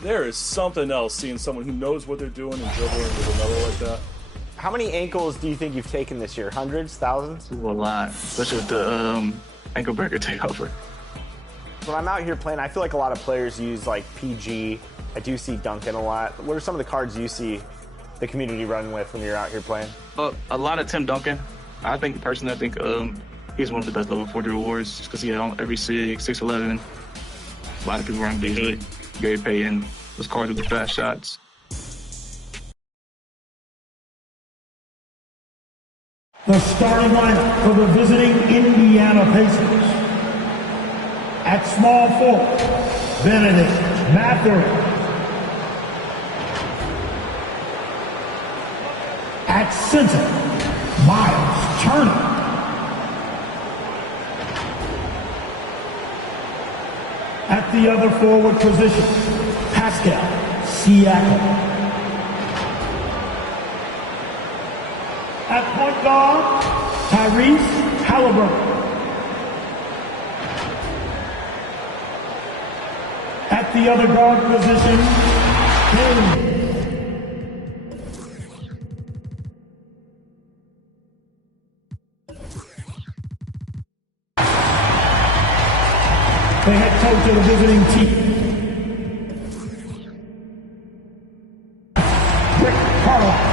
There is something else seeing someone who knows what they're doing and dribbling with another like that. How many ankles do you think you've taken this year? Hundreds? Thousands? A lot, especially with the ankle breaker takeover. When I'm out here playing, I feel like a lot of players use like PG. I do see Duncan a lot. What are some of the cards you see the community run with when you're out here playing? A lot of Tim Duncan. I think he's one of the best level 40 rewards just because he had on every 6'11". A lot of people run Beasley, Gary Payton, those cards with the fast shots. The starting lineup for the visiting Indiana Pacers. At small forward, Benedict Mathurin. At center, Miles Turner. At the other forward position, Pascal Siakam. At point guard, Tyrese Halliburton. At the other guard position, Kane. The head coach of the visiting team, Rick Carlisle.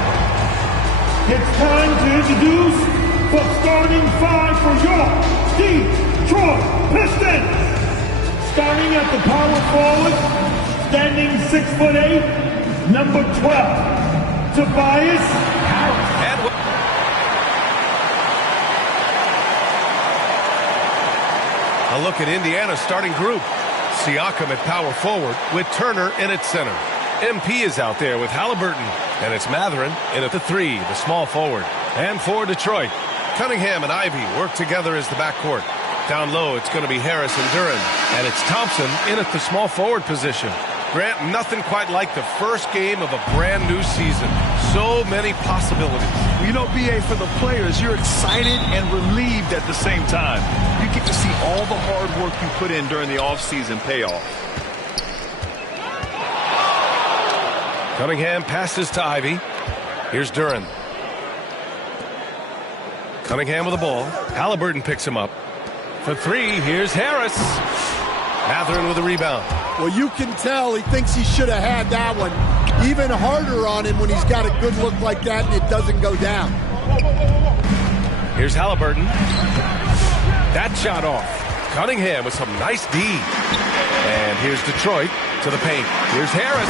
It's time to introduce the starting five for your Detroit Pistons. Starting at the power forward, standing 6'8", number 12, Tobias Harris. A look at Indiana's starting group. Siakam at power forward with Turner in at center. MP is out there with Halliburton, and it's Mathurin in at the 3, the small forward. And for Detroit, Cunningham and Ivy work together as the backcourt. Down low, it's going to be Harris and Duren, and it's Thompson in at the small forward position. Grant, nothing quite like the first game of a brand new season. So many possibilities. You know, BA, for the players, you're excited and relieved at the same time. You get to see all the hard work you put in during the offseason pay off. Cunningham passes to Ivy. Here's Duren. Cunningham with the ball. Halliburton picks him up. For 3, here's Harris. Mathurin with a rebound. Well, you can tell he thinks he should have had that one. Even harder on him when he's got a good look like that and it doesn't go down. Here's Halliburton. That shot off. Cunningham with some nice D. And here's Detroit to the paint. Here's Harris.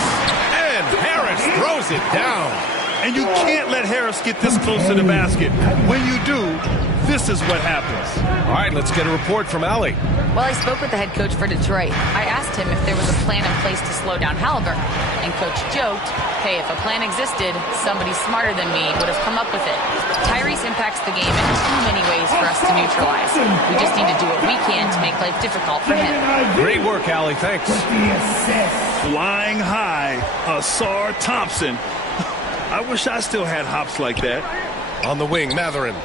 And Harris throws it down. And you can't let Harris get this close to the basket. When you do, this is what happens. All right, let's get a report from Allie. Well, I spoke with the head coach for Detroit. I asked him if there was a plan in place to slow down Halliburton. And coach joked, hey, if a plan existed, somebody smarter than me would have come up with it. Tyrese impacts the game in too many ways for us to neutralize. We just need to do what we can to make life difficult for him. Great work, Allie. Thanks. Flying high, Asar Thompson. I wish I still had hops like that. On the wing, Mathurin.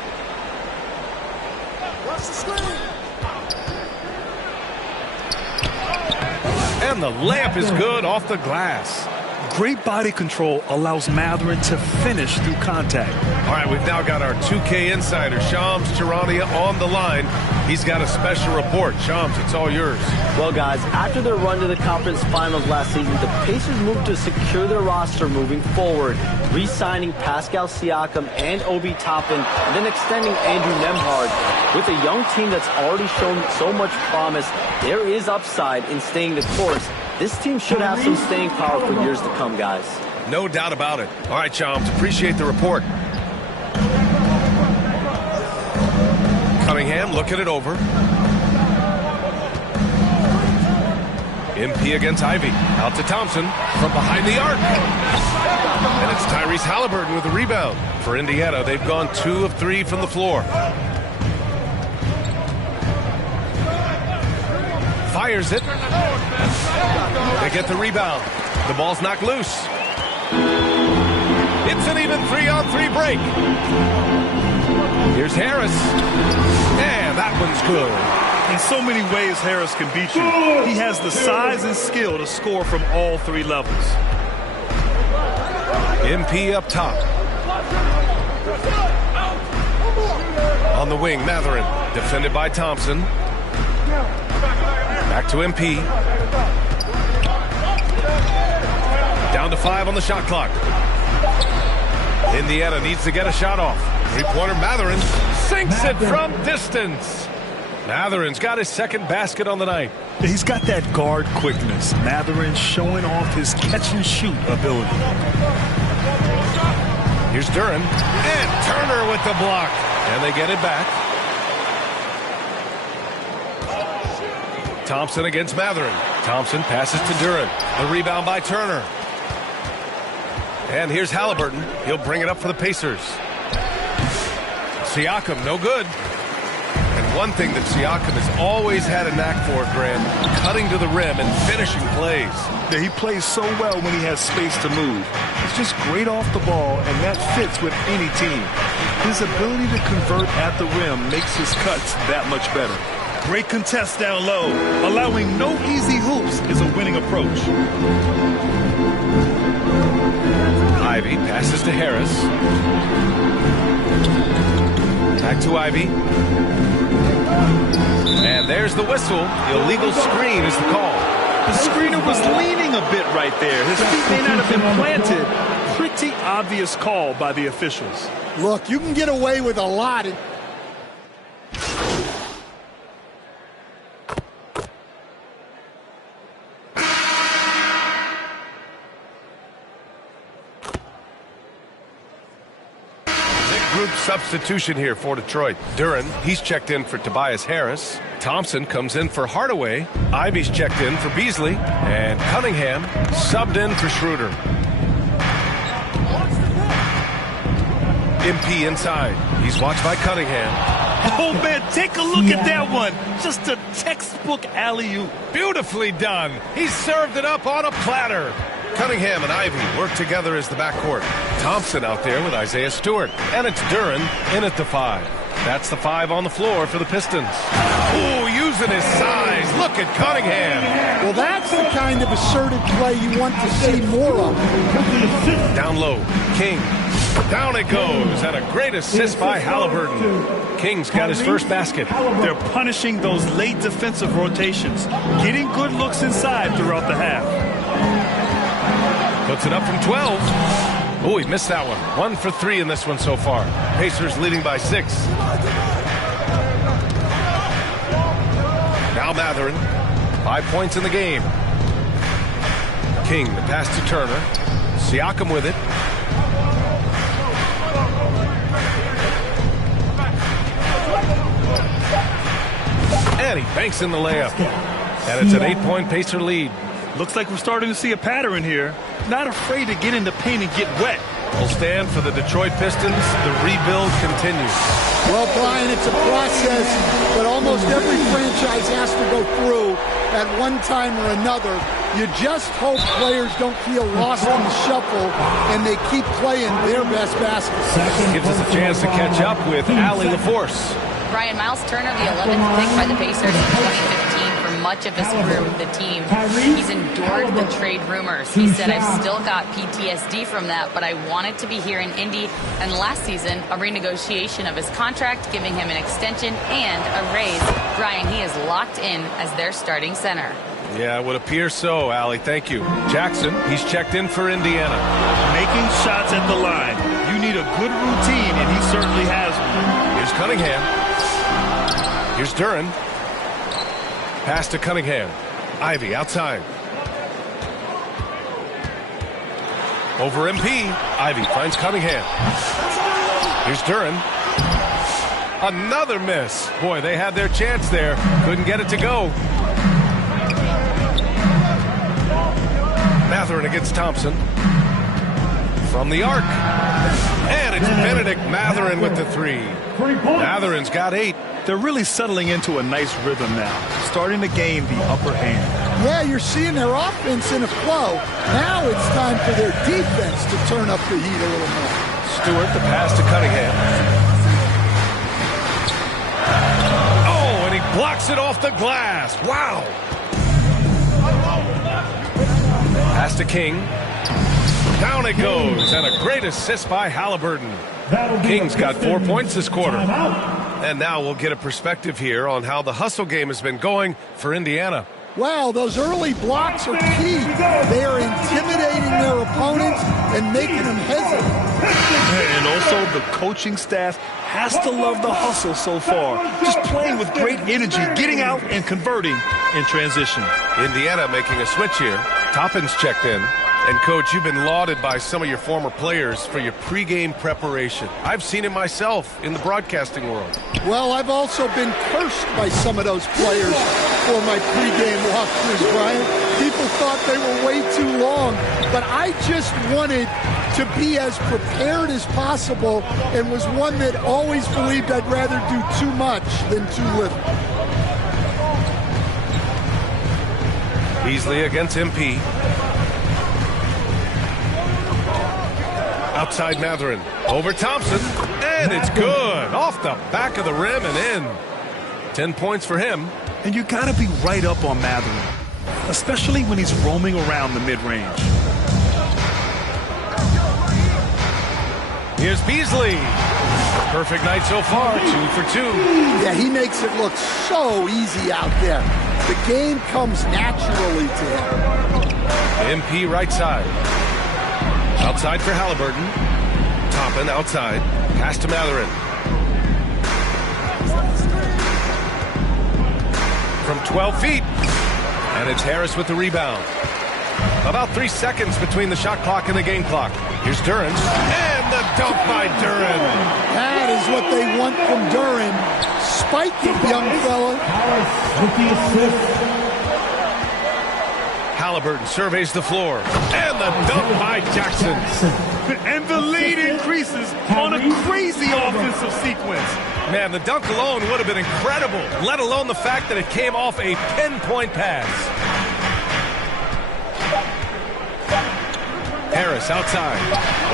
And the layup is good off the glass. Great body control allows Mathurin to finish through contact. All right, we've now got our 2K insider, Shams Charania, on the line. He's got a special report. Shams, it's all yours. Well, guys, after their run to the conference finals last season, the Pacers moved to secure their roster moving forward, re-signing Pascal Siakam and Obi Toppin, and then extending Andrew Nembhard. With a young team that's already shown so much promise, there is upside in staying the course. This team should have some staying power for years to come, guys. No doubt about it. All right, Shams, appreciate the report. Cunningham looking it over. MP against Ivy. Out to Thompson from behind the arc. And it's Tyrese Halliburton with the rebound. For Indiana, they've gone 2 of 3 from the floor. Fires it. They get the rebound. The ball's knocked loose. It's an even 3-on-3 break. Here's Harris. And that one's good. In so many ways, Harris can beat you. He has the size and skill to score from all three levels. MP up top. On the wing, Matherin, defended by Thompson. Back to MP. Down to 5 on the shot clock. Indiana needs to get a shot off. Three-pointer, Matherin sinks it from distance. Matherin's got his second basket on the night. He's got that guard quickness. Matherin showing off his catch-and-shoot ability. Here's Duran. And Turner with the block. And they get it back. Thompson against Matherin. Thompson passes to Duran. The rebound by Turner. And here's Halliburton. He'll bring it up for the Pacers. Siakam, no good. And one thing that Siakam has always had a knack for, Grant, cutting to the rim and finishing plays. Yeah, he plays so well when he has space to move. He's just great off the ball, and that fits with any team. His ability to convert at the rim makes his cuts that much better. Great contest down low. Allowing no easy hoops is a winning approach. Ivy passes to Harris. Back to Ivy. And there's the whistle. Illegal screen is the call. The screener was leaning a bit right there. His feet may not have been planted. Pretty obvious call by the officials. Look, you can get away with a lot. Group substitution here for Detroit. Duran, he's checked in for Tobias Harris. Thompson comes in for Hardaway. Ivy's checked in for Beasley. And Cunningham subbed in for Schroeder. MP inside. He's watched by Cunningham. Oh, man, take a look at that one. Just a textbook alley-oop. Beautifully done. He served it up on a platter. Cunningham and Ivy work together as the backcourt. Thompson out there with Isaiah Stewart. And it's Duran in at the 5. That's the 5 on the floor for the Pistons. Ooh, using his size. Look at Cunningham. Well, that's the kind of assertive play you want to see more of. Down low, King. Down it goes, and a great assist by Halliburton. King's got his first basket. They're punishing those late defensive rotations, getting good looks inside throughout the half. Puts it up from 12. Oh, he missed that one. 1 for 3 in this one so far. Pacers leading by 6. Now Matherin. 5 points in the game. King, the pass to Turner. Siakam with it. And he banks in the layup. And it's an 8-point Pacer lead. Looks like we're starting to see a pattern here. Not afraid to get in the paint and get wet. Will stand for the Detroit Pistons. The rebuild continues. Well, Brian, it's a process that almost every franchise has to go through at one time or another. You just hope players don't feel lost in the shuffle and they keep playing their best basketball. Gives us a chance to catch up with Allie LaForce. Brian, Miles Turner, the 11th pick by the Pacers in 2015. For much of his career with the team, he's endured the trade rumors. He said, I've still got PTSD from that, but I wanted to be here in Indy. And last season, a renegotiation of his contract, giving him an extension and a raise. Brian, he is locked in as their starting center. Yeah, it would appear so, Allie. Thank you. Jackson, he's checked in for Indiana. Making shots at the line. You need a good routine, and he certainly has one. Here's Cunningham. Here's Duran. Pass to Cunningham. Ivy outside. Over MP. Ivy finds Cunningham. Here's Duran. Another miss. Boy, they had their chance there. Couldn't get it to go. Matherin against Thompson. From the arc. And it's Benedict Matherin with the 3. Matherin's got 8. They're really settling into a nice rhythm now, starting to gain the upper hand. Yeah, you're seeing their offense in a flow. Now it's time for their defense to turn up the heat a little more. Stewart, the pass to Cunningham. Oh, and he blocked Knocks it off the glass. Wow. Pass to King. Down it goes, and a great assist by Halliburton. King's got 4 points this quarter. And now we'll get a perspective here on how the hustle game has been going for Indiana. Wow, those early blocks are key. They are intimidating their opponents and making them hesitate. And also the coaching staff has to love the hustle so far. Just playing with great energy, getting out and converting in transition. Indiana making a switch here. Toppin's checked in. And, Coach, you've been lauded by some of your former players for your pregame preparation. I've seen it myself in the broadcasting world. Well, I've also been cursed by some of those players for my pregame walkthroughs, Brian. People thought they were way too long, but I just wanted to be as prepared as possible and was one that always believed I'd rather do too much than too little. Beasley against MP. Outside Matherin, over Thompson, and it's good. Off the back of the rim and in. 10 points for him. And you got to be right up on Matherin, especially when he's roaming around the mid-range. Here's Beasley. Perfect night so far, 2 for 2. Yeah, he makes it look so easy out there. The game comes naturally to him. MP right side. Outside for Halliburton. Toppin outside. Pass to Matherin. From 12 feet. And it's Harris with the rebound. About 3 seconds between the shot clock and the game clock. Here's Duran. And the dunk by Duran. That is what they want from Duran. Spike it, young fella. With the assist. Halliburton surveys the floor. And the dunk by Jackson. And the lead increases on a crazy offensive sequence. Man, the dunk alone would have been incredible, let alone the fact that it came off a pinpoint pass. Harris outside,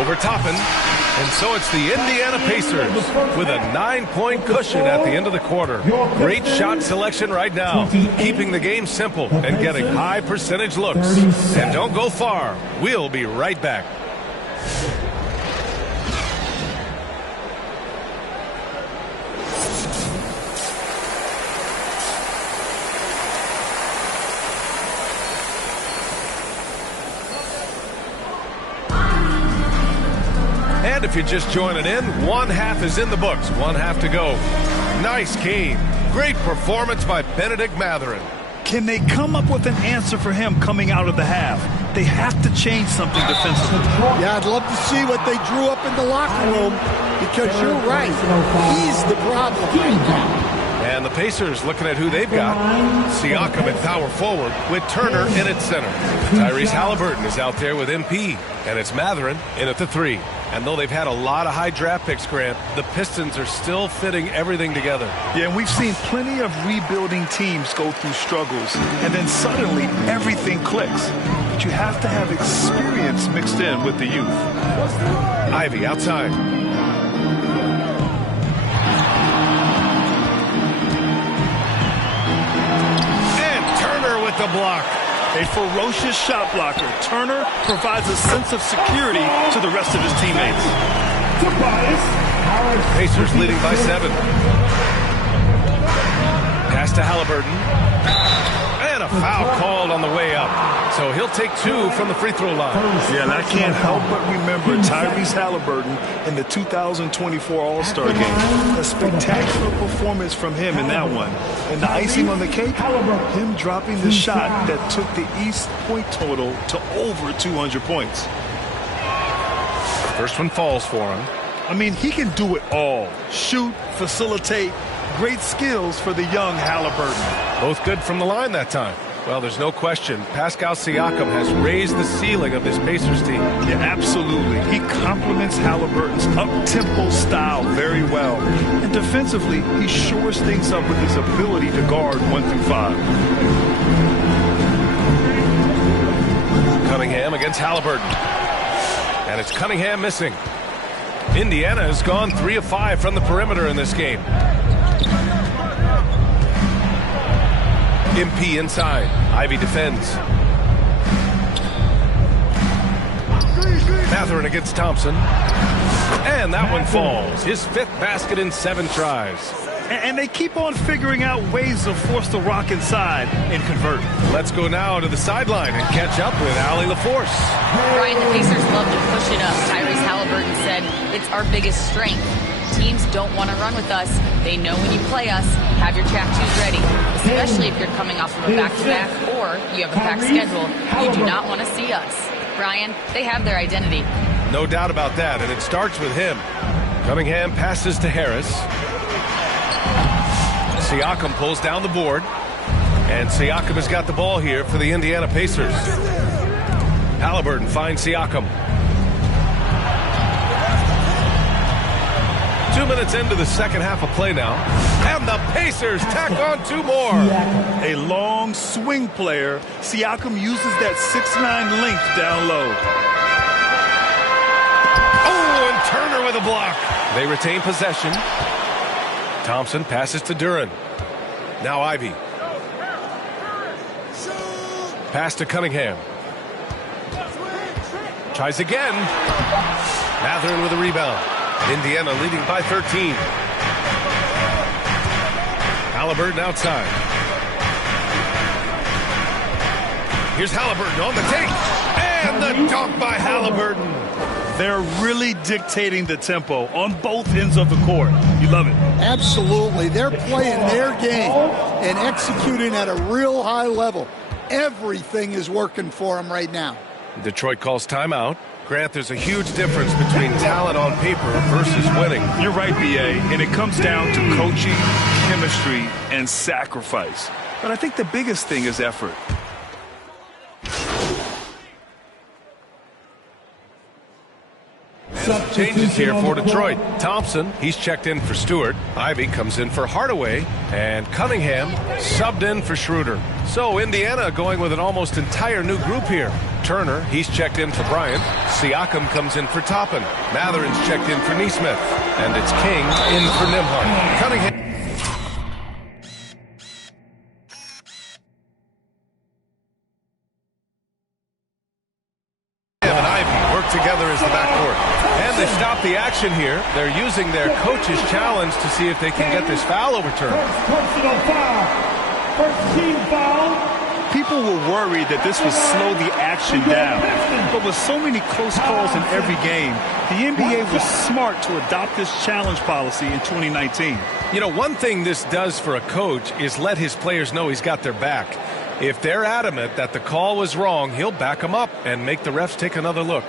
over Toppin, and so it's the Indiana Pacers with a 9-point cushion at the end of the quarter. Great shot selection right now, keeping the game simple and getting high percentage looks. And don't go far. We'll be right back. And if you're just joining in, one half is in the books, one half to go. Nice game. Great performance by Benedict Matherin. Can they come up with an answer for him coming out of the half? They have to change something defensively. Yeah, I'd love to see what they drew up in the locker room because you're right. He's the problem. And the Pacers looking at who they've got. Siakam at power forward with Turner in at center. Tyrese Halliburton is out there with MP. And it's Matherin in at the 3. And though they've had a lot of high draft picks, Grant, the Pistons are still fitting everything together. Yeah, and we've seen plenty of rebuilding teams go through struggles. And then suddenly everything clicks. But you have to have experience mixed in with the youth. Ivy outside. The block. A ferocious shot blocker. Turner provides a sense of security to the rest of his teammates. Pacers leading by 7. Pass to Halliburton. And a foul called on the way up. So he'll take 2 from the free throw line. Yeah, and I can't help but remember Tyrese Halliburton in the 2024 All-Star game. A spectacular performance from him in that one. And the icing on the cake, him dropping the shot that took the East point total to over 200 points. First one falls for him. I mean, he can do it all. Shoot, facilitate, great skills for the young Halliburton. Both good from the line that time. Well, there's no question. Pascal Siakam has raised the ceiling of this Pacers team. Yeah, absolutely. He complements Halliburton's up-tempo style very well. And defensively, he shores things up with his ability to guard 1 through 5. Cunningham against Halliburton. And it's Cunningham missing. Indiana has gone 3 of 5 from the perimeter in this game. MP inside. Ivy defends. Matherin against Thompson. And that one falls. His 5th basket in 7 tries. And they keep on figuring out ways to force the rock inside and convert. Let's go now to the sideline and catch up with Allie LaForce. Brian, the Pacers love to push it up. Tyrese Halliburton said it's our biggest strength. Teams don't want to run with us. They know when you play us, have your track shoes ready, especially if you're coming off of a back-to-back or you have a packed schedule. You do not want to see us. Brian, they have their identity. No doubt about that, and it starts with him. Cunningham passes to Harris. Siakam pulls down the board. And Siakam has got the ball here for the Indiana Pacers. Halliburton finds Siakam. 2 minutes into the second half of play now. And the Pacers tack on 2 more. A long swing player. Siakam uses that 6'9" length down low. Oh, and Turner with a block. They retain possession. Thompson passes to Duren. Now Ivy. Pass to Cunningham. Tries again. Matherin with a rebound. Indiana leading by 13. Halliburton outside. Here's Halliburton on the take. And the dunk by Halliburton. They're really dictating the tempo on both ends of the court. You love it. Absolutely. They're playing their game and executing at a real high level. Everything is working for them right now. Detroit calls timeout. Grant, there's a huge difference between talent on paper versus winning. You're right, B.A., and it comes down to coaching, chemistry, and sacrifice. But I think the biggest thing is effort. Changes here for Detroit. Thompson, he's checked in for Stewart. Ivy comes in for Hardaway. And Cunningham subbed in for Schroeder. So Indiana going with an almost entire new group here. Turner, he's checked in for Bryant. Siakam comes in for Toppin. Matherin's checked in for Neesmith. And it's King in for Nembhard. Cunningham. Together as the backcourt. And they stop the action here. They're using their coach's challenge to see if they can get this foul overturned. Personal foul. First team foul. People were worried that this would slow the action down. But with so many close calls in every game, the NBA was smart to adopt this challenge policy in 2019. You know, one thing this does for a coach is let his players know he's got their back. If they're adamant that the call was wrong, he'll back them up and make the refs take another look.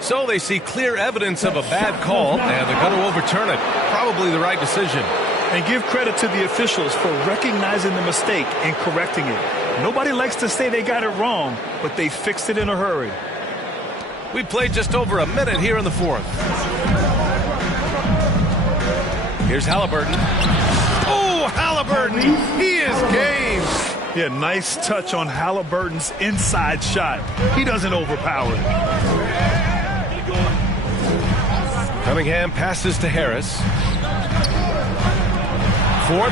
So they see clear evidence of a bad call, and they're going to overturn it. Probably the right decision. And give credit to the officials for recognizing the mistake and correcting it. Nobody likes to say they got it wrong, but they fixed it in a hurry. We played just over a minute here in the fourth. Here's Halliburton. Oh, Halliburton! He is game! Yeah, nice touch on Halliburton's inside shot. He doesn't overpower it. Cunningham passes to Harris. 4-3.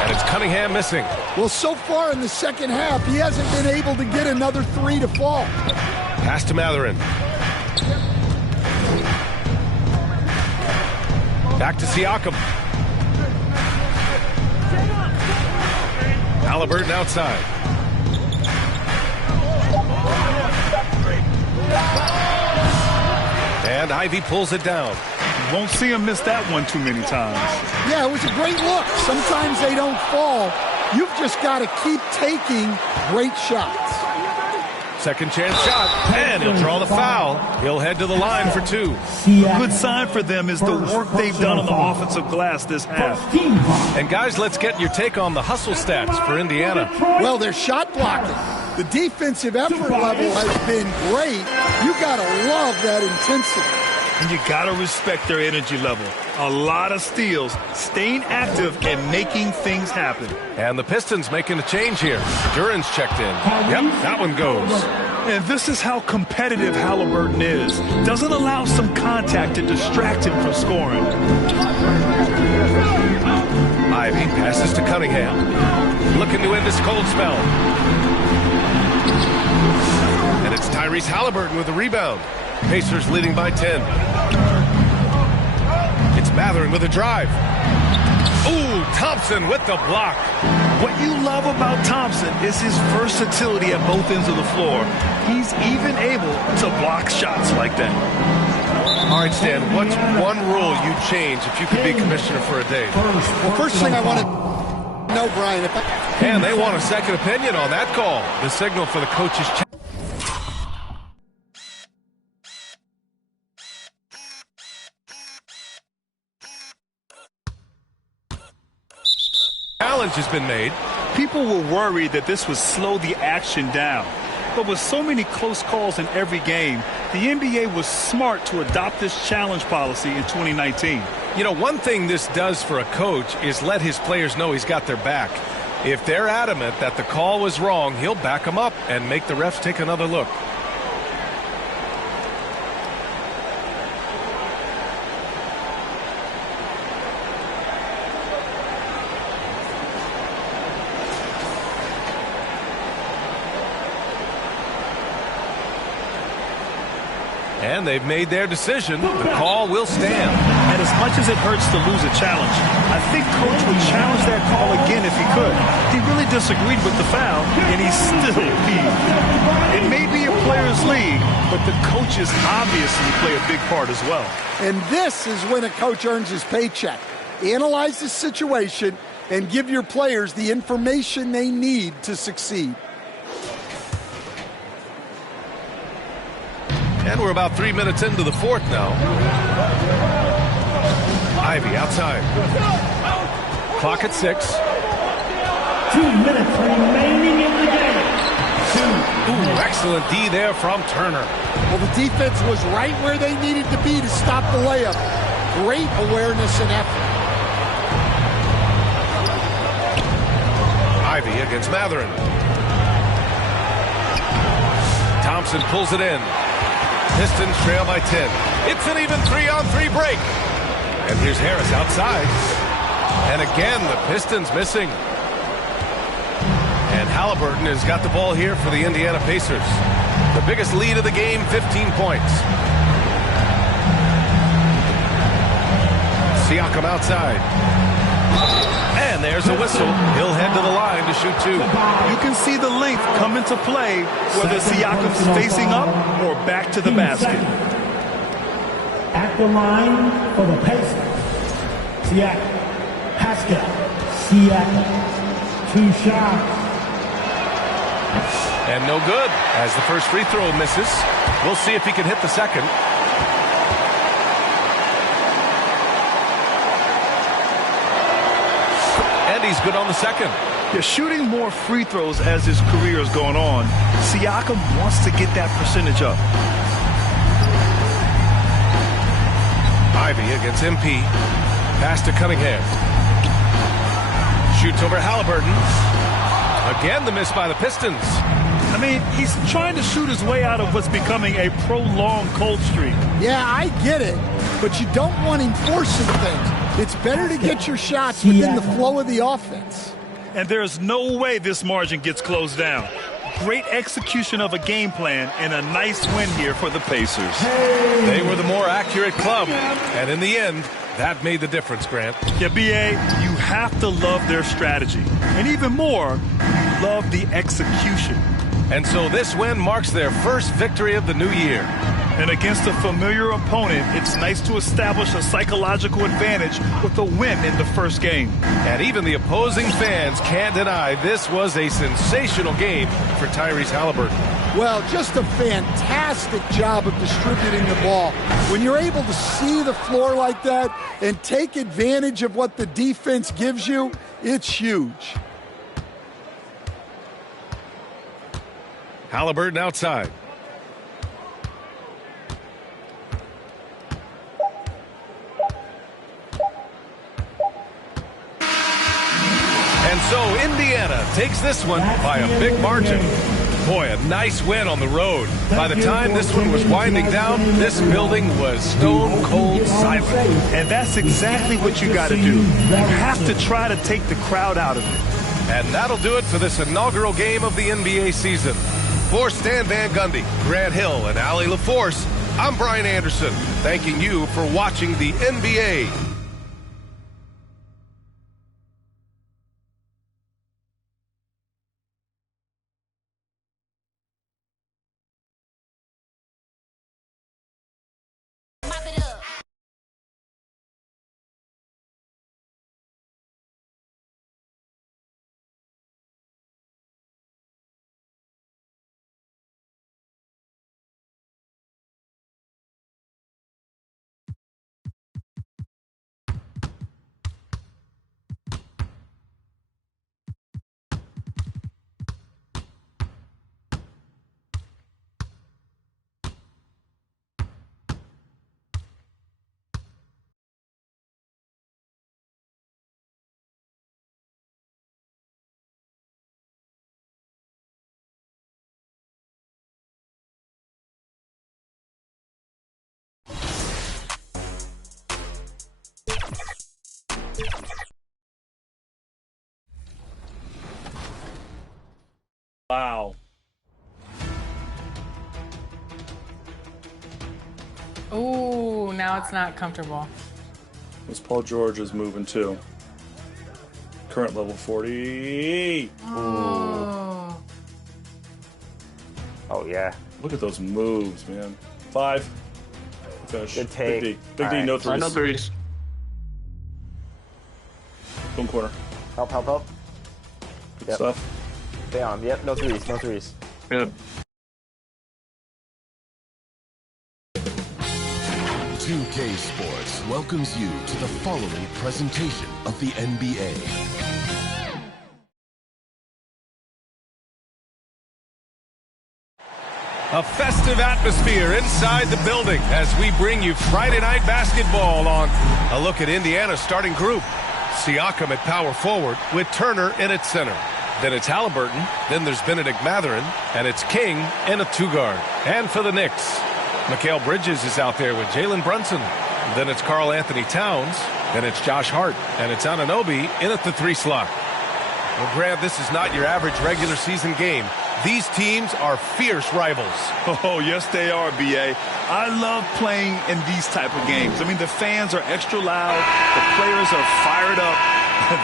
And it's Cunningham missing. Well, so far in the second half, he hasn't been able to get another 3 to fall. Pass to Matherin. Back to Siakam. Halliburton outside. And Ivy pulls it down. Won't see him miss that one too many times. Yeah, it was a great look. Sometimes they don't fall. You've just got to keep taking great shots. Second chance shot, and he'll draw the foul. He'll head to the line for 2. A good sign for them is the work they've done on the offensive glass this half. And guys, let's get your take on the hustle stats for Indiana. Well, their shot blocking. The defensive effort level has been great. You got to love that intensity. And you got to respect their energy level. A lot of steals, staying active, and making things happen. And the Pistons making a change here. Duran's checked in. Yep, that one goes. And this is how competitive Halliburton is. Doesn't allow some contact to distract him from scoring. Ivy passes to Cunningham. Looking to end this cold spell. And it's Tyrese Halliburton with the rebound. Pacers leading by 10. It's Mathurin with a drive. Ooh, Thompson with the block. What you love about Thompson is his versatility at both ends of the floor. He's even able to block shots like that. All right, Stan, what's one rule you'd change if you could be commissioner for a day? Well, first thing I want to know, Brian, and they want a second opinion on that call. The signal for the coach's challenge has been made. People were worried that this would slow the action down. But with so many close calls in every game, the NBA was smart to adopt this challenge policy in 2019. You know, one thing this does for a coach is let his players know he's got their back. If they're adamant that the call was wrong, he'll back them up and make the refs take another look. And they've made their decision. The call will stand. And as much as it hurts to lose a challenge, I think Coach would challenge that call again if he could. He really disagreed with the foul, and he's still peeved. It may be a players' league, but the coaches obviously play a big part as well. And this is when a coach earns his paycheck. Analyze the situation and give your players the information they need to succeed. And we're about 3 minutes into the fourth now. Ivy outside. Clock at 6. 2 minutes remaining in the game. Ooh, excellent D there from Turner. Well, the defense was right where they needed to be to stop the layup. Great awareness and effort. Ivy against Mathurin. Thompson pulls it in. Pistons trail by 10. It's an even 3-on-3 break. And here's Harris outside. And again, the Pistons missing. And Halliburton has got the ball here for the Indiana Pacers. The biggest lead of the game, 15 points. Siakam outside. And there's a whistle. He'll head to the line to shoot 2. You can see the length come into play whether Siakam's facing up or back to the basket. At the line for the Pacers, Siakam, Pascal, Siakam, 2 shots. And no good as the first free throw misses. We'll see if he can hit the second. He's good on the second. Yeah, shooting more free throws as his career is going on. Siakam wants to get that percentage up. Ivy against MP. Pass to Cunningham. Shoots over Halliburton. Again, the miss by the Pistons. I mean, he's trying to shoot his way out of what's becoming a prolonged cold streak. Yeah, I get it, but you don't want him forcing things. It's better to get your shots within the flow of the offense. And there's no way this margin gets closed down. Great execution of a game plan and a nice win here for the Pacers. They were the more accurate club, and in the end, that made the difference, Grant. Yeah, B.A., you have to love their strategy. And even more, you love the execution. And so this win marks their first victory of the new year. And against a familiar opponent, it's nice to establish a psychological advantage with a win in the first game. And even the opposing fans can't deny this was a sensational game for Tyrese Halliburton. Well, just a fantastic job of distributing the ball. When you're able to see the floor like that and take advantage of what the defense gives you, it's huge. Halliburton outside. Indiana takes this one by a big margin. Boy, a nice win on the road. By the time this one was winding down, this building was stone cold silent. And that's exactly what you got to do. You have to try to take the crowd out of it. And that'll do it for this inaugural game of the NBA season. For Stan Van Gundy, Grant Hill, and Allie LaForce, I'm Brian Anderson, thanking you for watching the NBA. Wow. Ooh, now it's not comfortable. This Paul George is moving too. Current level 40. Oh. Oh, yeah. Look at those moves, man. 5. Finish. Good take. Big D. Big All D, right. no threes. No threes. Boom corner. Help, help, help. Good Yep. stuff. Stay on him. Yep, no threes, no threes. Yep. 2K Sports welcomes you to the following presentation of the NBA. A festive atmosphere inside the building as we bring you Friday night basketball on a look at Indiana's starting group. Siakam at power forward with Turner in at center. Then it's Halliburton, then there's Benedict Mathurin, and it's King in a two-guard. And for the Knicks, Mikal Bridges is out there with Jalen Brunson. Then it's Karl Anthony Towns, then it's Josh Hart, and it's Anunoby in at the 3 slot. Well, Grant, this is not your average regular season game. These teams are fierce rivals. Oh, yes, they are, B.A. I love playing in these type of games. I mean, the fans are extra loud. The players are fired up.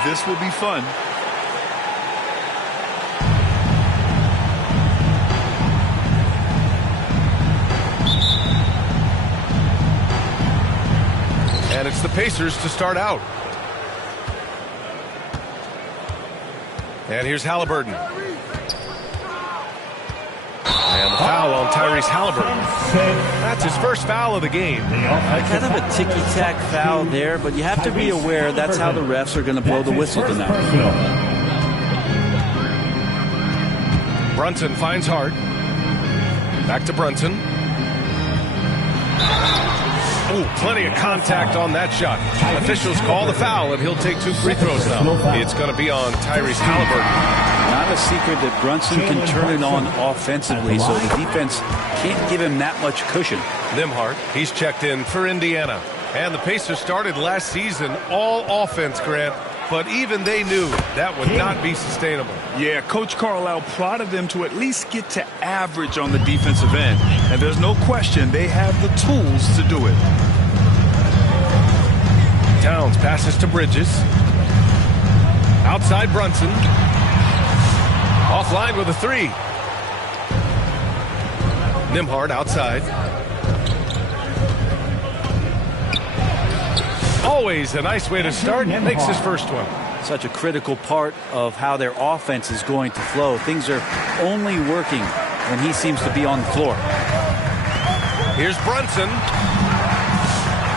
This will be fun. And it's the Pacers to start out. And here's Halliburton. And the foul on Tyrese Halliburton. That's his first foul of the game. Kind of a ticky-tack foul there, but you have to be aware that's how the refs are going to blow the whistle tonight. Brunson finds Hart. Back to Brunson. Oh, plenty of contact on that shot. Officials call the foul, and he'll take 2 free throws now. It's going to be on Tyrese Halliburton. Not a secret that Brunson can turn it on offensively, so the defense can't give him that much cushion. Nembhard, he's checked in for Indiana. And the Pacers started last season all offense, Grant, but even they knew that would not be sustainable. Yeah, Coach Carlisle prodded them to at least get to average on the defensive end. And there's no question they have the tools to do it. Towns passes to Bridges. Outside Brunson. Offline with a 3. Nembhard outside. Always a nice way to start. Makes his first one. Such a critical part of how their offense is going to flow. Things are only working when he seems to be on the floor. Here's Brunson.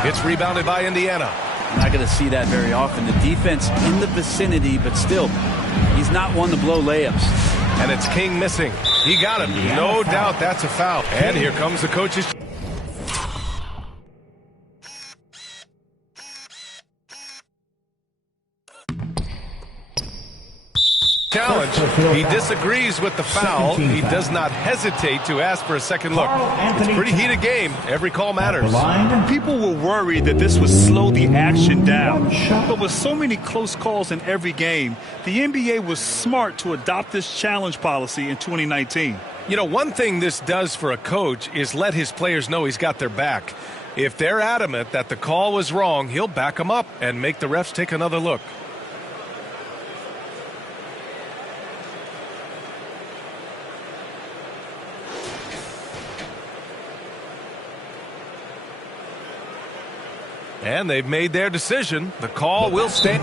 It's rebounded by Indiana. Not going to see that very often. The defense in the vicinity, but still, he's not one to blow layups. And it's King missing. He got it. No doubt that's a foul. And here comes the coach's. challenge. He disagrees with the foul. He does not hesitate to ask for a second look. It's a pretty heated game. Every call matters. People were worried that this would slow the action down. But with so many close calls in every game, the NBA was smart to adopt this challenge policy in 2019. You know, one thing this does for a coach is let his players know he's got their back. If they're adamant that the call was wrong, he'll back them up and make the refs take another look. And they've made their decision. The call will stand.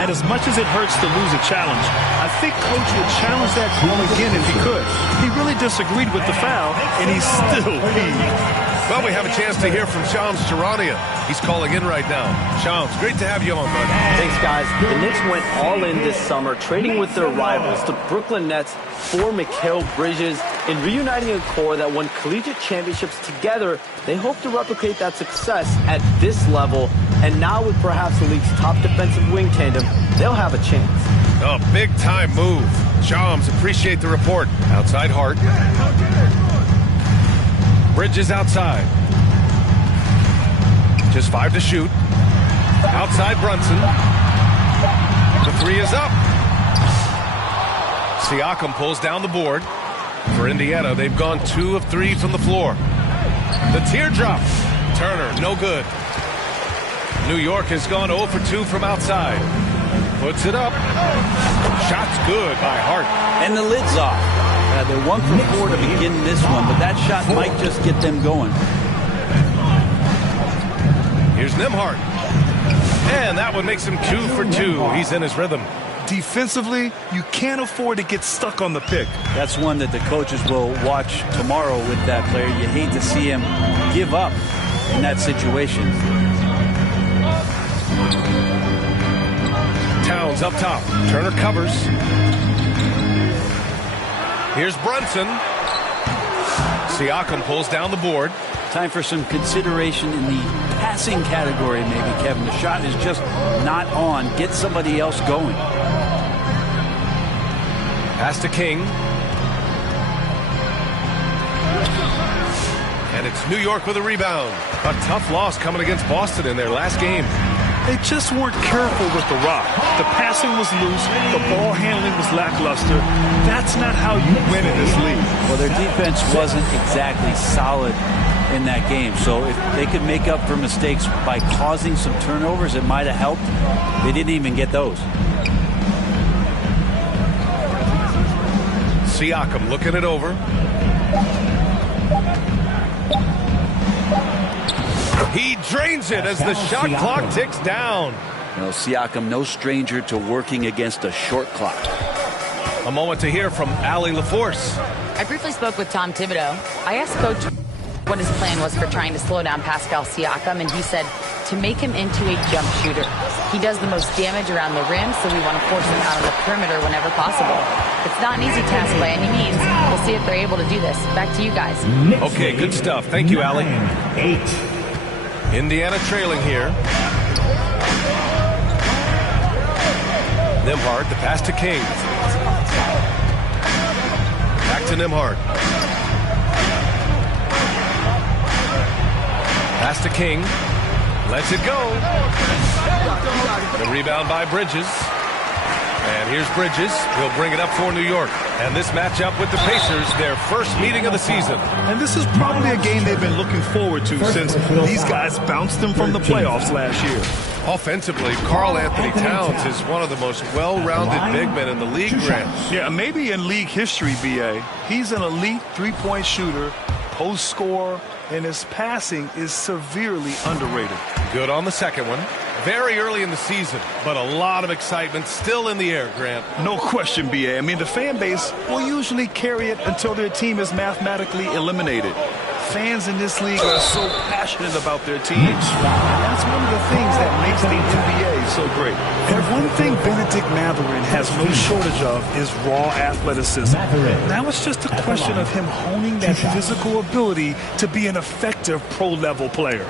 And as much as it hurts to lose a challenge, I think Coach would challenge that call again if he could. He really disagreed with the foul, and he's still peeved. Well, we have a chance to hear from Shams Charania. He's calling in right now. Shams, great to have you on, bud. Thanks, guys. The Knicks went all in this summer, trading with their rivals, the Brooklyn Nets, for Mikal Bridges. In reuniting a core that won collegiate championships together, they hope to replicate that success at this level. And now with perhaps the league's top defensive wing tandem, they'll have a chance. A big-time move. Shams, appreciate the report. Outside Hart. Bridges outside. Just 5 to shoot. Outside Brunson. The 3 is up. Siakam pulls down the board. For Indiana, they've gone 2 of 3 from the floor. The teardrop. Turner, no good. New York has gone 0 for 2 from outside. Puts it up. Shot's good by Hart. And the lid's off. They're 1 for 4 to begin this one, but that shot might just get them going. Here's Nembhard. And that one makes him 2 for 2. He's in his rhythm. Defensively, you can't afford to get stuck on the pick. That's one that the coaches will watch tomorrow with that player. You hate to see him give up in that situation. Towns up top. Turner covers. Here's Brunson. Siakam pulls down the board. Time for some consideration in the passing category, maybe, Kevin. The shot is just not on. Get somebody else going. Pass to King. And it's New York with a rebound. A tough loss coming against Boston in their last game. They just weren't careful with the rock. The passing was loose. The ball handling was lackluster. That's not how you win in this league. Well, their defense wasn't exactly solid in that game. So if they could make up for mistakes by causing some turnovers, it might have helped. They didn't even get those. Siakam looking it over. He drains it as the shot clock ticks down. You know, Siakam, no stranger to working against a short clock. A moment to hear from Allie LaForce. I briefly spoke with Tom Thibodeau. I asked Coach what his plan was for trying to slow down Pascal Siakam, and he said to make him into a jump shooter. He does the most damage around the rim, so we want to force him out on the perimeter whenever possible. It's not an easy task by any means. We'll see if they're able to do this. Back to you guys. Okay, good stuff. Thank you, Allie. 8. Indiana trailing here. Nembhard, the pass to King. Back to Nembhard. Pass to King. Lets it go. The rebound by Bridges. And here's Bridges. He'll bring it up for New York. And this matchup with the Pacers, their first meeting of the season. And this is probably a game they've been looking forward to since these guys bounced them from the playoffs last year. Offensively, Karl Anthony Towns is one of the most well-rounded big men in the league, Grant. Yeah, maybe in league history, B.A. He's an elite three-point shooter, post scorer, and his passing is severely underrated. Good on the second one. Very early in the season, but a lot of excitement still in the air, Grant. No question, B.A. I mean, the fan base will usually carry it until their team is mathematically eliminated. Fans in this league are so passionate about their teams. And that's one of the things that makes the NBA so great. And one thing Benedict Mathurin has no shortage of is raw athleticism. Now it's just a question of him honing that physical ability to be an effective pro-level player.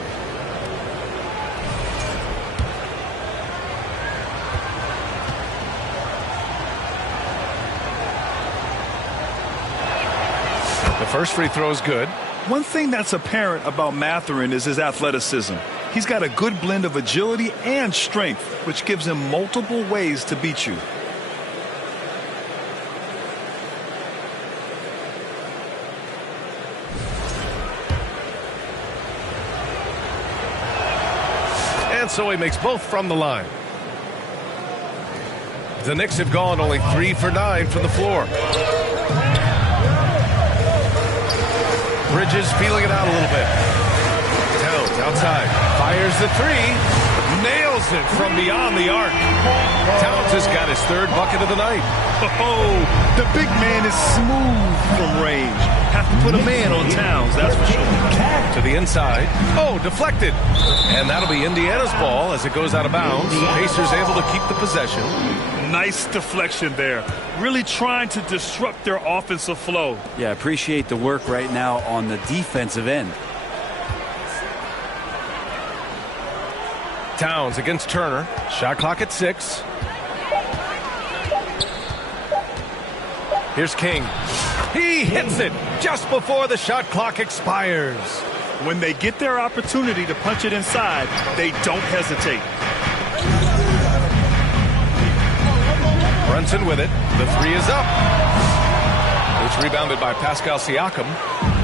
The first free throw is good. One thing that's apparent about Mathurin is his athleticism. He's got a good blend of agility and strength, which gives him multiple ways to beat you. And so he makes both from the line. The Knicks have gone only 3 for 9 from the floor. Bridges feeling it out a little bit. Towns outside. Fires the three. Nails it from beyond the arc. Towns has got his third bucket of the night. Oh, the big man is smooth from range. Have to put a man on Towns, that's for sure. To the inside. Oh, deflected. And that'll be Indiana's ball as it goes out of bounds. Pacers able to keep the possession. Nice deflection there. Really trying to disrupt their offensive flow. Yeah, appreciate the work right now on the defensive end. Towns against Turner. Shot clock at 6. Here's King. He hits it just before the shot clock expires. When they get their opportunity to punch it inside, they don't hesitate. Brunson with it. The three is up. It's rebounded by Pascal Siakam.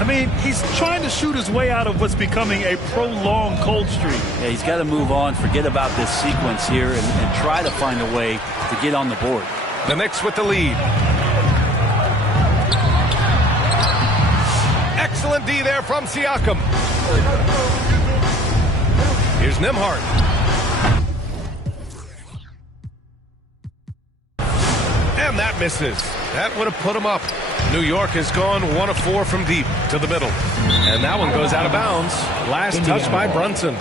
I mean, he's trying to shoot his way out of what's becoming a prolonged cold streak. Yeah, he's got to move on, forget about this sequence here, and try to find a way to get on the board. The Knicks with the lead. Excellent D there from Siakam. Here's Nembhard. And that misses. That would have put him up. New York has gone 1 of 4 from deep to the middle. And that one goes out of bounds. Last touch by Brunson.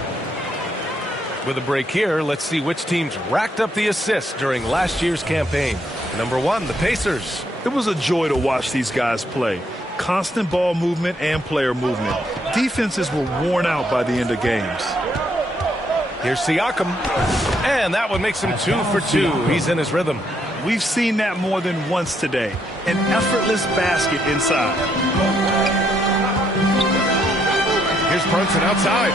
With a break here, let's see which teams racked up the assists during last year's campaign. Number 1, the Pacers. It was a joy to watch these guys play. Constant ball movement and player movement. Defenses were worn out by the end of games. Here's Siakam. And that one makes him 2 for 2. He's in his rhythm. We've seen that more than once today. An effortless basket inside. Here's Brunson outside.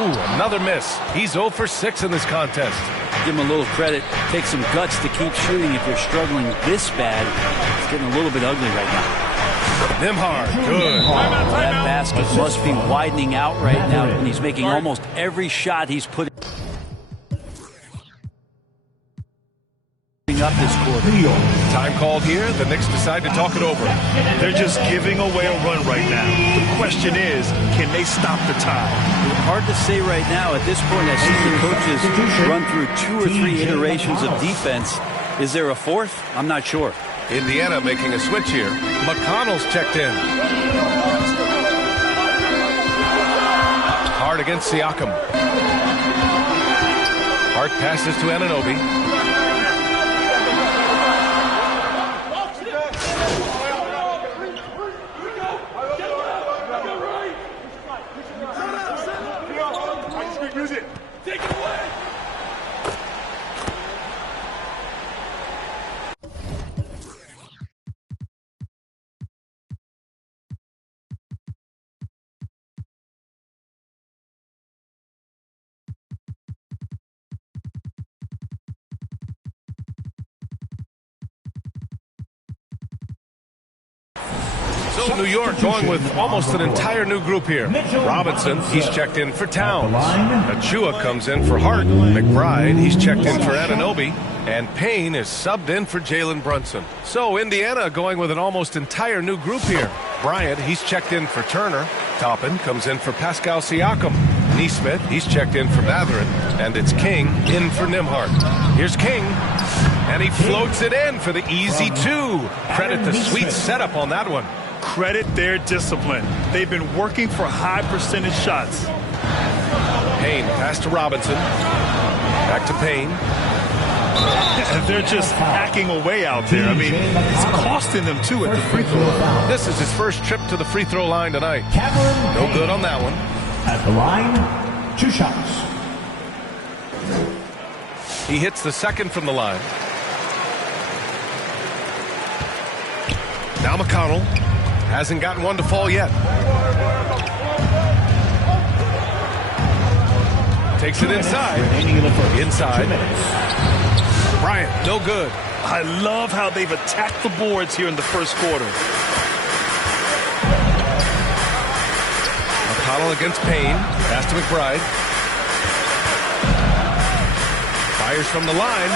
Ooh, another miss. He's 0 for 6 in this contest. Give him a little credit. Take some guts to keep shooting if you're struggling this bad. It's getting a little bit ugly right now. Nembhard, good. That basket must be widening out right now, and he's making almost every shot he's putting up this quarter. Time called here. The Knicks decide to talk it over. They're just giving away a run right now. The question is, can they stop the tide? Hard to say right now. At this point, I see the coaches run through 2 or 3 iterations of defense. Is there a fourth? I'm not sure. Indiana making a switch here. McConnell's checked in. Hard against Siakam. Hart passes to Anunoby. So New York going with almost an entire new group here. Robinson, he's checked in for Towns. Achua comes in for Hart. McBride, he's checked in for Anunoby. And Payne is subbed in for Jalen Brunson. So Indiana going with an almost entire new group here. Bryant, he's checked in for Turner. Toppin comes in for Pascal Siakam. Neesmith, he's checked in for Matherin. And it's King in for Nimhart. Here's King. And he floats it in for the easy two. Credit the sweet setup on that one. Credit their discipline. They've been working for high percentage shots. Payne pass to Robinson. Back to Payne. And they're just hacking away out there. I mean, it's costing them too at the free throw line. This is his first trip to the free throw line tonight. No good on that one. At the line, 2 shots. He hits the second from the line. Now McConnell hasn't gotten one to fall yet. Takes it inside. Bryant, no good. I love how they've attacked the boards here in the first quarter. McConnell against Payne. Pass to McBride. Fires from the line.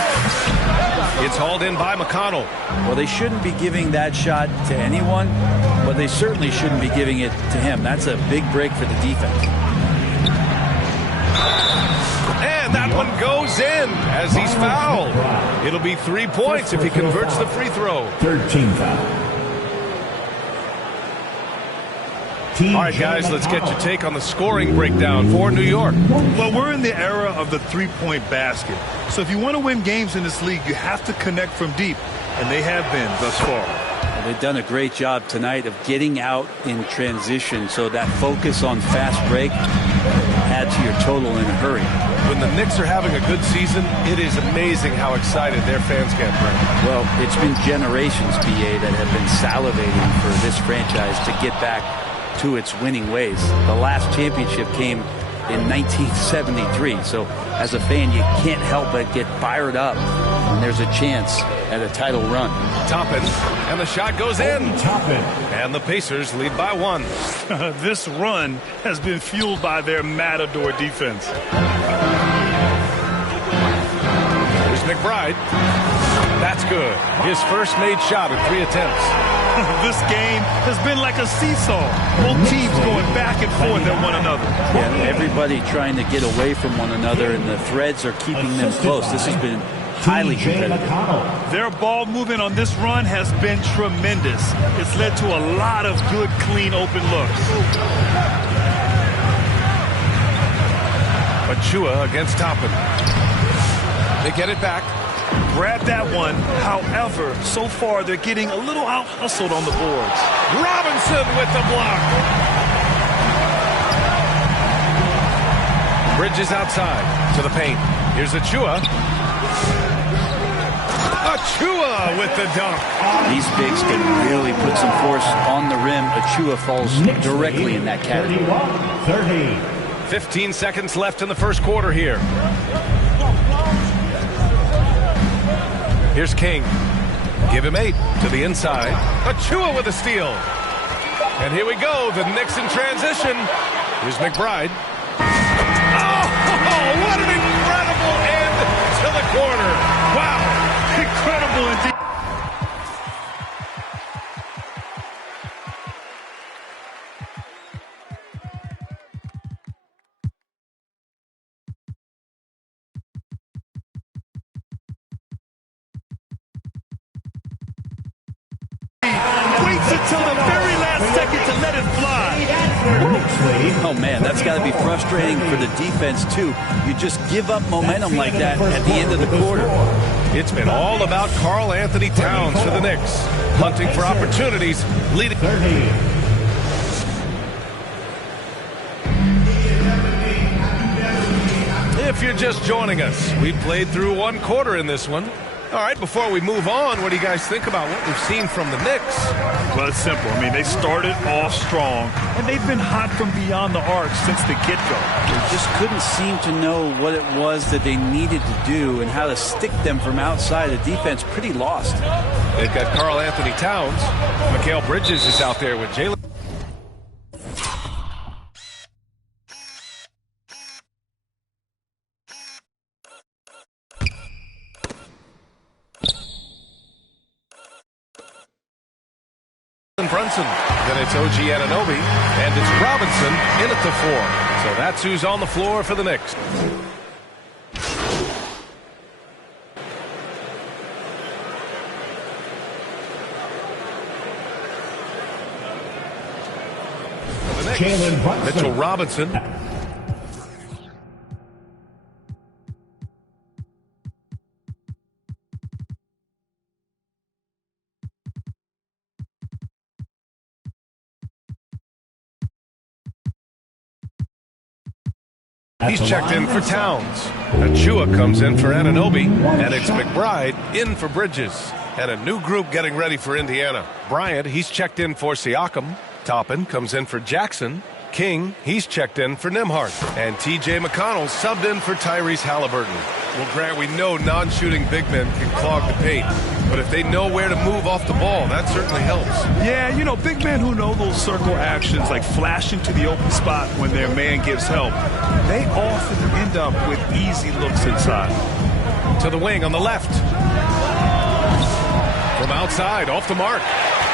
It's hauled in by McConnell. Well, they shouldn't be giving that shot to anyone, but they certainly shouldn't be giving it to him. That's a big break for the defense. And that one goes in as he's fouled. It'll be 3 points if he converts the free throw. 13 foul. All right, guys, let's get your take on the scoring breakdown for New York. Well, we're in the era of the three-point basket. So if you want to win games in this league, you have to connect from deep, and they have been thus far. Well, they've done a great job tonight of getting out in transition, so that focus on fast break add to your total in a hurry. When the Knicks are having a good season, it is amazing how excited their fans get. Well, it's been generations, BA, that have been salivating for this franchise to get back to its winning ways. The last championship came in 1973, so as a fan you can't help but get fired up when there's a chance at a title run. Toppin, and the shot goes in. Toppin. And the Pacers lead by 1. This run has been fueled by their matador defense. Here's McBride. That's good. His first made shot in 3 attempts. This game has been like a seesaw. Both teams going back and forth at one another. Yeah, everybody trying to get away from one another, and the threads are keeping them close. This has been highly competitive. Their ball movement on this run has been tremendous. It's led to a lot of good, clean, open looks. Achua against Toppin. They get it back. Grab that one. However, so far they're getting a little out-hustled on the boards. Robinson with the block. Bridges outside to the paint. Here's Achua. Achua with the dunk. These bigs can really put some force on the rim. Achua falls directly in that category. 30. 15 seconds left in the first quarter here. Here's King. Give him 8 to the inside. Achua with a steal. And here we go. The Knicks in transition. Here's McBride. Oh, what an incredible end to the quarter. Wow. Incredible indeed. Until the very last second to let it fly. Oh, man, that's got to be frustrating for the defense, too. You just give up momentum like that at the end of the quarter. It's been all about Karl Anthony Towns for the Knicks, hunting for opportunities, leading. If you're just joining us, we played through 1 quarter in this one. All right, before we move on, what do you guys think about what we've seen from the Knicks? Well, it's simple. I mean, they started off strong, and they've been hot from beyond the arc since the get-go. They just couldn't seem to know what it was that they needed to do and how to stick them from outside. The defense pretty lost. They've got Karl Anthony Towns. Mikal Bridges is out there with Jalen. Brunson Then it's OG Anunoby, and it's Robinson in at the 4. So that's who's on the floor for the Knicks. Mitchell Robinson. He's checked in for Towns. Achua comes in for Anunoby, and it's McBride in for Bridges. And a new group getting ready for Indiana. Bryant, he's checked in for Siakam. Toppin comes in for Jackson. King, he's checked in for Nembhard. And T.J. McConnell subbed in for Tyrese Halliburton. Well, Grant, we know non-shooting big men can clog the paint. But if they know where to move off the ball, that certainly helps. Yeah, you know, big men who know those circle actions, like flashing to the open spot when their man gives help, they often end up with easy looks inside. To the wing on the left. From outside, off the mark.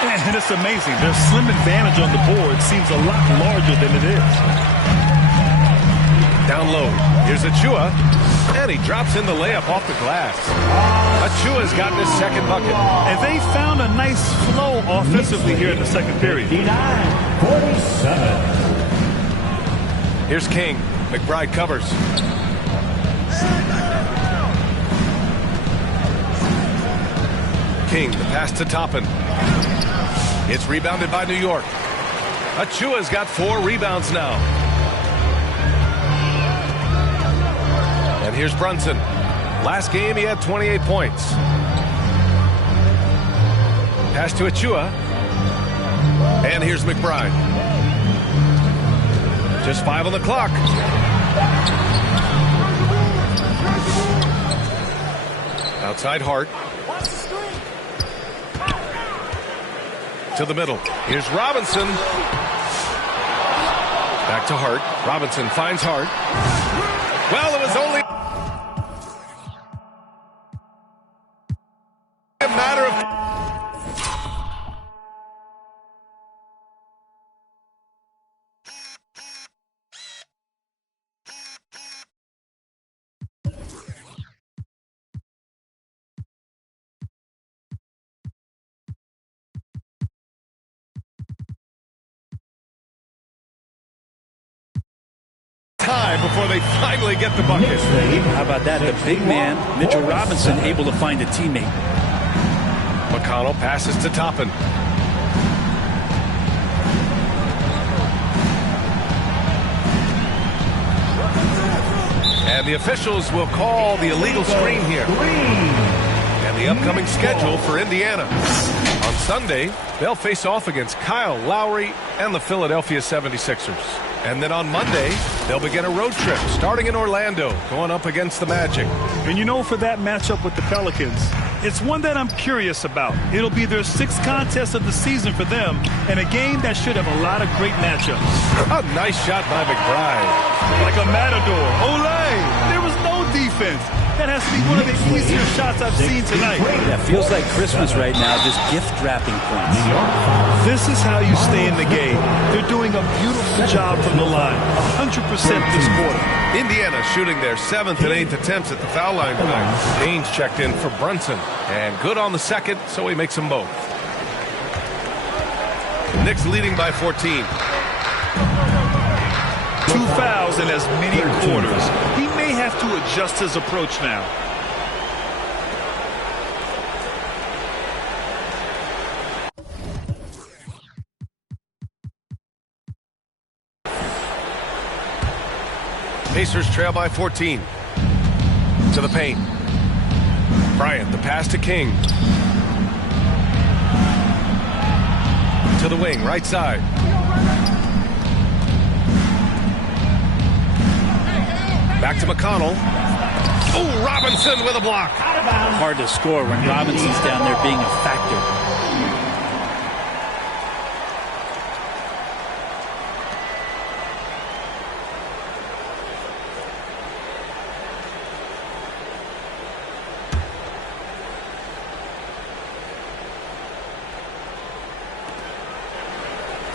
And it's amazing. Their slim advantage on the board seems a lot larger than it is. Down low. Here's Achua. And he drops in the layup off the glass. Achua's gotten his second bucket. And they found a nice flow offensively here in the second period. 49-47. Here's King. McBride covers. King, the pass to Toppin. It's rebounded by New York. Achua's got 4 rebounds now. And here's Brunson. Last game, he had 28 points. Pass to Achua. And here's McBride. Just 5 on the clock. Outside Hart. To the middle. Here's Robinson. Back to Hart. Robinson finds Hart. Well, it was only a matter of time before they finally get the bucket. How about that? The big man, Mitchell Robinson, able to find a teammate. McConnell passes to Toppin. And the officials will call the illegal screen here. And the upcoming schedule for Indiana. On Sunday, they'll face off against Kyle Lowry and the Philadelphia 76ers. And then on Monday, they'll begin a road trip starting in Orlando, going up against the Magic. And you know, for that matchup with the Pelicans, it's one that I'm curious about. It'll be their 6th contest of the season for them, and a game that should have a lot of great matchups. A nice shot by McBride. Like a matador. Olay! There was no defense. That has to be one of the easier shots I've seen tonight. Yeah, feels like Christmas right now, just gift wrapping points. This is how you stay in the game. They're doing a beautiful job from the line. 100% this quarter. Indiana shooting their 7th and 8th attempts at the foul line tonight. Haynes checked in for Brunson. And good on the second, so he makes them both. Knicks leading by 14. 2 fouls in as many quarters. He may have to adjust his approach now. Pacers trail by 14. To the paint. Bryant, the pass to King. To the wing, right side. Back to McConnell. Oh, Robinson with a block. Hard to score when Robinson's down there being a factor.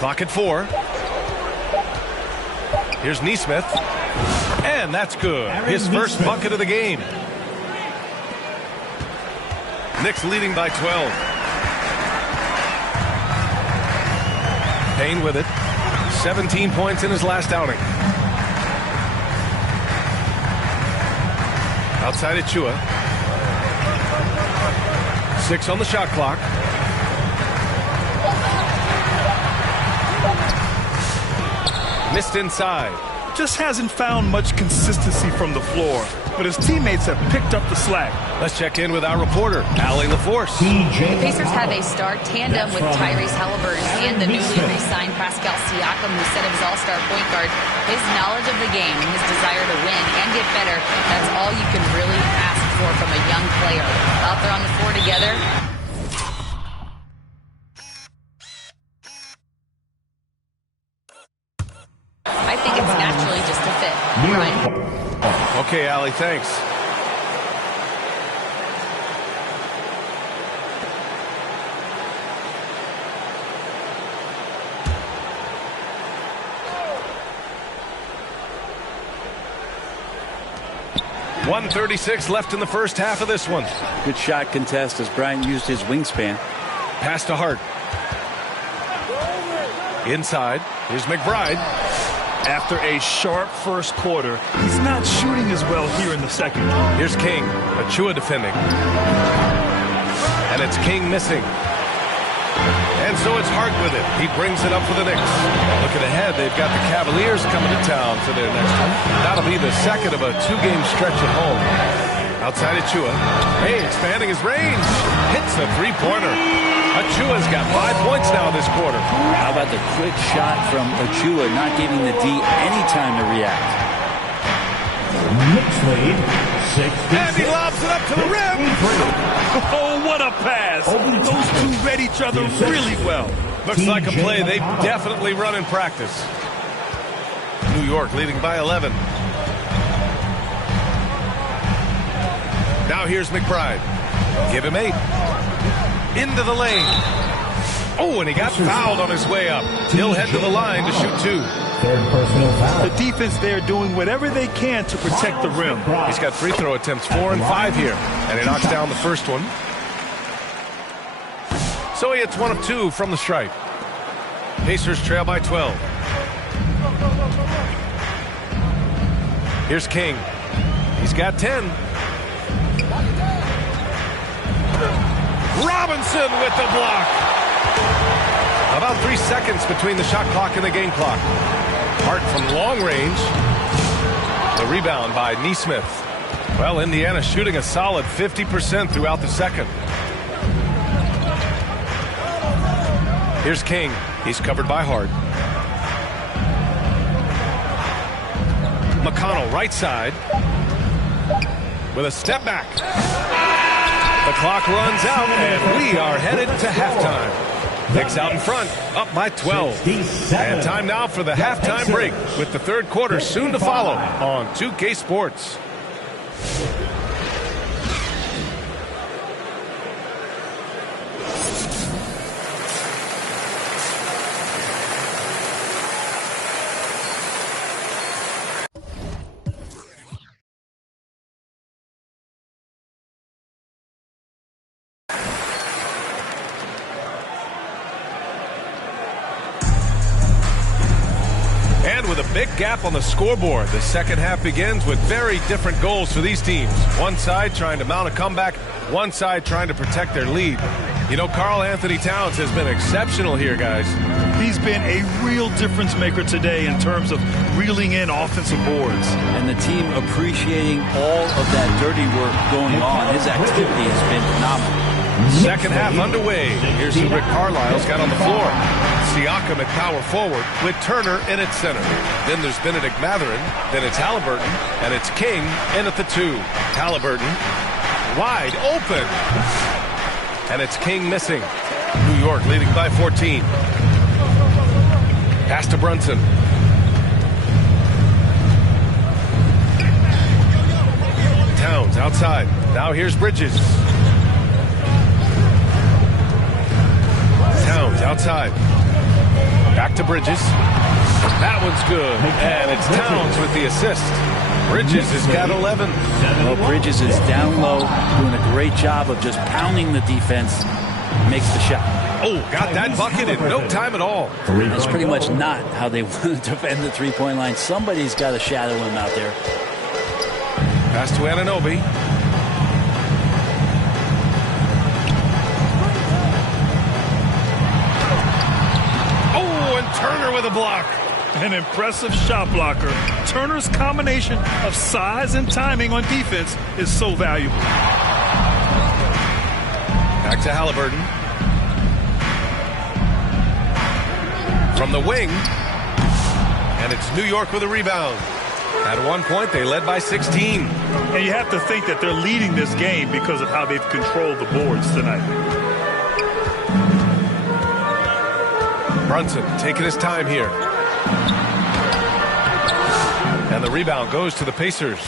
Clock at 4. Here's Neesmith. And that's good. His first bucket of the game. Knicks leading by 12. Payne with it. 17 points in his last outing. Outside Achua. 6 on the shot clock. Missed inside. Just hasn't found much consistency from the floor, but his teammates have picked up the slack. Let's check in with our reporter, Allie LaForce. The Pacers have a star tandem with Tyrese Halliburton and the newly re-signed Pascal Siakam, who set his all-star point guard. His knowledge of the game and his desire to win and get better, that's all you can really ask for from a young player. Out there on the floor together, I think it's naturally just a fit. Ryan? Okay, Allie, thanks. .136 left in the first half of this one. Good shot contest as Bryant used his wingspan. Pass to Hart. Inside. Here's McBride. After a sharp first quarter, he's not shooting as well here in the second. Here's King. Achua defending. And it's King missing. And so it's Hart with it. He brings it up for the Knicks. Looking ahead, they've got the Cavaliers coming to town for their next one. That'll be the second of a 2-game stretch at home. Outside Achua. Hey, expanding his range. Hits a three-pointer. Achua's got 5 points now this quarter. How about the quick shot from Achua, not giving the D any time to react. Knicks lead, 66. And he lobs it up to the rim. Oh, what a pass. Those two read each other really well. Looks like a play they definitely run in practice. New York leading by 11. Now here's McBride. Give him 8. Into the lane. Oh, and he got fouled on his way up. He'll head to the line to shoot 2. Third personal foul. The defense there doing whatever they can to protect the rim. He's got free throw attempts 4 and 5 here. And he knocks down the first one. So he hits 1 of 2 from the stripe. Pacers trail by 12. Here's King. He's got 10. Robinson with the block. About 3 seconds between the shot clock and the game clock. Hart from long range. The rebound by Neesmith. Well, Indiana shooting a solid 50% throughout the second. Here's King. He's covered by Hart. McConnell right side. With a step back. The clock runs out, and we are headed to halftime. Knicks out in front, up by 12. And time now for the halftime break, with the third quarter soon to follow on 2K Sports. With a big gap on the scoreboard, the second half begins with very different goals for these teams. One side trying to mount a comeback, one side trying to protect their lead. You know, Karl Anthony Towns has been exceptional here, guys. He's been a real difference maker today in terms of reeling in offensive boards. And the team appreciating all of that dirty work going on. His activity has been phenomenal. Second half underway. Here's who Rick Carlisle's got on the floor. Siakam at power forward with Turner in at center. Then there's Benedict Mathurin. Then it's Halliburton. And it's King in at the 2. Halliburton wide open. And it's King missing. New York leading by 14. Pass to Brunson. Towns outside. Now here's Bridges. Towns outside. Back to Bridges. That one's good. And it's Towns with the assist. Bridges has got 11. Well, Bridges is down low, doing a great job of just pounding the defense. Makes the shot. Oh, got that bucket in no time at all. That's pretty much not how they want to defend the three-point line. Somebody's got to shadow him out there. Pass to Anunoby. Oh, and Turner with a block. An impressive shot blocker. Turner's combination of size and timing on defense is so valuable. Back to Halliburton. From the wing. And it's New York with a rebound. At one point, they led by 16. And you have to think that they're leading this game because of how they've controlled the boards tonight. Brunson taking his time here. And the rebound goes to the Pacers.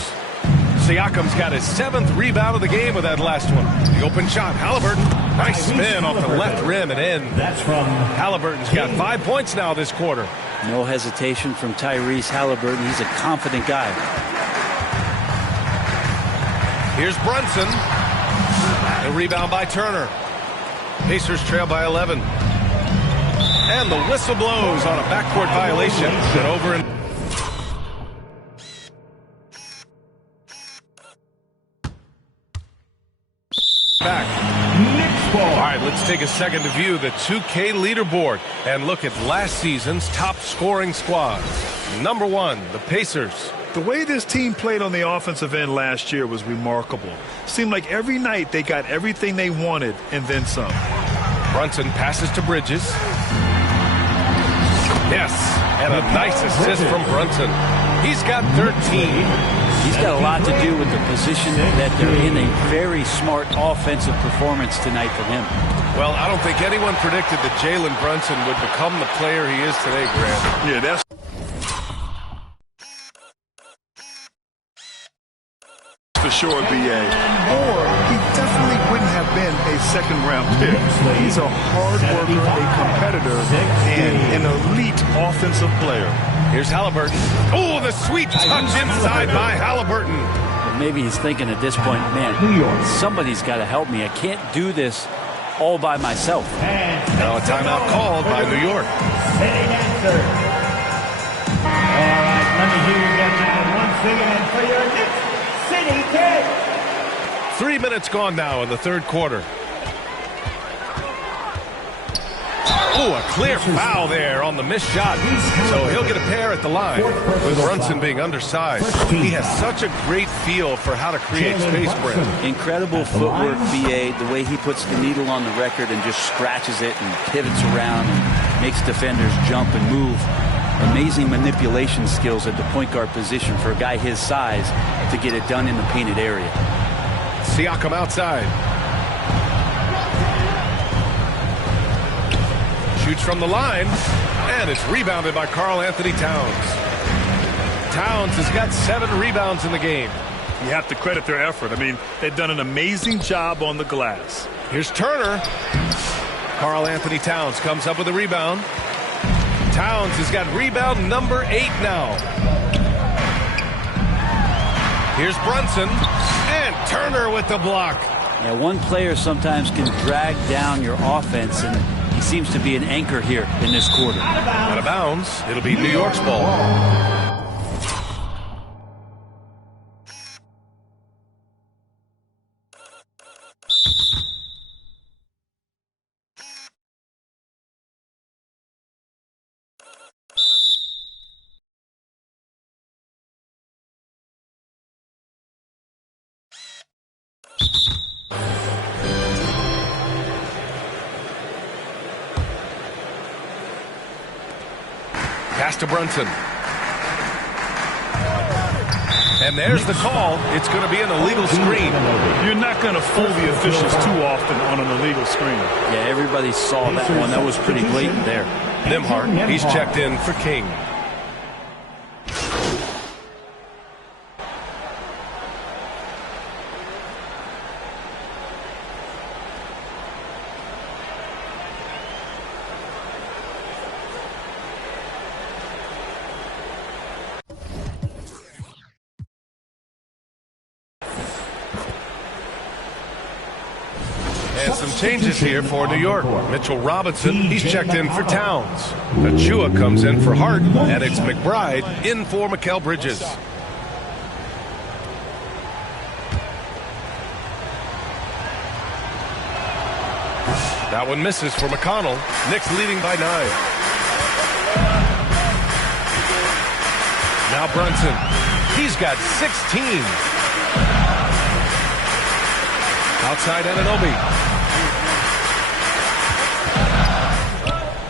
Siakam's got his 7th rebound of the game with that last one. The open shot, Halliburton. Nice spin off the left rim and in. That's from Halliburton's got 5 points now this quarter. No hesitation from Tyrese Halliburton. He's a confident guy. Here's Brunson. The rebound by Turner. Pacers trail by 11. And the whistle blows on a backcourt violation. And over and back. All right, let's take a second to view the 2K leaderboard and look at last season's top scoring squads. Number 1, the Pacers. The way this team played on the offensive end last year was remarkable. Seemed like every night they got everything they wanted and then some. Brunson passes to Bridges. Yes, and a nice assist from Brunson. He's got 13. He's got a lot to do with the position that they're in. A very smart offensive performance tonight from him. Well, I don't think anyone predicted that Jalen Brunson would become the player he is today, Grant. Yeah, that's for sure, B.A. Or he definitely wouldn't have been a second-round pick. He's a hard worker, a competitor, and an elite offensive player. Here's Halliburton. Oh, the sweet touch inside by Halliburton. But maybe he's thinking at this point, man, somebody's got to help me. I can't do this all by myself. Now a timeout called by New York. Sitting answer. All right, let me hear you get that once again for your next City Kid. 3 minutes gone now in the third quarter. Oh, a clear foul there on the missed shot. So he'll get a pair at the line with Brunson being undersized. He has such a great feel for how to create space for him. Incredible footwork, B.A. The way he puts the needle on the record and just scratches it and pivots around and makes defenders jump and move. Amazing manipulation skills at the point guard position for a guy his size to get it done in the painted area. Siakam outside. Shoots from the line, and it's rebounded by Karl Anthony Towns. Towns has got 7 rebounds in the game. You have to credit their effort. I mean, they've done an amazing job on the glass. Here's Turner. Karl Anthony Towns comes up with a rebound. Towns has got rebound number 8 now. Here's Brunson, and Turner with the block. Yeah, one player sometimes can drag down your offense, and he seems to be an anchor here in this quarter. Out of bounds. It'll be New York's ball. Pass to Brunson. And there's the call. It's going to be an illegal screen. You're not going to fool the officials too often on an illegal screen. Yeah, everybody saw that one. That was pretty blatant there. Nembhard, he's checked in for King. And some changes here for New York. Mitchell Robinson, he's checked in for Towns. Achua comes in for Hart, and it's McBride in for Mikal Bridges. That one misses for McConnell. Knicks leading by 9. Now Brunson. He's got 16. Outside Anunoby.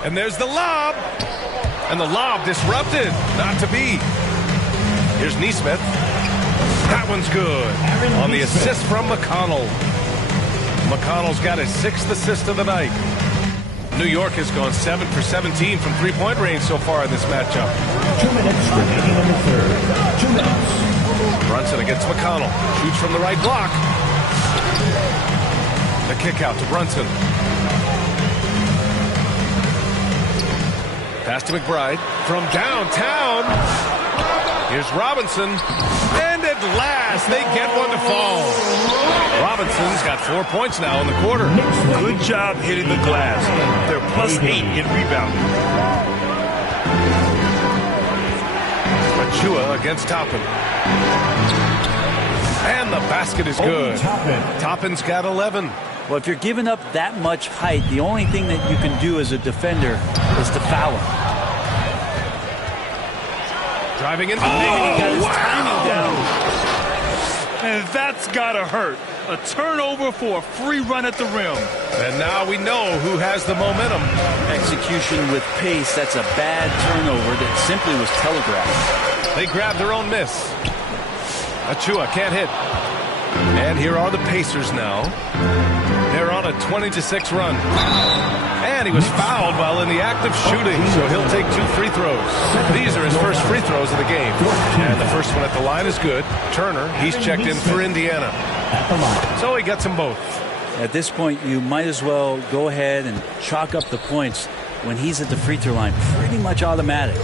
And there's the lob. And the lob disrupted. Not to be. Here's Neesmith. That one's good. On the assist from McConnell. McConnell's got his 6th assist of the night. New York has gone 7 for 17 from three-point range so far in this matchup. 2 minutes remaining in the third. 2 minutes. Brunson against McConnell. Shoots from the right block. The kick out to Brunson. Pass to McBride from downtown. Here's Robinson. And at last, they get one to fall. Robinson's got 4 points now in the quarter. Good job hitting the glass. They're +8 in rebounding. Achua against Toppin. And the basket is good. Toppin's got 11. Well, if you're giving up that much height, the only thing that you can do as a defender is to foul him. Driving in. Oh, he got his timing down. And that's gotta hurt. A turnover for a free run at the rim. And now we know who has the momentum. Execution with pace, that's a bad turnover that simply was telegraphed. They grab their own miss. Achua can't hit. And here are the Pacers now. They're on a 20-6 run. And he was fouled while in the act of shooting, so he'll take 2 free throws. These are his first free throws of the game. And the first one at the line is good. Turner, he's checked in for Indiana. So he gets them both. At this point, you might as well go ahead and chalk up the points when he's at the free throw line. Pretty much automatic.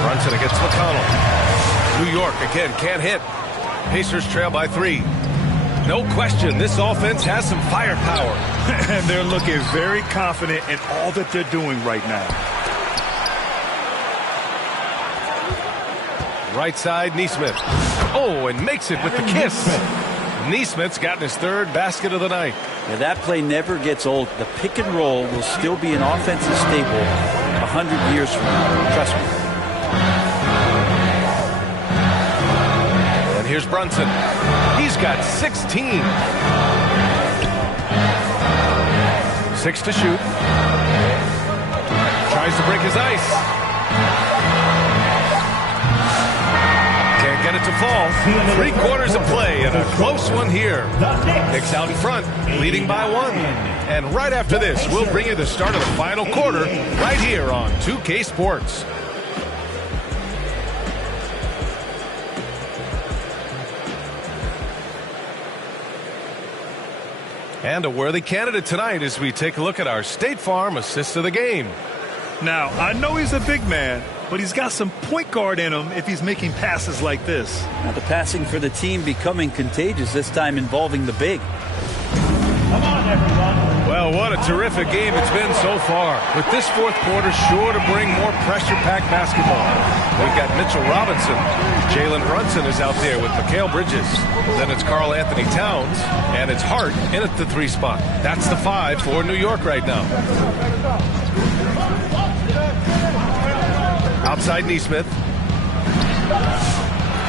Brunson against McConnell. New York again can't hit. Pacers trail by 3. No question, this offense has some firepower. And they're looking very confident in all that they're doing right now. Right side, Neesmith. Oh, and makes it with the kiss. Neesmith's gotten his 3rd basket of the night. Yeah, that play never gets old. The pick and roll will still be an offensive staple 100 years from now. Trust me. And here's Brunson. He's got 16. 6 to shoot. Tries to break his ice. Can't get it to fall. 3/4 of play and a close one here. Knicks out in front, leading by 1. And right after this, we'll bring you the start of the final quarter right here on 2K Sports. And a worthy candidate tonight as we take a look at our State Farm assist of the game. Now, I know he's a big man, but he's got some point guard in him if he's making passes like this. Now the passing for the team becoming contagious, this time involving the big. Come on, everyone. Well, what a terrific game it's been so far. With this 4th quarter sure to bring more pressure-packed basketball. We've got Mitchell Robinson. Jalen Brunson is out there with Mikal Bridges. Then it's Karl Anthony Towns. And it's Hart in at the 3 spot. That's the 5 for New York right now. Outside Neesmith.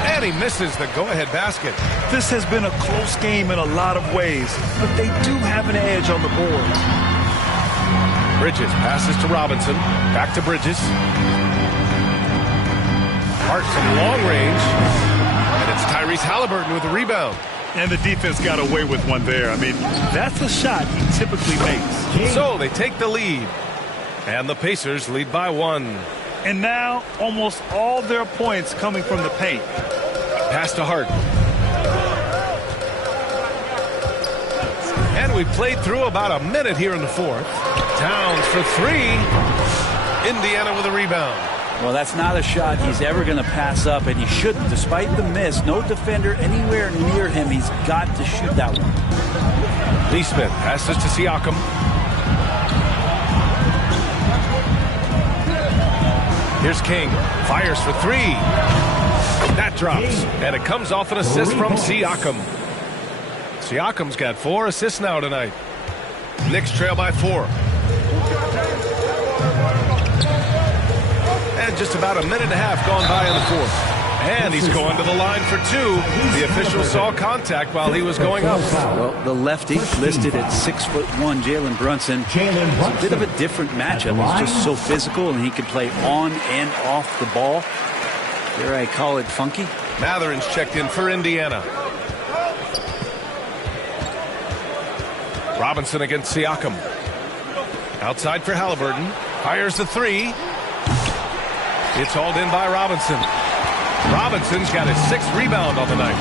And he misses the go-ahead basket. This has been a close game in a lot of ways, but they do have an edge on the board. Bridges passes to Robinson. Back to Bridges. Hart from long range. And it's Tyrese Halliburton with the rebound. And the defense got away with one there. I mean, that's a shot he typically makes. So they take the lead. And the Pacers lead by 1. And now almost all their points coming from the paint. Pass to Hart. And we played through about a minute here in the 4th. Towns for 3. Indiana with a rebound. Well, that's not a shot he's ever going to pass up, and he shouldn't. Despite the miss, no defender anywhere near him. He's got to shoot that one. Lee Smith passes to Siakam. Here's King. Fires for three. That drops, and it comes off an assist from Siakam. Siakam's got 4 assists now tonight. Knicks trail by 4. And just about a minute and a half gone by in the fourth. And he's going to the line for 2. The official saw contact while he was going up. Well, the lefty listed at 6'1", Jalen Brunson. It's a bit of a different matchup. He's just so physical, and he can play on and off the ball. Dare I call it funky? Matherin's checked in for Indiana. Robinson against Siakam. Outside for Halliburton. Fires the 3. It's hauled in by Robinson. Robinson's got his 6th rebound on the night.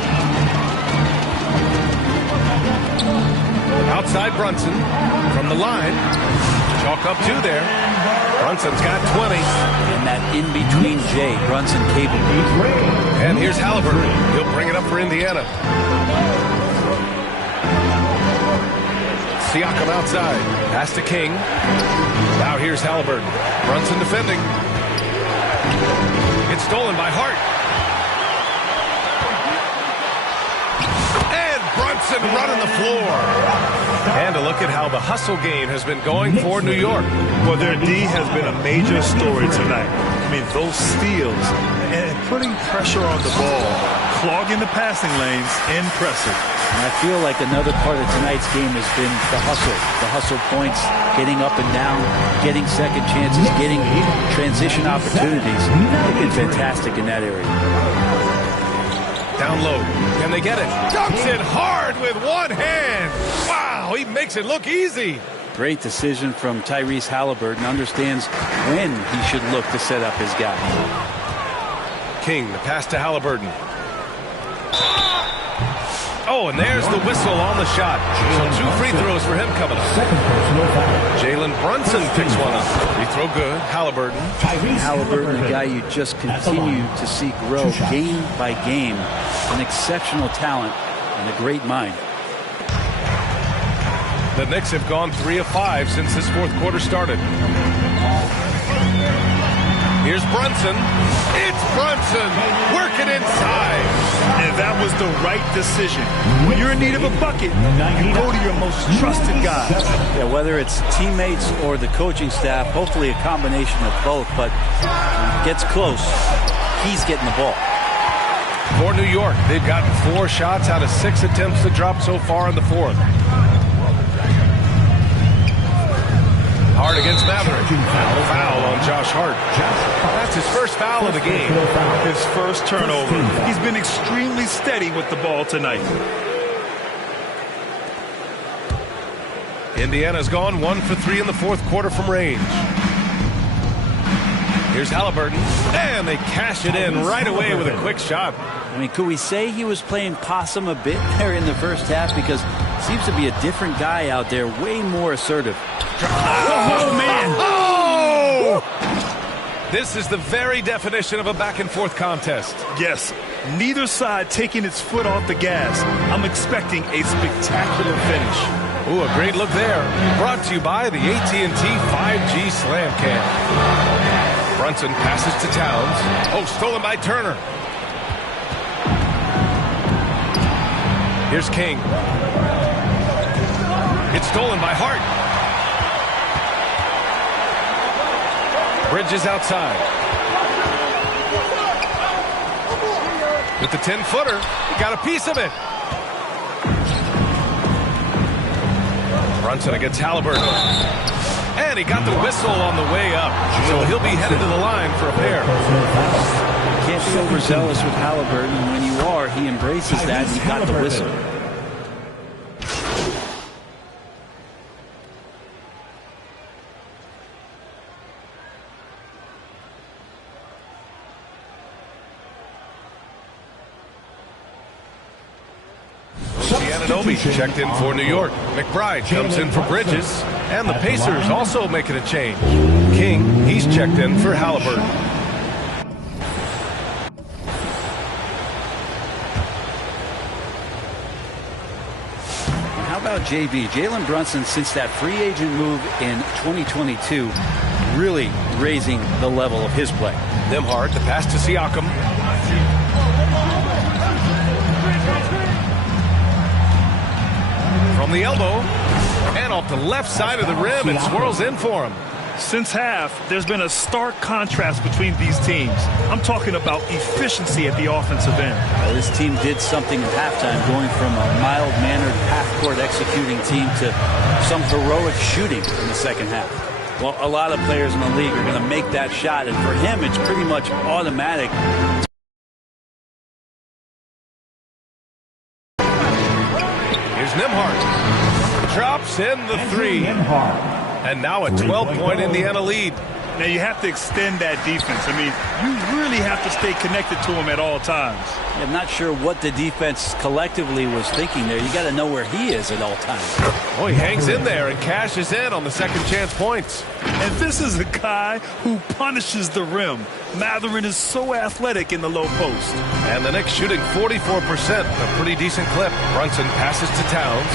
Outside Brunson. From the line. Chalk up 2 there. Brunson's got 20. And that in-between J, Brunson capable. And here's Halliburton. He'll bring it up for Indiana. Siakam outside. Pass to King. Now here's Halliburton. Brunson defending. It's stolen by Hart. And Brunson running the floor. And a look at how the hustle game has been going for New York. Well, their D has been a major story tonight. I mean, those steals and putting pressure on the ball, clogging the passing lanes, impressive. And I feel like another part of tonight's game has been the hustle points, getting up and down, getting second chances, getting transition opportunities. They've been fantastic in that area. Down low. Can they get it? Dunks it hard with one hand. Wow, he makes it look easy. Great decision from Tyrese Halliburton. Understands when he should look to set up his guy. King, the pass to Halliburton. Oh, and there's the whistle on the shot. So 2 free throws for him coming up. Jalen Brunson picks one up. Free throw good. Halliburton. Halliburton, a guy you just continue to see grow game by game. An exceptional talent and a great mind. The Knicks have gone 3 of 5 since this fourth quarter started. Here's Brunson. It's Brunson working inside. And that was the right decision. When you're in need of a bucket, you go to your most trusted guy. Yeah, whether it's teammates or the coaching staff, hopefully a combination of both, but when it gets close, he's getting the ball. For New York, they've gotten 4 shots out of 6 attempts to drop so far in the fourth. Hart against Matherin. Foul on Josh Hart. That's his first foul of the game. His first turnover. He's been extremely steady with the ball tonight. Indiana's gone 1 for 3 in the fourth quarter from range. Here's Halliburton. And they cash it in right away with a quick shot. I mean, could we say he was playing possum a bit there in the first half? Because it seems to be a different guy out there, way more assertive. Oh, man. Oh! This is the very definition of a back-and-forth contest. Yes, neither side taking its foot off the gas. I'm expecting a spectacular finish. Ooh, a great look there. Brought to you by the AT&T 5G Slam Cam. Brunson passes to Towns. Oh, stolen by Turner. Here's King. It's stolen by Hart. Bridges outside. With the 10-footer, he got a piece of it. Brunson against Halliburton. And he got the whistle on the way up. So he'll be headed to the line for a pair. Can't be overzealous with Halliburton. When you are, he embraces that, and he got the whistle. Checked in for New York. McBride comes in for Bridges. And the Pacers also making a change. King, he's checked in for Halliburton. about JV? Jalen Brunson, since that free agent move in 2022, really raising the level of his play. Nembhard, the pass to Siakam. From the elbow, and off the left side of the rim, it swirls in for him. Since half, there's been a stark contrast between these teams. I'm talking about efficiency at the offensive end. Well, this team did something at halftime, going from a mild-mannered half-court executing team to some heroic shooting in the second half. Well, a lot of players in the league are going to make that shot, and for him, it's pretty much automatic. Here's Nembhard. Drops in the three. And now a 12-point Indiana lead. Now you have to extend that defense. I mean, you really have to stay connected to him at all times. I'm not sure what the defense collectively was thinking there. You got to know where he is at all times. Oh, he hangs in there and cashes in on the second chance points. And this is a guy who punishes the rim. Mathurin is so athletic in the low post. And the Knicks shooting 44%, a pretty decent clip. Brunson passes to Towns.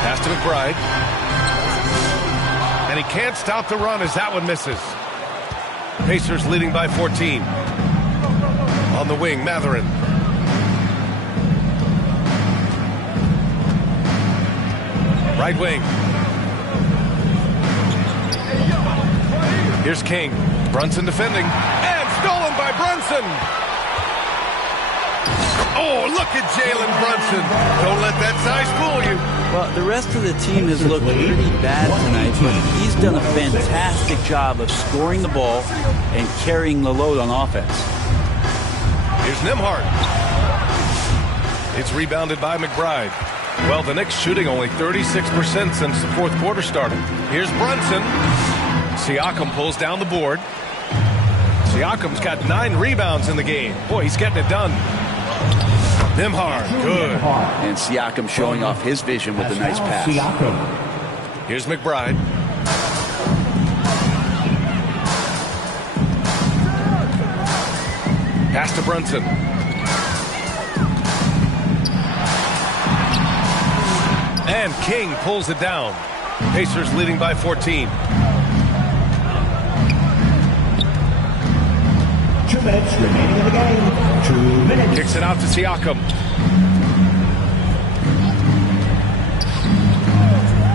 Pass to McBride. And he can't stop the run as that one misses. Pacers leading by 14. On the wing, Mathurin. Right wing. Here's King. Brunson defending. And stolen by Brunson. Oh, look at Jalen Brunson. Don't let that size fool you. Well, the rest of the team has looked pretty bad tonight, but he's done a fantastic job of scoring the ball and carrying the load on offense. Here's Nembhard. It's rebounded by McBride. Well, the Knicks shooting only 36% since the fourth quarter started. Here's Brunson. Siakam pulls down the board. Siakam's got 9 rebounds in the game. Boy, he's getting it done. Nembhard, good. And Siakam showing off his vision with a nice pass. Here's McBride. Pass to Brunson. And King pulls it down. Pacers leading by 14. 2 minutes remaining in the game. 2 minutes. Kicks it out to Siakam.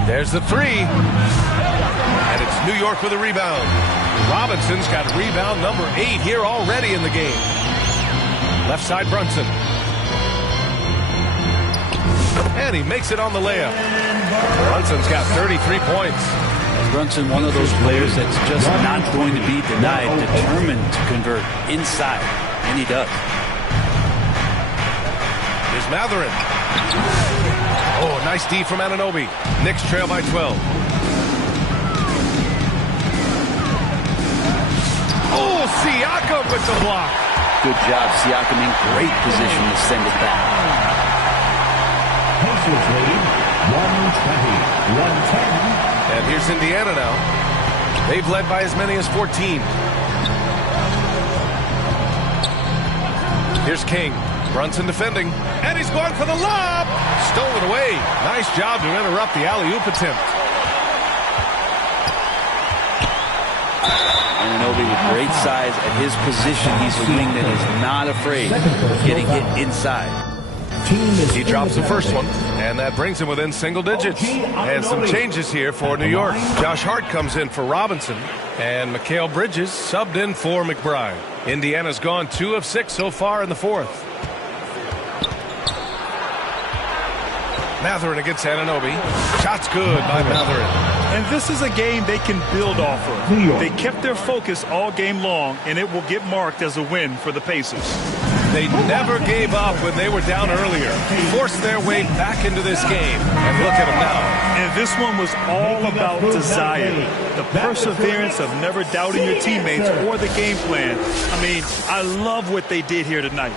There's the three. And it's New York with a rebound. Robinson's got rebound number 8 here already in the game. Left side, Brunson. And he makes it on the layup. Brunson's got 33 points. Brunson, one of those players that's just not going to be denied, determined to convert inside, and he does. Here's Mathurin. Oh, nice D from Anunoby. Knicks trail by 12. Oh, Siakam with the block. Good job, Siakam, in great position to send it back. Pacers lead 120-110. And here's Indiana now. They've led by as many as 14. Here's King. Brunson defending. And he's going for the lob. Stolen away. Nice job to interrupt the alley-oop attempt. Anunoby with great size at his position. He's a wing that is not afraid of getting hit inside. He drops the first one, and that brings him within single digits. And some changes here for New York. Josh Hart comes in for Robinson, and Mikal Bridges subbed in for McBride. Indiana's gone 2 of 6 so far in the fourth. Mathurin against Anunoby. Shot's good by Mathurin. And this is a game they can build off of. They kept their focus all game long, and it will get marked as a win for the Pacers. They never gave up when they were down earlier. Forced their way back into this game. And look at them now. And this one was all about desire. The perseverance of never doubting your teammates or the game plan. I mean, I love what they did here tonight.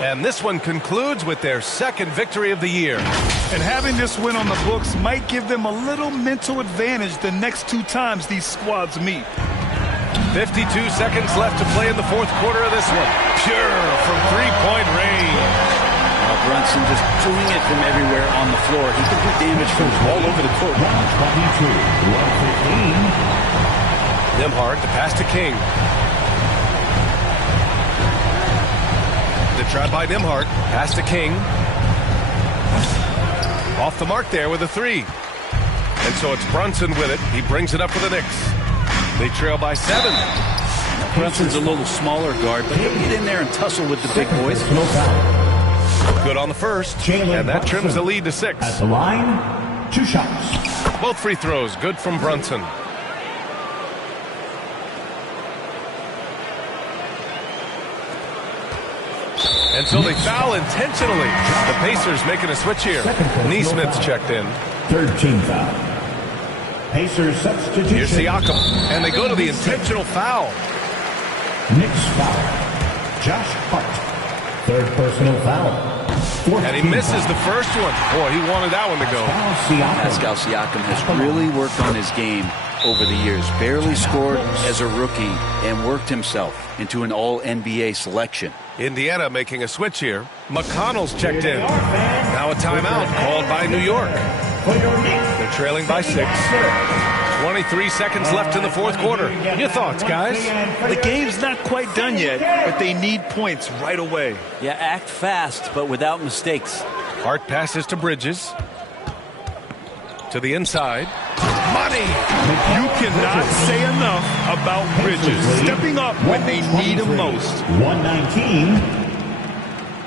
And this one concludes with their second victory of the year. And having this win on the books might give them a little mental advantage the next 2 times these squads meet. 52 seconds left to play in the fourth quarter of this one. Pure from 3-point range. Brunson just doing it from everywhere on the floor. He can do damage from all over the court. 122, 115. Nembhard, the pass to King. The try by Nembhard. Pass to King. Off the mark there with a three. And so it's Brunson with it. He brings it up for the Knicks. They trail by 7. Brunson's a little smaller guard, but he'll get in there and tussle with the big boys. Good on the first, and that trims the lead to 6. At the line, 2 shots. Both free throws good from Brunson. And so they foul intentionally. The Pacers making a switch here. Neesmith's checked in. 3rd team foul. Pacers substitution. Here's Siakam, and they go to the intentional foul. Knicks foul. Josh Hart. 3rd personal foul. And he misses the first one. Boy, he wanted that one to go. Pascal Siakam has really worked on his game over the years. Barely scored as a rookie and worked himself into an all-NBA selection. Indiana making a switch here. McConnell's checked in. Now a timeout called by New York. They're trailing by 6. 23 seconds left in the 4th quarter. Your thoughts, guys? The game's not quite done yet, but they need points right away. Yeah, act fast, but without mistakes. Hart passes to Bridges. To the inside. Money! You cannot say enough about Bridges stepping up when they need him most. 119.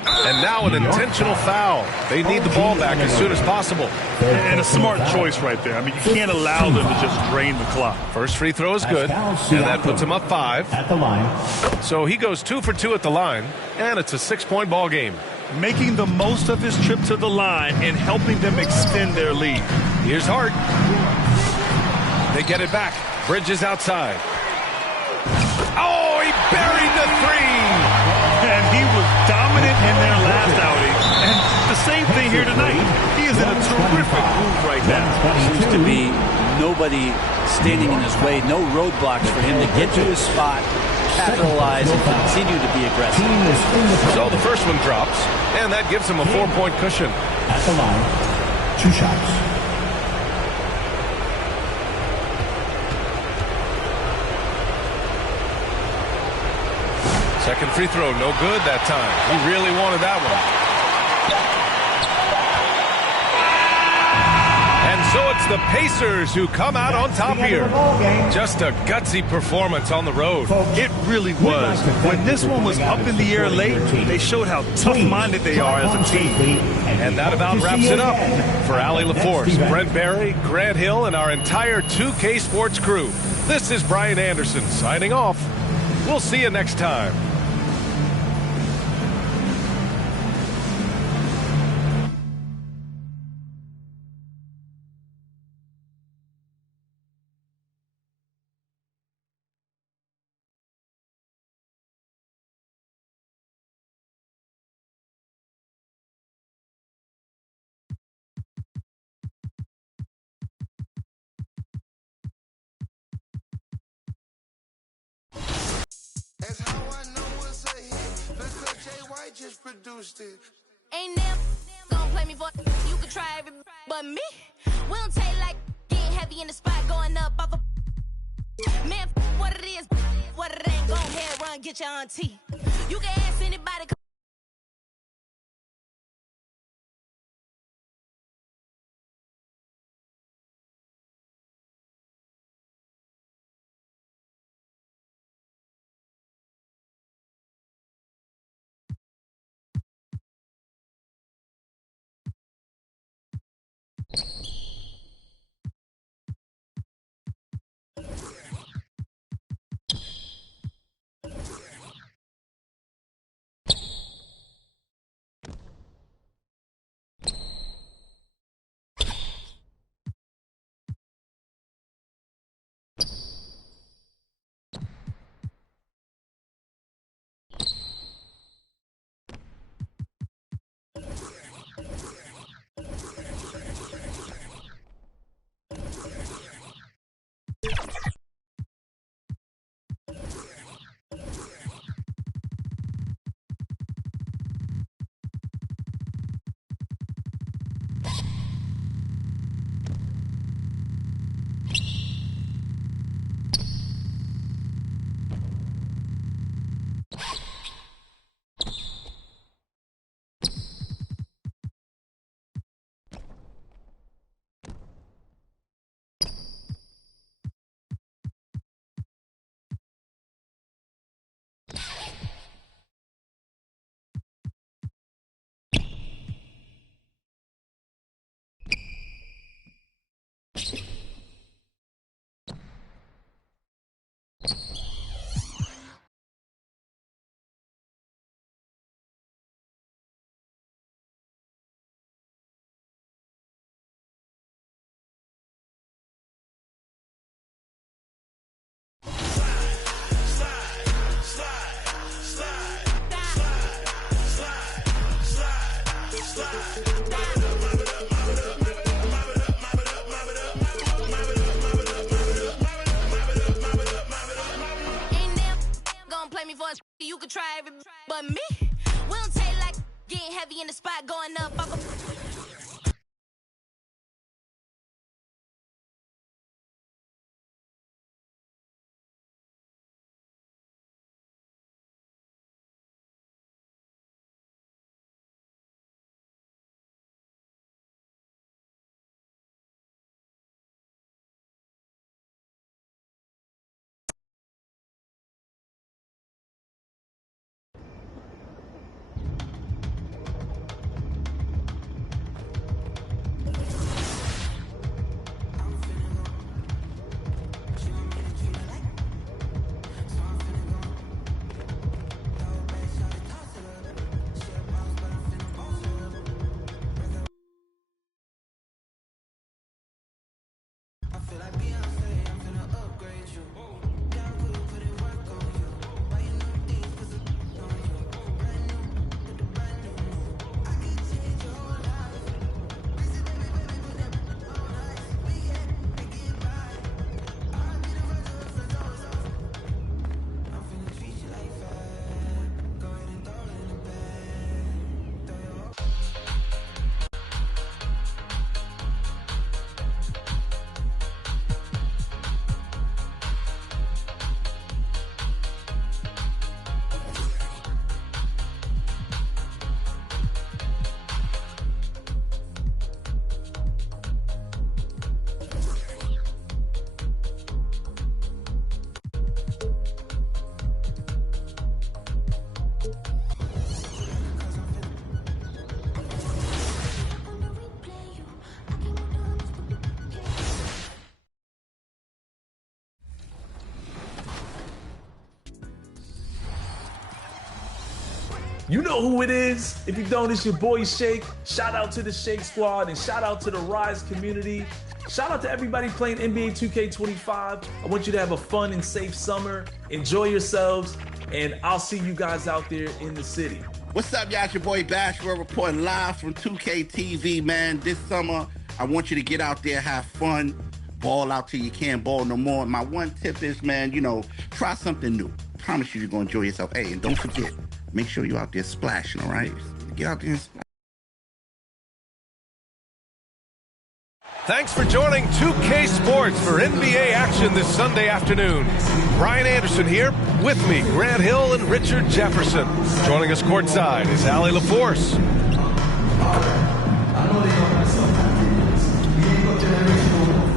And now an intentional foul. They need the ball back as soon as possible. And a smart choice right there. I mean, you can't allow them to just drain the clock. First free throw is good, and that puts him up 5. At the line. So he goes 2 for 2 at the line, and it's a 6-point ball game. Making the most of his trip to the line and helping them extend their lead. Here's Hart. They get it back. Bridges outside. Oh, he buried the 3. And he was dominant in their last outing. And the same thing here tonight. He is in a terrific groove right now. Seems to be nobody standing in his way, no roadblocks for him to get to his spot, capitalize, and continue to be aggressive. So the first one drops, and that gives him a 4-point cushion. At the line, 2 shots. Second free throw, no good that time. He really wanted that one. And so it's the Pacers who come out on top here. Just a gutsy performance on the road. It really was. When this one was up in the air late, they showed how tough-minded they are as a team. And that about wraps it up. For Ali LaForce, Brent Barry, Grant Hill, and our entire 2K Sports crew, this is Brian Anderson signing off. We'll see you next time. Just produced it. Ain't never gonna play me for you could try every but me. We don't take like getting heavy in the spot, going up off a man. What it is, what it ain't. Go ahead, run, get your auntie. You can ask anybody. You could try every but me. We don't take like getting heavy in the spot, going up. You know who it is. If you don't, it's your boy Shake. Shout out to the Shake Squad and shout out to the Rise community. Shout out to everybody playing NBA 2K25. I want you to have a fun and safe summer. Enjoy yourselves, and I'll see you guys out there in the city. What's up, y'all? It's your boy Bash. We're reporting live from 2K TV, man. This summer, I want you to get out there, have fun, ball out till you can't ball no more. My one tip is, man, try something new. Promise you, you're going to enjoy yourself. Hey, and don't forget, make sure you're out there splashing, all right? Get out there and splash. Thanks for joining 2K Sports for NBA action this Sunday afternoon. Brian Anderson here, with me, Grant Hill and Richard Jefferson. Joining us courtside is Allie LaForce.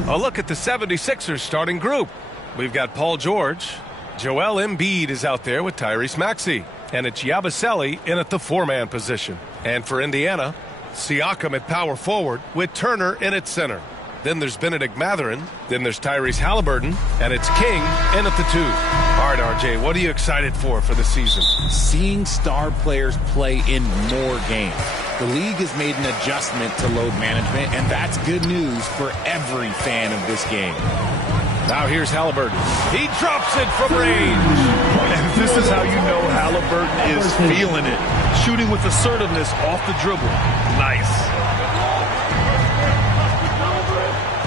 A look at the 76ers starting group. We've got Paul George. Joel Embiid is out there with Tyrese Maxey. And it's Yabusele in at the four-man position. And for Indiana, Siakam at power forward with Turner in at center. Then there's Benedict Mathurin. Then there's Tyrese Halliburton. And it's King in at the two. All right, RJ, what are you excited for this season? Seeing star players play in more games. The league has made an adjustment to load management, and that's good news for every fan of this game. Now here's Halliburton. He drops it from range. And this is how you know Halliburton is feeling it. Shooting with assertiveness off the dribble. Nice.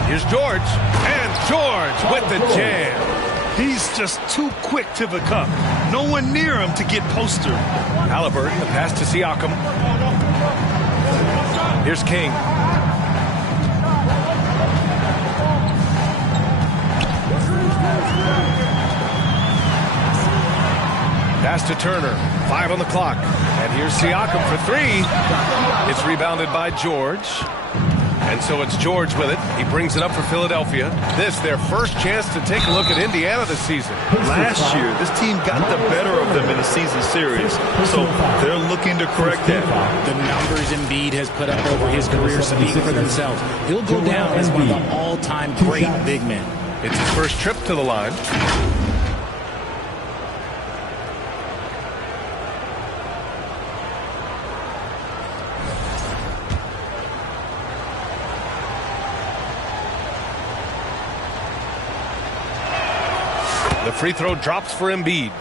Here's George. And George with the jam. He's just too quick to the cup. No one near him to get postered. Halliburton, the pass to Siakam. Here's King. Pass to Turner. 5 on the clock. And here's Siakam for three. It's rebounded by George. And so it's George with it. He brings it up for Philadelphia. This, their first chance to take a look at Indiana this season. Last year, this team got the better of them in the season series. So they're looking to correct that. The numbers Embiid has put up over his career speak for themselves. He'll go down as one of the all-time great big men. It's his first trip to the line. The free throw drops for Embiid.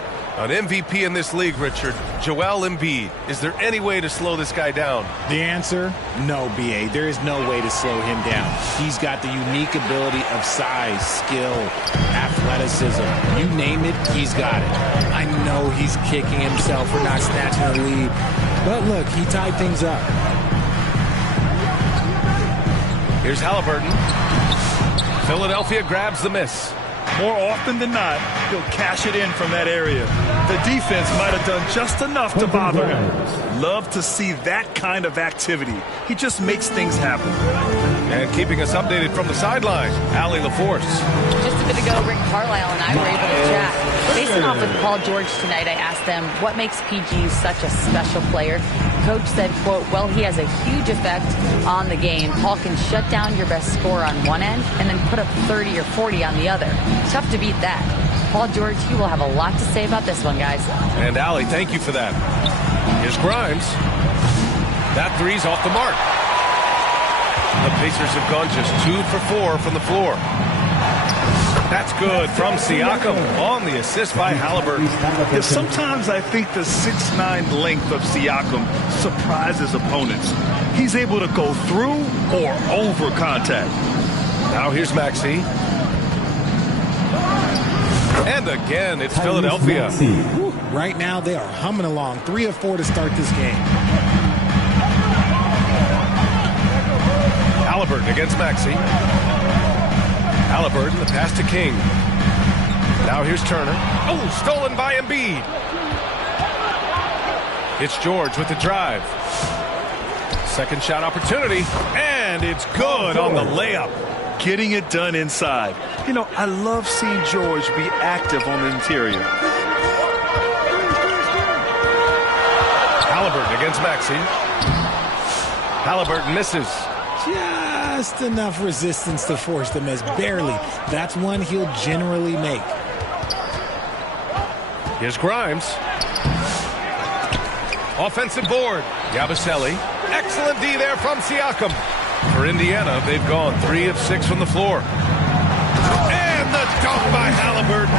An MVP in this league, Richard, Joel Embiid. Is there any way to slow this guy down? The answer? No, B.A. There is no way to slow him down. He's got the unique ability of size, skill, athleticism. You name it, he's got it. I know he's kicking himself for not snatching the lead, but look, he tied things up. Here's Halliburton. Philadelphia grabs the miss. More often than not, he'll cash it in from that area. The defense might have done just enough to bother him. Love to see that kind of activity. He just makes things happen. And keeping us updated from the sideline, Allie LaForce. Just a bit ago, Rick Carlisle and I were able to chat. Facing off with Paul George tonight, I asked them what makes PG such a special player. Coach said, quote, well, he has a huge effect on the game. Paul can shut down your best scorer on one end and then put up 30 or 40 on the other. Tough to beat that. Paul George, he will have a lot to say about this one, guys. And Allie, thank you for that. Here's Grimes. That three's off the mark. The Pacers have gone just 2 for 4 from the floor. That's good from Siakam on the assist by Halliburton. Yeah, sometimes I think the 6'9" length of Siakam surprises opponents. He's able to go through or over contact. Now here's Maxey. And again, it's Philadelphia. Right now, they are humming along. 3 of 4 to start this game. Halliburton against Maxey. Halliburton, the pass to King. Now here's Turner. Oh, stolen by Embiid. It's George with the drive. Second shot opportunity, and it's good on the layup. Getting it done inside. You know, I love seeing George be active on the interior. Halliburton against Maxey. Halliburton misses. Just enough resistance to force the miss. Barely. That's one he'll generally make. Here's Grimes. Offensive board. Yabusele. Excellent D there from Siakam. For Indiana, they've gone 3 of 6 from the floor. And the dunk by Halliburton.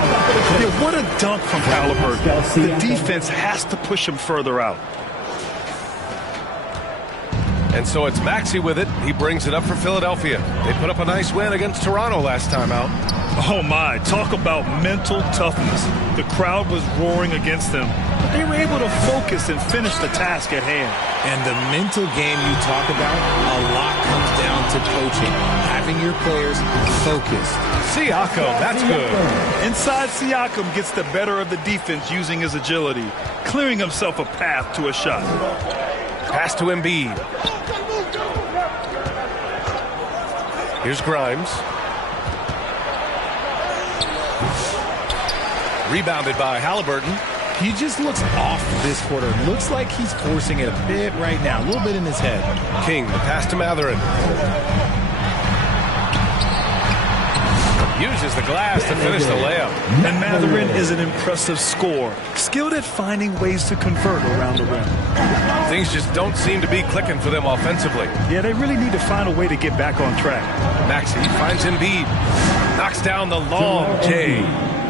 Yeah, what a dunk from Halliburton. The defense has to push him further out. And so it's Maxey with it. He brings it up for Philadelphia. They put up a nice win against Toronto last time out. Oh my, talk about mental toughness. The crowd was roaring against them, but they were able to focus and finish the task at hand. And the mental game you talk about, a lot comes down to coaching. Having your players focused. Siakam, that's good. Inside Siakam gets the better of the defense using his agility, clearing himself a path to a shot. Pass to Embiid. Here's Grimes. Rebounded by Halliburton. He just looks off this quarter. Looks like he's forcing it a bit right now. A little bit in his head. King, the pass to Matherin. Uses the glass to finish the layup. And Matherin is an impressive scorer. Skilled at finding ways to convert around the rim. Things just don't seem to be clicking for them offensively. Yeah, they really need to find a way to get back on track. Maxey finds Embiid. Knocks down the long J.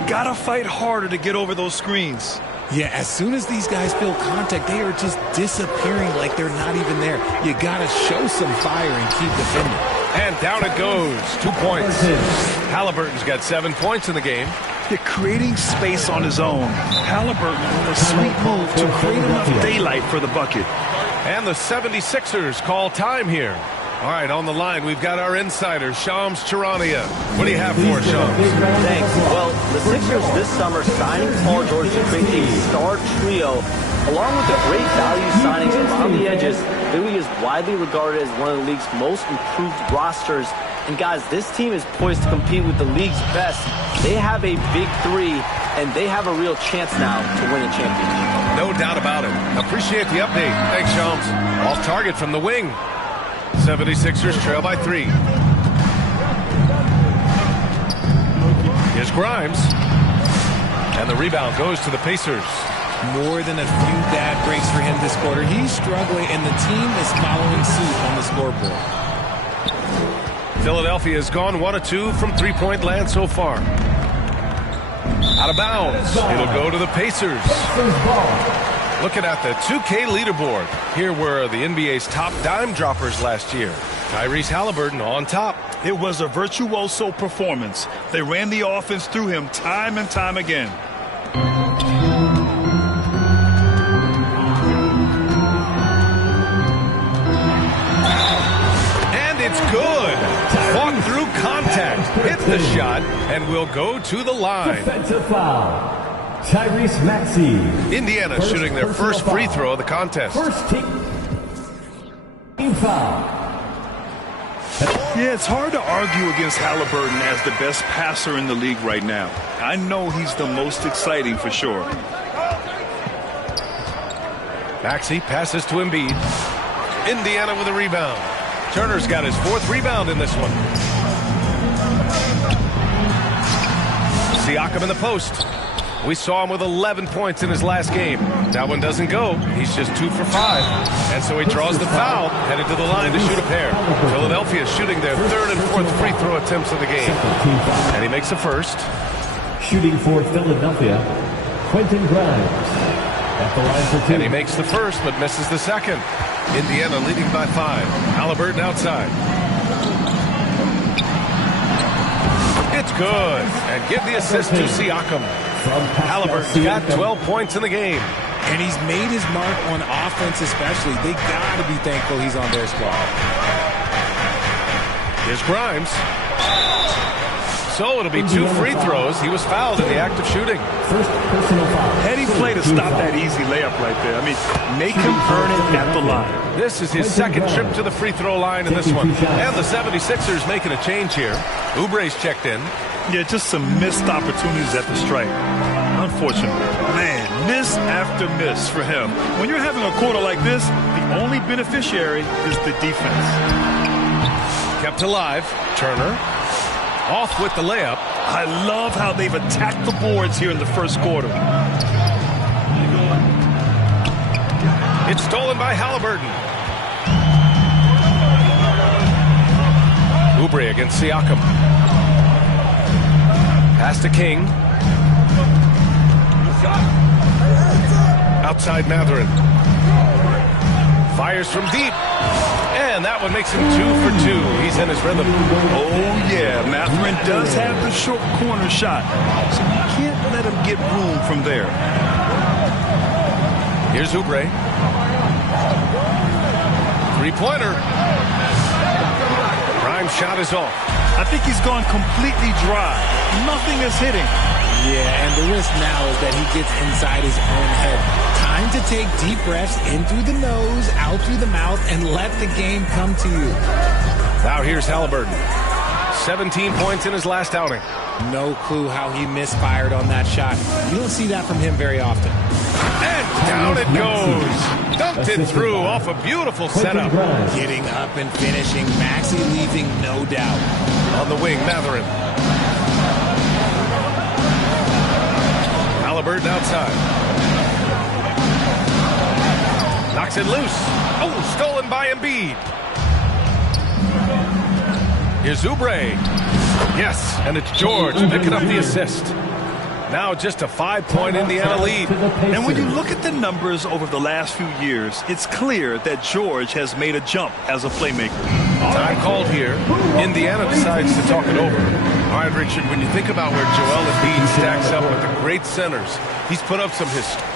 Gotta fight harder to get over those screens. Yeah, as soon as these guys feel contact, they are just disappearing like they're not even there. You gotta show some fire and keep defending. And down it goes. 2 points. Halliburton's got 7 points in the game. They're creating space on his own. Halliburton with a sweet move to create enough daylight for the bucket. And the 76ers call time here. All right, on the line, we've got our insider, Shams Charania. What do you have for us, Shams? Thanks. Well, the Sixers this summer signing Paul George to create a star trio, along with the great value signings around the edges. Philly is widely regarded as one of the league's most improved rosters. And guys, this team is poised to compete with the league's best. They have a big three, and they have a real chance now to win a championship. No doubt about it. Appreciate the update. Thanks, Shams. Off target from the wing. 76ers trail by 3. Here's Grimes. And the rebound goes to the Pacers. More than a few bad breaks for him this quarter. He's struggling, and the team is following suit on the scoreboard. Philadelphia has gone 1 of 2 from three-point land so far. Out of bounds. It'll go to the Pacers. Looking at the 2K leaderboard, here were the NBA's top dime droppers last year. Tyrese Halliburton on top. It was a virtuoso performance. They ran the offense through him time and time again. And it's good. Fought through contact. Hit the shot and will go to the line. Defensive foul. Tyrese Maxey. Indiana shooting their first free throw of the contest. First team foul. Yeah, it's hard to argue against Halliburton as the best passer in the league right now. I know he's the most exciting for sure. Maxey passes to Embiid. Indiana with a rebound. Turner's got his 4th rebound in this one. Siakam in the post. We saw him with 11 points in his last game. That one doesn't go. He's just 2 for 5. And so he draws the foul, headed to the line to shoot a pair. Philadelphia shooting their 3rd and 4th free throw attempts of the game. And he makes the first. Shooting for Philadelphia, Quentin Grimes. At the line for 2. And he makes the first, but misses the second. Indiana leading by 5. Halliburton outside. It's good. And give the assist to Siakam. Halliburton's got 12 points in the game. And he's made his mark on offense especially. They got to be thankful he's on their squad. Here's Grimes. So it'll be 2 free throws. He was fouled in the act of shooting. First personal foul. Heady play to stop that easy layup right there. I mean, make him earn it at the line. This is his second trip to the free throw line in this one. And the 76ers making a change here. Oubre's checked in. Yeah, just some missed opportunities at the stripe. Unfortunately. Man, miss after miss for him. When you're having a quarter like this, the only beneficiary is the defense. Kept alive. Turner. Off with the layup. I love how they've attacked the boards here in the first quarter. It's stolen by Halliburton. Oubre against Siakam. Pass to King. Outside Matherin. Fires from deep. And that one makes him 2 for 2. He's in his rhythm. Oh, yeah. Matherin does have the short corner shot. So you can't let him get room from there. Here's Oubre. 3-pointer. Grimes' shot is off. I think he's gone completely dry. Nothing is hitting. Yeah, and the risk now is that he gets inside his own head. Time to take deep breaths in through the nose, out through the mouth, and let the game come to you. Now here's Halliburton. 17 points in his last outing. No clue how he misfired on that shot. You don't see that from him very often. And down it goes. Dunked it through off a beautiful setup. Getting up and finishing. Maxey leaving no doubt. On the wing, Matherin. Halliburton outside. Knocks it loose. Oh, stolen by Embiid. Here's Oubre. Yes, and it's George picking up the assist. Now just a 5-point Indiana lead. And when you look at the numbers over the last few years, it's clear that George has made a jump as a playmaker. Time called here. Indiana decides to talk it over. All right, Richard, when you think about where Joel Embiid stacks up with the great centers, he's put up some history.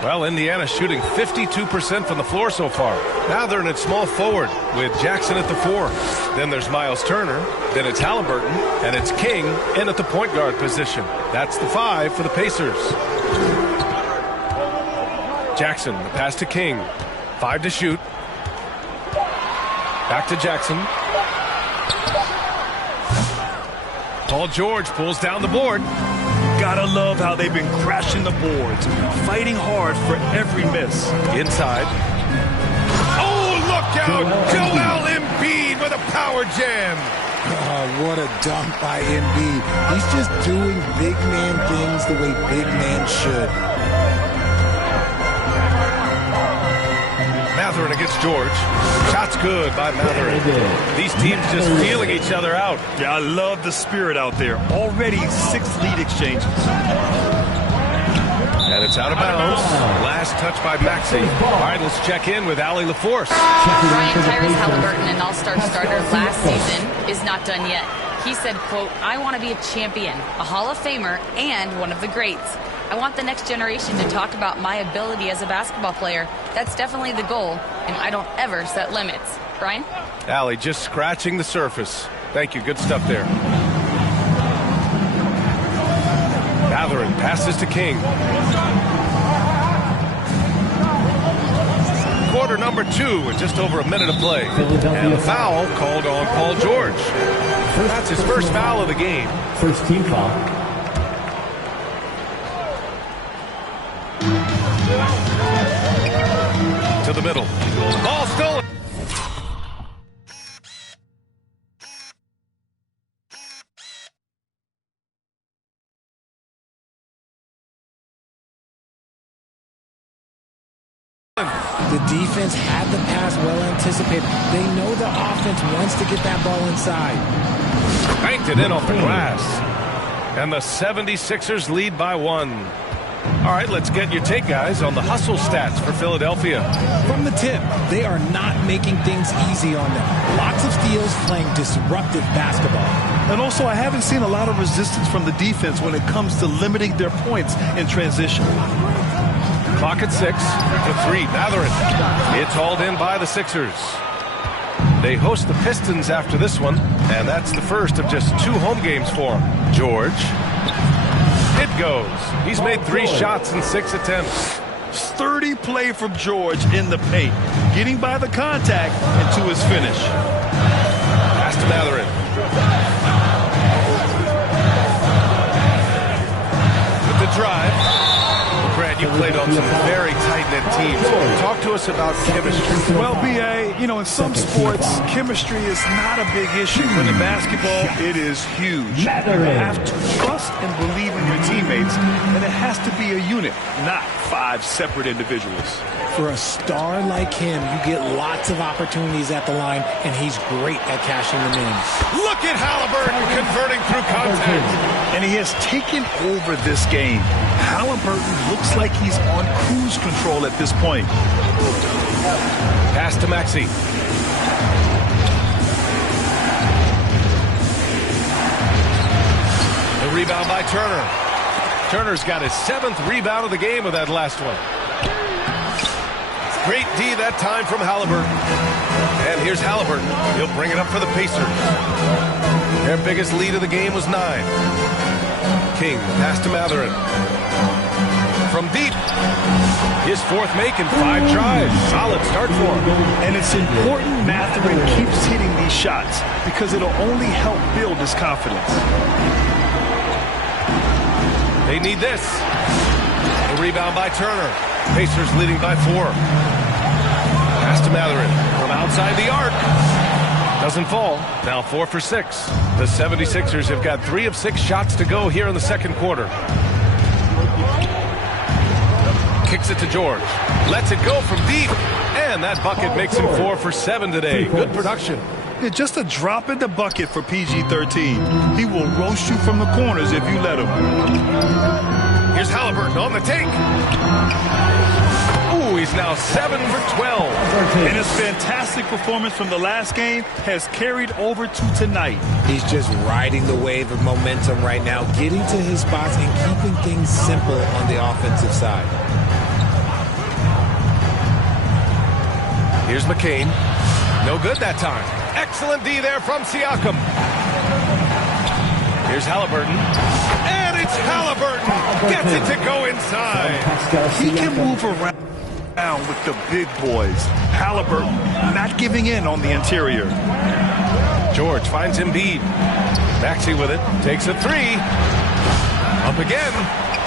Well, Indiana shooting 52% from the floor so far. Now they're in at small forward with Jackson at the 4. Then there's Miles Turner. Then it's Halliburton. And it's King in at the point guard position. That's the 5 for the Pacers. Jackson, the pass to King. 5 to shoot. Back to Jackson. Paul George pulls down the board. Gotta love how they've been crashing the boards, fighting hard for every miss. Inside. Joel Embiid with a power jam. Oh, what a dunk by Embiid. He's just doing big man things the way big man should. Mathurin against George. Shot's good by Mathurin. These teams just feeling each other out. Yeah, I love the spirit out there. Already 6 lead exchanges. And it's out of bounds. Last touch by Maxey. All right, let's check in with Allie LaForce. Ryan Tyrese Halliburton, an all-star starter last season, is not done yet. He said, quote, "I want to be a champion, a Hall of Famer, and one of the greats. I want the next generation to talk about my ability as a basketball player. That's definitely the goal, and I don't ever set limits." Brian? Allie just scratching the surface. Thank you. Good stuff there. Mathurin passes to King. Quarter number 2 with just over a minute of play. And the foul called on Paul George. That's his first foul of the game. First team foul. To the middle. Ball stolen. The defense had the pass well anticipated. They know the offense wants to get that ball inside. Banked it in off the glass. And the 76ers lead by 1. All right, let's get your take, guys, on the hustle stats for Philadelphia. From the tip, they are not making things easy on them. Lots of steals, playing disruptive basketball. And also, I haven't seen a lot of resistance from the defense when it comes to limiting their points in transition. Clock at 6. The 3, Mathurin. It's hauled in by the Sixers. They host the Pistons after this one, and that's the first of just 2 home games for them. George. It goes. He's made 3 shots in 6 attempts. Sturdy play from George in the paint, getting by the contact and to his finish. Pass to Mathurin. With the drive. Brad, you played on some very tight-knit teams. Talk to us about chemistry. Well, B.A., you know, in some sports, chemistry is not a big issue. But in basketball, it is huge. You have to trust and believe in your teammates, and it has to be a unit, not 5 separate individuals. For a star like him, you get lots of opportunities at the line, and he's great at cashing them in. Look at Halliburton converting through contact. And he has taken over this game. Halliburton looks like he's on cruise control at this point. Pass to Maxey. The rebound by Turner. Turner's got his 7th rebound of the game with that last one. Great D that time from Halliburton. And here's Halliburton. He'll bring it up for the Pacers. Their biggest lead of the game was 9. King, pass to Mathurin. From deep. His 4th make in 5 tries. Solid start for him. And it's important Mathurin keeps hitting these shots because it'll only help build his confidence. They need this. The rebound by Turner. Pacers leading by 4. Pass to Mathurin from outside the arc. Doesn't fall. Now 4 for 6. The 76ers have got 3 of 6 shots to go here in the second quarter. Kicks it to George. Lets it go from deep. And that bucket makes him 4 for 7 today. Good production. Yeah, just a drop in the bucket for PG-13. He will roast you from the corners if you let him. Here's Halliburton on the take. Ooh, he's now 7 for 12. And his fantastic performance from the last game has carried over to tonight. He's just riding the wave of momentum right now, getting to his spots and keeping things simple on the offensive side. Here's McCain. No good that time. Excellent D there from Siakam. Here's Halliburton. And it's Halliburton. Gets it to go inside. He can move around with the big boys. Halliburton not giving in on the interior. George finds Embiid. Maxey with it. Takes a 3. Up again.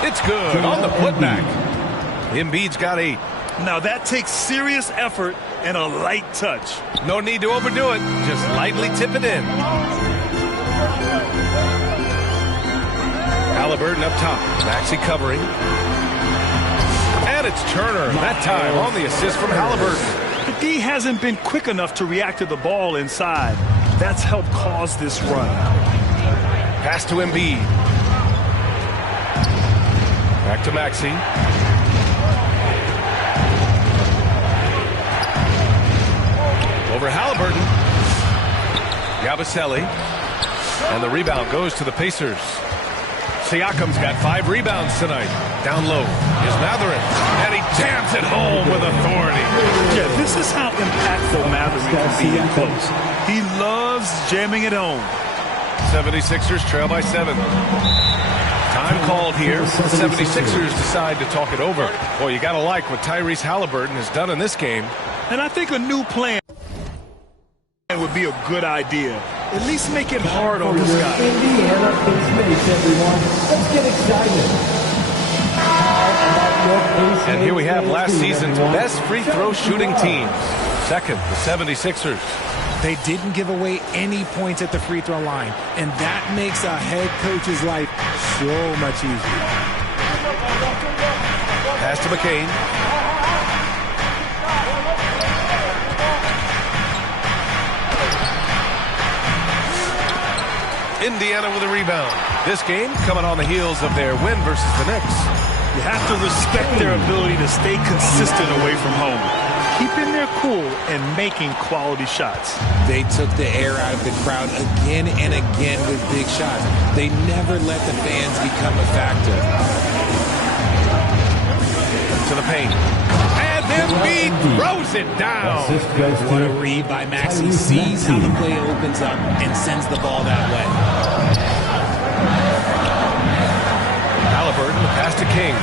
It's good on the putback. Embiid's got 8. Now that takes serious effort and a light touch. No need to overdo it. Just lightly tip it in. Halliburton up top. Maxey covering. And it's Turner. That time on the assist from Halliburton. The D hasn't been quick enough to react to the ball inside. That's helped cause this run. Pass to Embiid. Back to Maxey. Over Halliburton. Yabusele. And the rebound goes to the Pacers. Siakam's got 5 rebounds tonight. Down low is Mathurin. And he jams it home with authority. Yeah, this is how impactful Mathurin can be in close. He loves jamming it home. 76ers trail by 7. Time called here. The 76ers decide to talk it over. Boy, you got to like what Tyrese Halliburton has done in this game. And I think a new plan would be a good idea. At least make it hard on this guy. Indiana pace mates, everyone. Let's get excited. And here we have last season's best free throw shooting team. Second, the 76ers. They didn't give away any points at the free throw line, and that makes a head coach's life so much easier. Pass to McCain. Indiana with a rebound. This game coming on the heels of their win versus the Knicks. You have to respect their ability to stay consistent away from home, keeping their cool and making quality shots. They took the air out of the crowd again and again with big shots. They never let the fans become a factor. To the paint. And Embiid throws it down. What a read by Maxey. Sees how the play opens up and sends the ball that way. Halliburton, pass to King.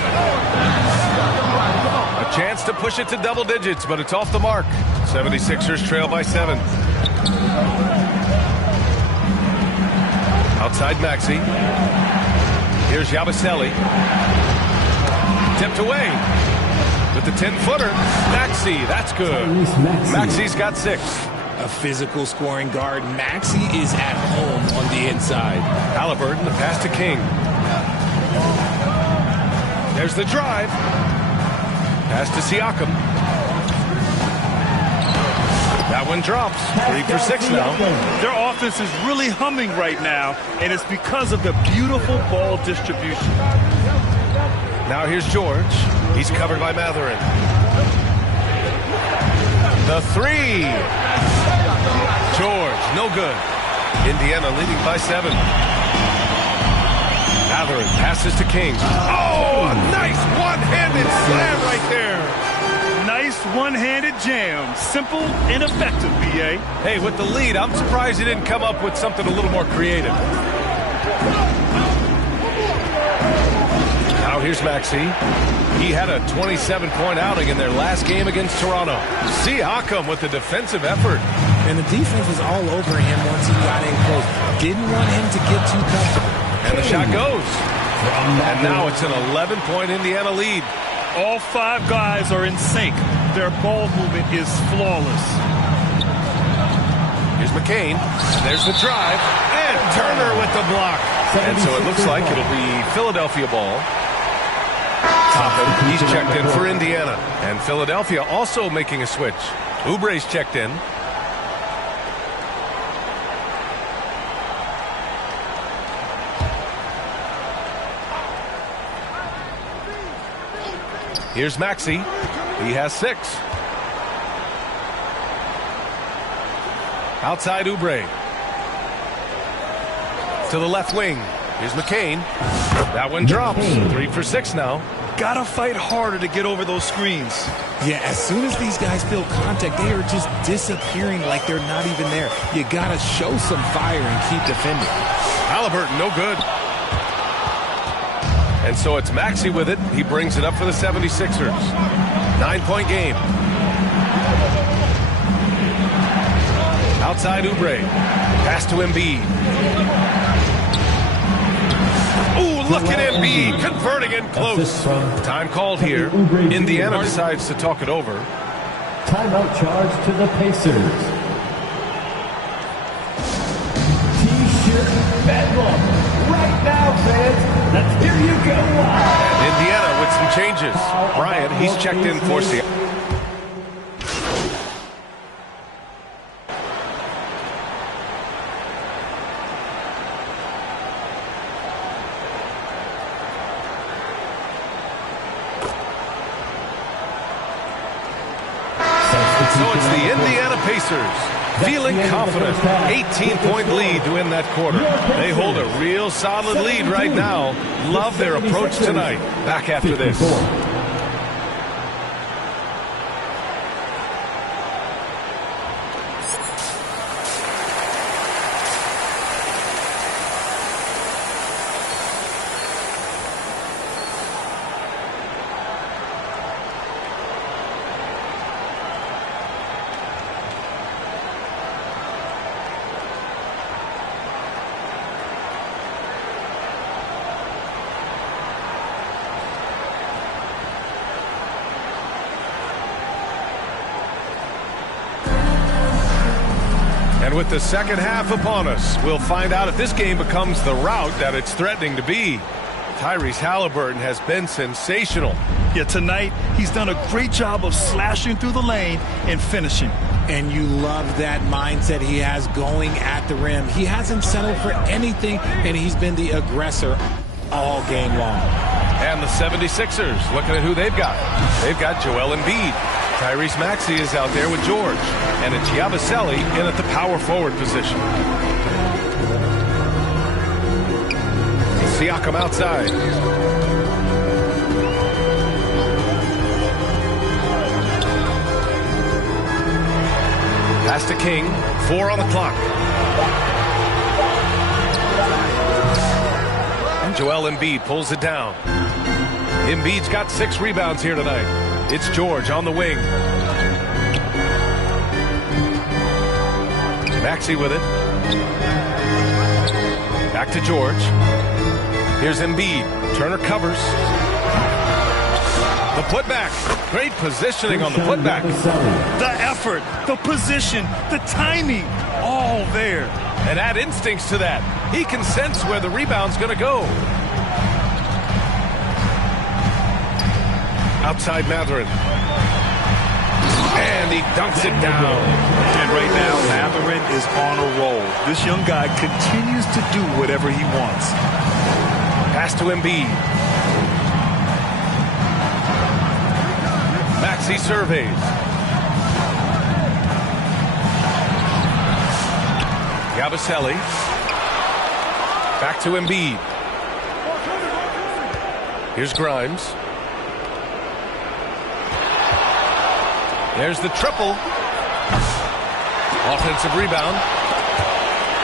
A chance to push it to double digits, but it's off the mark. 76ers trail by 7. Outside Maxey. Here's Yabusele. Tipped away. With the 10-footer. Maxey, that's good. Maxey's got 6. A physical scoring guard. Maxey is at home on the inside. Halliburton, the pass to King. There's the drive. Pass to Siakam. That one drops. 3 for 6 now. Their offense is really humming right now, and it's because of the beautiful ball distribution. Now here's George. He's covered by Mathurin. The 3. George, no good. Indiana leading by 7. Mathurin passes to King. Oh, a nice one-handed slam right there. Nice one-handed jam. Simple and effective, B.A. Hey, with the lead, I'm surprised he didn't come up with something a little more creative. Now here's Maxey. He had a 27-point outing in their last game against Toronto. Siakam with the defensive effort. And the defense was all over him once he got in close. Didn't want him to get too comfortable. And the shot goes. And now it's an 11-point Indiana lead. All 5 guys are in sync. Their ball movement is flawless. Here's McCain. There's the drive. And Turner with the block. And so it looks like it'll be Philadelphia ball. Toppin, he's checked in for Indiana. And Philadelphia also making a switch. Oubre's checked in. Here's Maxey. He has 6. Outside Oubre. To the left wing. Here's McCain. That one drops. 3 for 6 now. Gotta fight harder to get over those screens. Yeah, as soon as these guys feel contact, they are just disappearing like they're not even there. You gotta show some fire and keep defending. Halliburton, no good. And so it's Maxey with it. He brings it up for the 76ers. 9-point game. Outside Oubre. Pass to Embiid. Ooh, look at Embiid converting in close. Time called here. Indiana decides to talk it over. Timeout charge to the Pacers. T-shirt bedlam. Right now, fans. Let's hear you go wild. And Indiana with some changes. Bryant, he's checked in for Seattle. So it's the Indiana Pacers feeling confident. 18-point lead to win that quarter. They hold a real solid lead right now. Love their approach tonight. Back after this. And with the second half upon us, we'll find out if this game becomes the rout that it's threatening to be. Tyrese Halliburton has been sensational. Yeah, tonight he's done a great job of slashing through the lane and finishing. And you love that mindset he has going at the rim. He hasn't settled for anything, and he's been the aggressor all game long. And the 76ers, looking at who they've got. They've got Joel Embiid. Tyrese Maxey is out there with George. And it's Yabusele in at the power forward position. Siakam outside. Pass to King. 4 on the clock. And Joel Embiid pulls it down. Embiid's got 6 rebounds here tonight. It's George on the wing. Maxey with it. Back to George. Here's Embiid. Turner covers. The putback. Great positioning on the putback. The effort, the position, the timing, all there. And add instincts to that. He can sense where the rebound's going to go. Outside Mathurin. And he dunks it down. And right now, Mathurin is on a roll. This young guy continues to do whatever he wants. Pass to Embiid. Maxey surveys. Yabusele. Back to Embiid. Here's Grimes. There's the triple. Offensive rebound.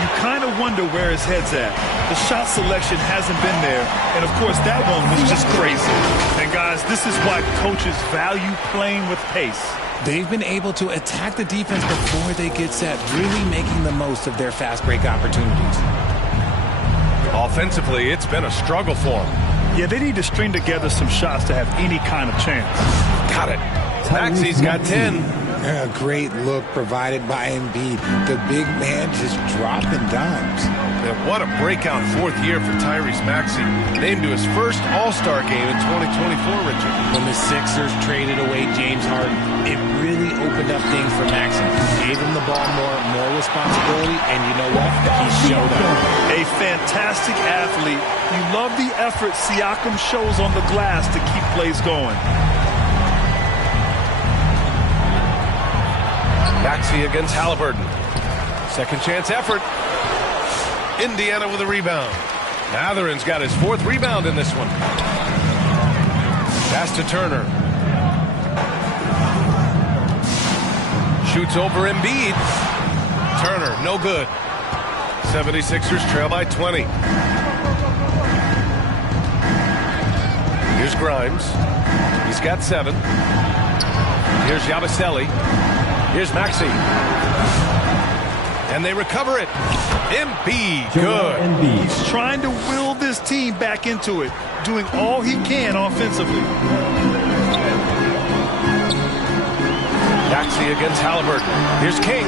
You kind of wonder where his head's at. The shot selection hasn't been there. And, of course, that one was just crazy. And, guys, this is why coaches value playing with pace. They've been able to attack the defense before they get set, really making the most of their fast break opportunities. Offensively, it's been a struggle for them. Yeah, they need to string together some shots to have any kind of chance. Got it. Maxey's got 10. A great look provided by Embiid. The big man just dropping dimes. And what a breakout 4th year for Tyrese Maxey. Named to his first All-Star game in 2024, Richard. When the Sixers traded away James Harden, it really opened up things for Maxey. Gave him the ball more responsibility, and you know what? He showed up. A fantastic athlete. You love the effort Siakam shows on the glass to keep plays going. Maxey against Halliburton. Second chance effort. Indiana with a rebound. Mathurin's got his 4th rebound in this one. Pass to Turner. Shoots over Embiid. Turner, no good. 76ers trail by 20. Here's Grimes. He's got 7. Here's Yabusele. Here's Maxey. And they recover it. Embiid, good. He's trying to will this team back into it, doing all he can offensively. Maxey against Halliburton. Here's King.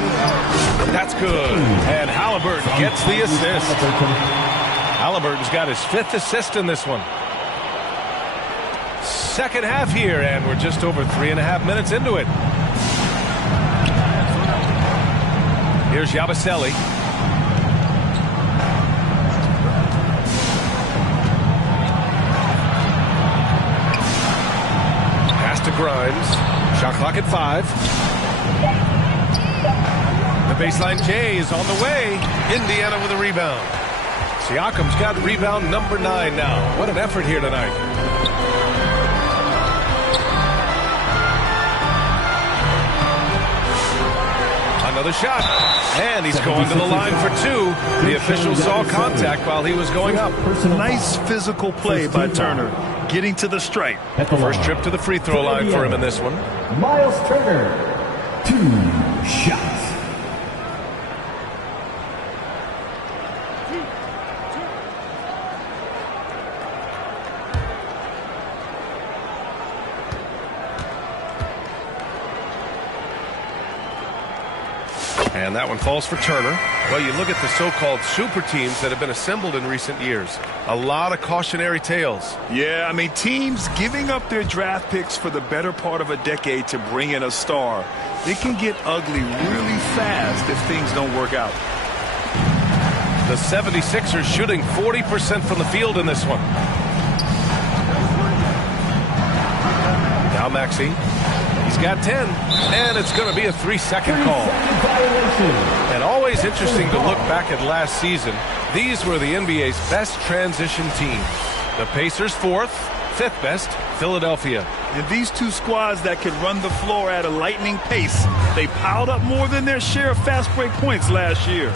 That's good. And Halliburton gets the assist. Halliburton's got his 5th assist in this one. Second half here, and we're just over 3.5 minutes into it. Here's Yabusele. Pass to Grimes. Shot clock at 5. The baseline J is on the way. Indiana with a rebound. Siakam's got rebound number 9 now. What an effort here tonight. Another shot. And he's going to the line for 2. The official saw contact while he was going up. Nice physical play by Turner, getting to the stripe. First trip to the free throw line for him in this one. Miles Turner, 2 shots. And that one falls for Turner. Well, you look at the so-called super teams that have been assembled in recent years. A lot of cautionary tales. Yeah, I mean, teams giving up their draft picks for the better part of a decade to bring in a star. It can get ugly really fast if things don't work out. The 76ers shooting 40% from the field in this one. Now Maxey. He's got 10, and it's going to be a 3-second call. And always interesting to look back at last season. These were the NBA's best transition teams. The Pacers 4th, 5th best, Philadelphia. And these two squads that could run the floor at a lightning pace, they piled up more than their share of fast break points last year.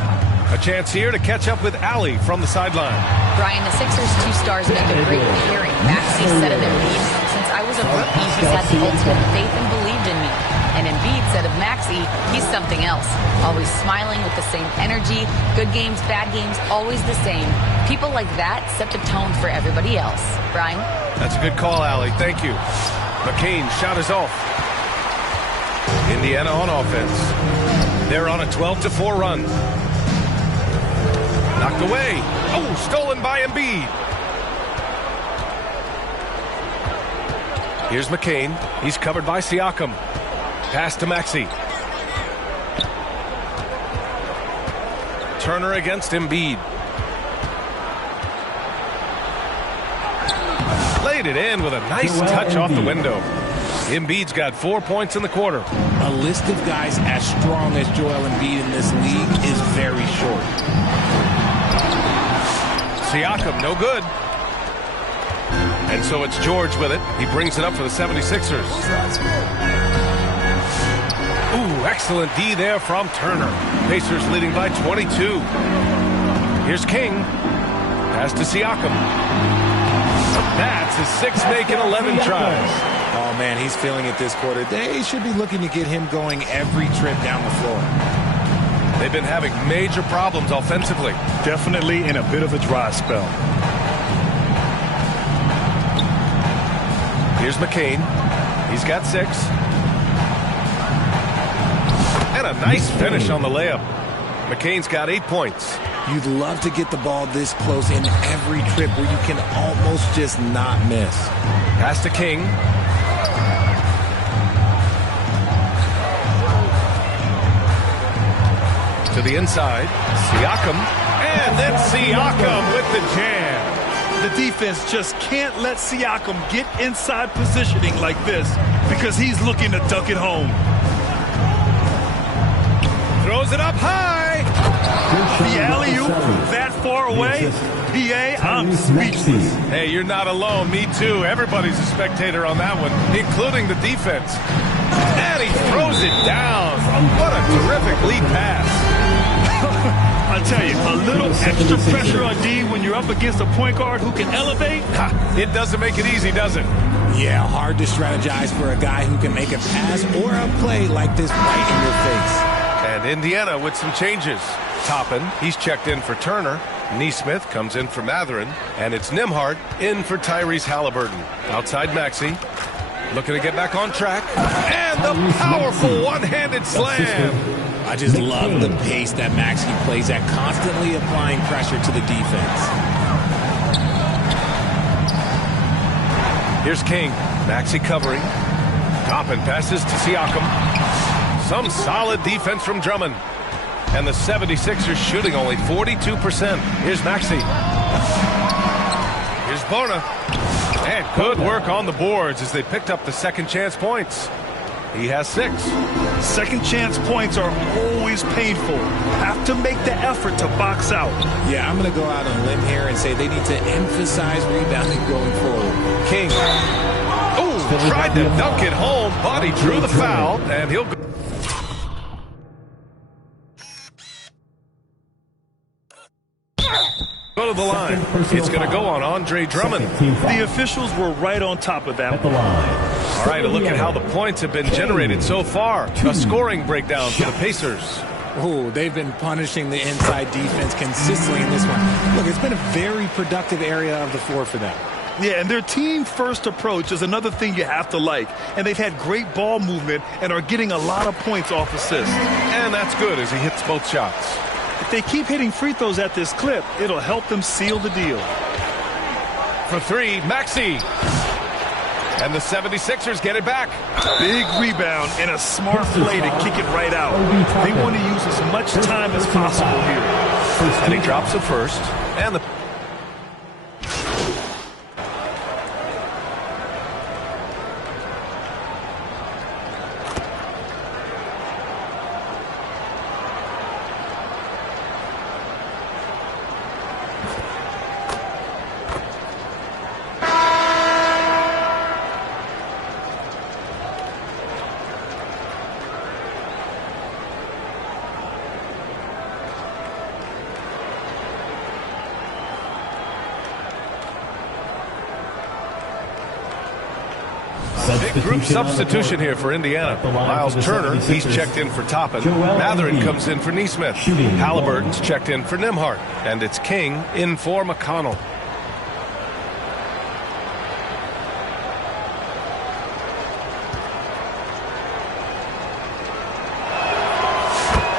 A chance here to catch up with Allie from the sideline. Brian, the Sixers' 2 stars make a great pairing. Maxey said of Embiid, since I was a rookie, he's had the ultimate faith and believed in me. And Embiid said of Maxey, he's something else. Always smiling with the same energy. Good games, bad games, always the same. People like that set the tone for everybody else. Brian? That's a good call, Allie. Thank you. McCain shot is off. Indiana on offense. They're on a 12-4 run. Knocked away. Oh, stolen by Embiid. Here's McCain. He's covered by Siakam. Pass to Maxey. Turner against Embiid. Laid it in with a nice touch off the window. Embiid's got 4 points in the quarter. A list of guys as strong as Joel Embiid in this league is very short. Siakam, no good. And so it's George with it. He brings it up for the 76ers. Ooh, excellent D there from Turner. Pacers leading by 22. Here's King. Pass to Siakam. That's his 6th make in 11 tries. Oh, man, he's feeling it this quarter. They should be looking to get him going every trip down the floor. They've been having major problems offensively. Definitely in a bit of a dry spell. Here's McCain. He's got 6. And a nice finish on the layup. McCain's got 8 points. You'd love to get the ball this close in every trip where you can almost just not miss. Pass to King. To the inside. Siakam. And then Siakam with the jam. The defense just can't let Siakam get inside positioning like this because he's looking to dunk it home. Throws it up high. The alley-oop that far away. PA, I'm speechless. Hey, you're not alone. Me too. Everybody's a spectator on that one, including the defense. And he throws it down. What a terrific lead pass. I tell you, a little extra pressure on D when you're up against a point guard who can elevate. It doesn't make it easy, does it? Yeah, hard to strategize for a guy who can make a pass or a play like this right in your face. And Indiana with some changes. Toppin, he's checked in for Turner. Neesmith comes in for Matherin. And it's Nembhard in for Tyrese Halliburton. Outside Maxey. Looking to get back on track. And the powerful one-handed slam. I just love the pace that Maxey plays at, constantly applying pressure to the defense. Here's King. Maxey covering. Toppin passes to Siakam. Some solid defense from Drummond. And the 76ers shooting only 42%. Here's Maxey. Here's Bona. And good work on the boards as they picked up the second chance points. He has 6. Second chance points are always painful. Have to make the effort to box out. Yeah, I'm going to go out on a limb here and say they need to emphasize rebounding going forward. King. Oh, tried to dunk it home, but he drew the foul, and he'll go. Go to the line. It's going to go on Andre Drummond. The officials were right on top of that one. All right, a look at how the points have been generated so far. A scoring breakdown for the Pacers. Oh, they've been punishing the inside defense consistently in this one. Look, it's been a very productive area of the floor for them. Yeah, and their team-first approach is another thing you have to like. And they've had great ball movement and are getting a lot of points off assists. And that's good as he hits both shots. If they keep hitting free throws at this clip, it'll help them seal the deal. For 3, Maxey. And the 76ers get it back. Big rebound and a smart play to kick it right out. They want to use as much time as possible here. And he drops it first. And the big group substitution here for Indiana. Miles Turner, he's checked in for Toppin. Matherin comes in for Neesmith. Halliburton's checked in for Nembhard. And it's King in for McConnell.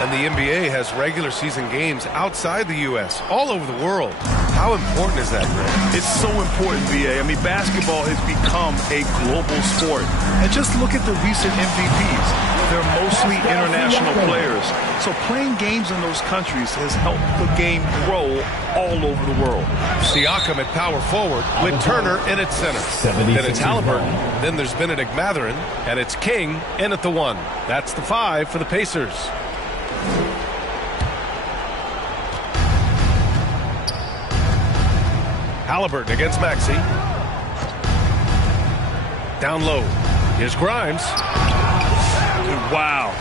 And the NBA has regular season games outside the U.S., all over the world. How important is that, Greg? It's so important, VA. I mean, basketball has become a global sport. And just look at the recent MVPs. They're mostly international players. So playing games in those countries has helped the game grow all over the world. Siakam at power forward with Turner in at center. Then it's Halliburton. Then there's Benedict Matherin. And it's King in at the 1. That's the 5 for the Pacers. Halliburton against Maxey. Down low. Here's Grimes. Wow.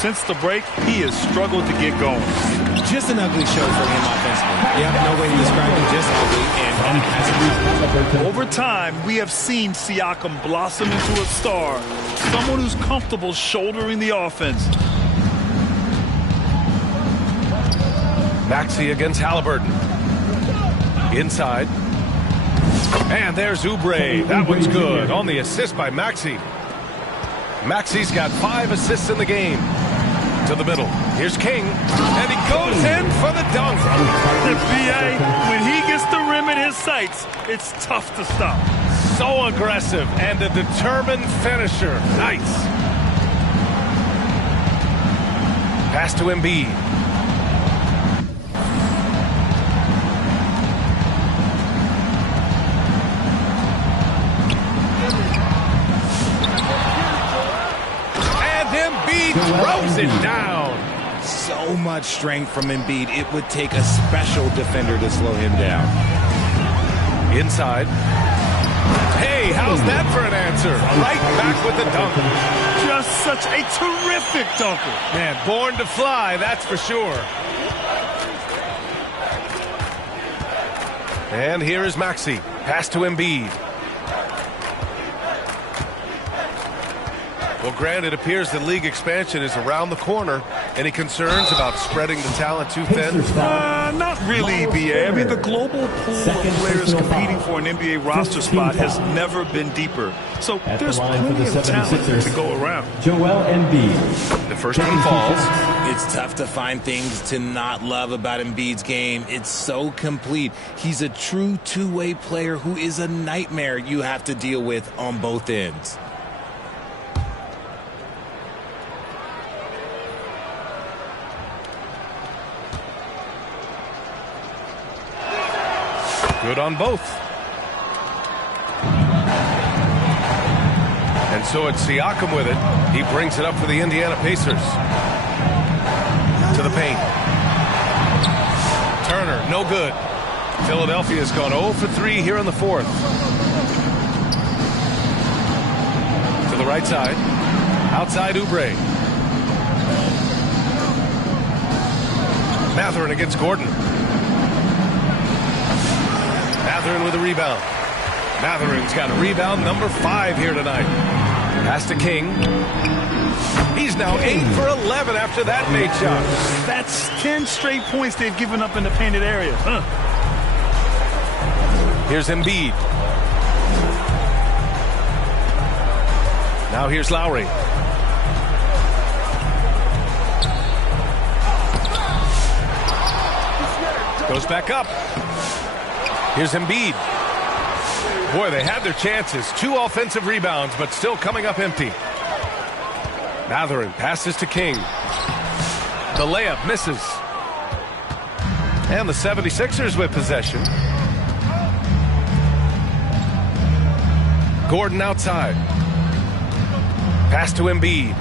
Since the break, he has struggled to get going. Just an ugly show for him offensively. Yep, no way to describe it, just ugly. And he hasn't. Over time, we have seen Siakam blossom into a star. Someone who's comfortable shouldering the offense. Maxey against Halliburton. Inside. And there's Oubre. That one's good on the assist by Maxey. Maxey's got 5 assists in the game. To the middle. Here's King. And he goes in for the dunk. The BA, when he gets the rim in his sights, it's tough to stop. So aggressive and a determined finisher. Nice. Pass to Embiid. Throws it down. So much strength from Embiid. It would take a special defender to slow him down. Inside. Hey, how's that for an answer? Right back with the dunk. Just such a terrific dunker. Man, born to fly, that's for sure. And here is Maxey. Pass to Embiid. Well, Grant, it appears that league expansion is around the corner. Any concerns about spreading the talent too thin? Not really, BA. I mean, the global pool of players competing for an NBA roster spot has never been deeper. So there's plenty of talent to go around. Joel Embiid. The first one falls. It's tough to find things to not love about Embiid's game. It's so complete. He's a true two-way player who is a nightmare you have to deal with on both ends. Good on both. And so it's Siakam with it. He brings it up for the Indiana Pacers. To the paint. Turner, no good. Philadelphia's gone 0 for 3 here in the fourth. To the right side. Outside Oubre. Mathurin against Gordon. Mathurin with a rebound. Mathurin's got a rebound number 5 here tonight. Pass to King. He's now 8 for 11 after that made shot. That's 10 straight points they've given up in the painted area. Here's Embiid. Now here's Lowry. Goes back up. Here's Embiid. Boy, they had their chances. 2 offensive rebounds, but still coming up empty. Mathurin passes to King. The layup misses. And the 76ers with possession. Gordon outside. Pass to Embiid.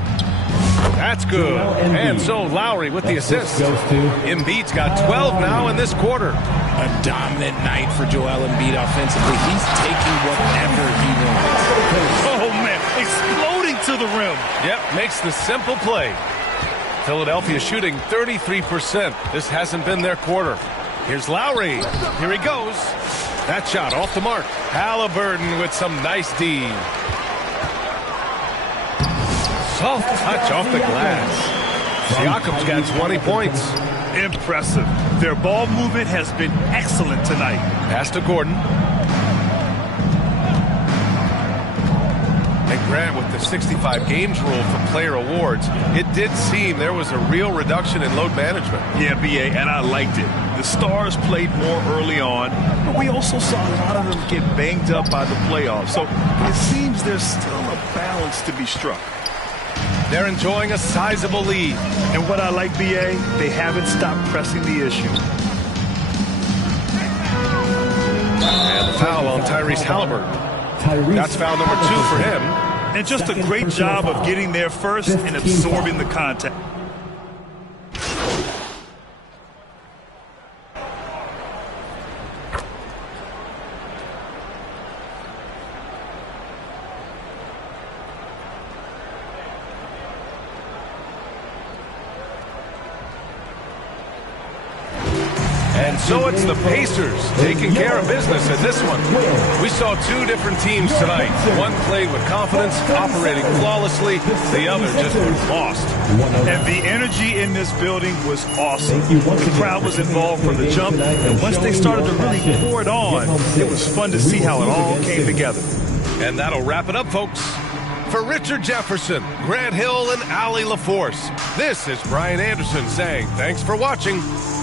That's good. And so Lowry with the assist. Embiid's got 12 now in this quarter. A dominant night for Joel Embiid offensively. He's taking whatever he wants. Oh, man. Exploding to the rim. Yep, makes the simple play. Philadelphia shooting 33%. This hasn't been their quarter. Here's Lowry. Here he goes. That shot off the mark. Halliburton with some nice D. Soft touch off the glass. Siakam's got 20 points. Impressive. Their ball movement has been excellent tonight. Pass to Gordon. And Grant with the 65 games rule for player awards. It did seem there was a real reduction in load management. Yeah, BA, and I liked it. The stars played more early on, but we also saw a lot of them get banged up by the playoffs. So it seems there's still a balance to be struck. They're enjoying a sizable lead. And what I like, BA, they haven't stopped pressing the issue. And the foul on Tyrese Halliburton. That's foul number 2 for him. And just a great job of getting there first and absorbing the contact. And so it's the Pacers taking care of business in this one. We saw 2 different teams tonight. One played with confidence, operating flawlessly. The other just lost. And the energy in this building was awesome. The crowd was involved from the jump. And once they started to really pour it on, it was fun to see how it all came together. And that'll wrap it up, folks. For Richard Jefferson, Grant Hill, and Allie LaForce, this is Brian Anderson saying thanks for watching.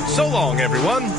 So long, everyone.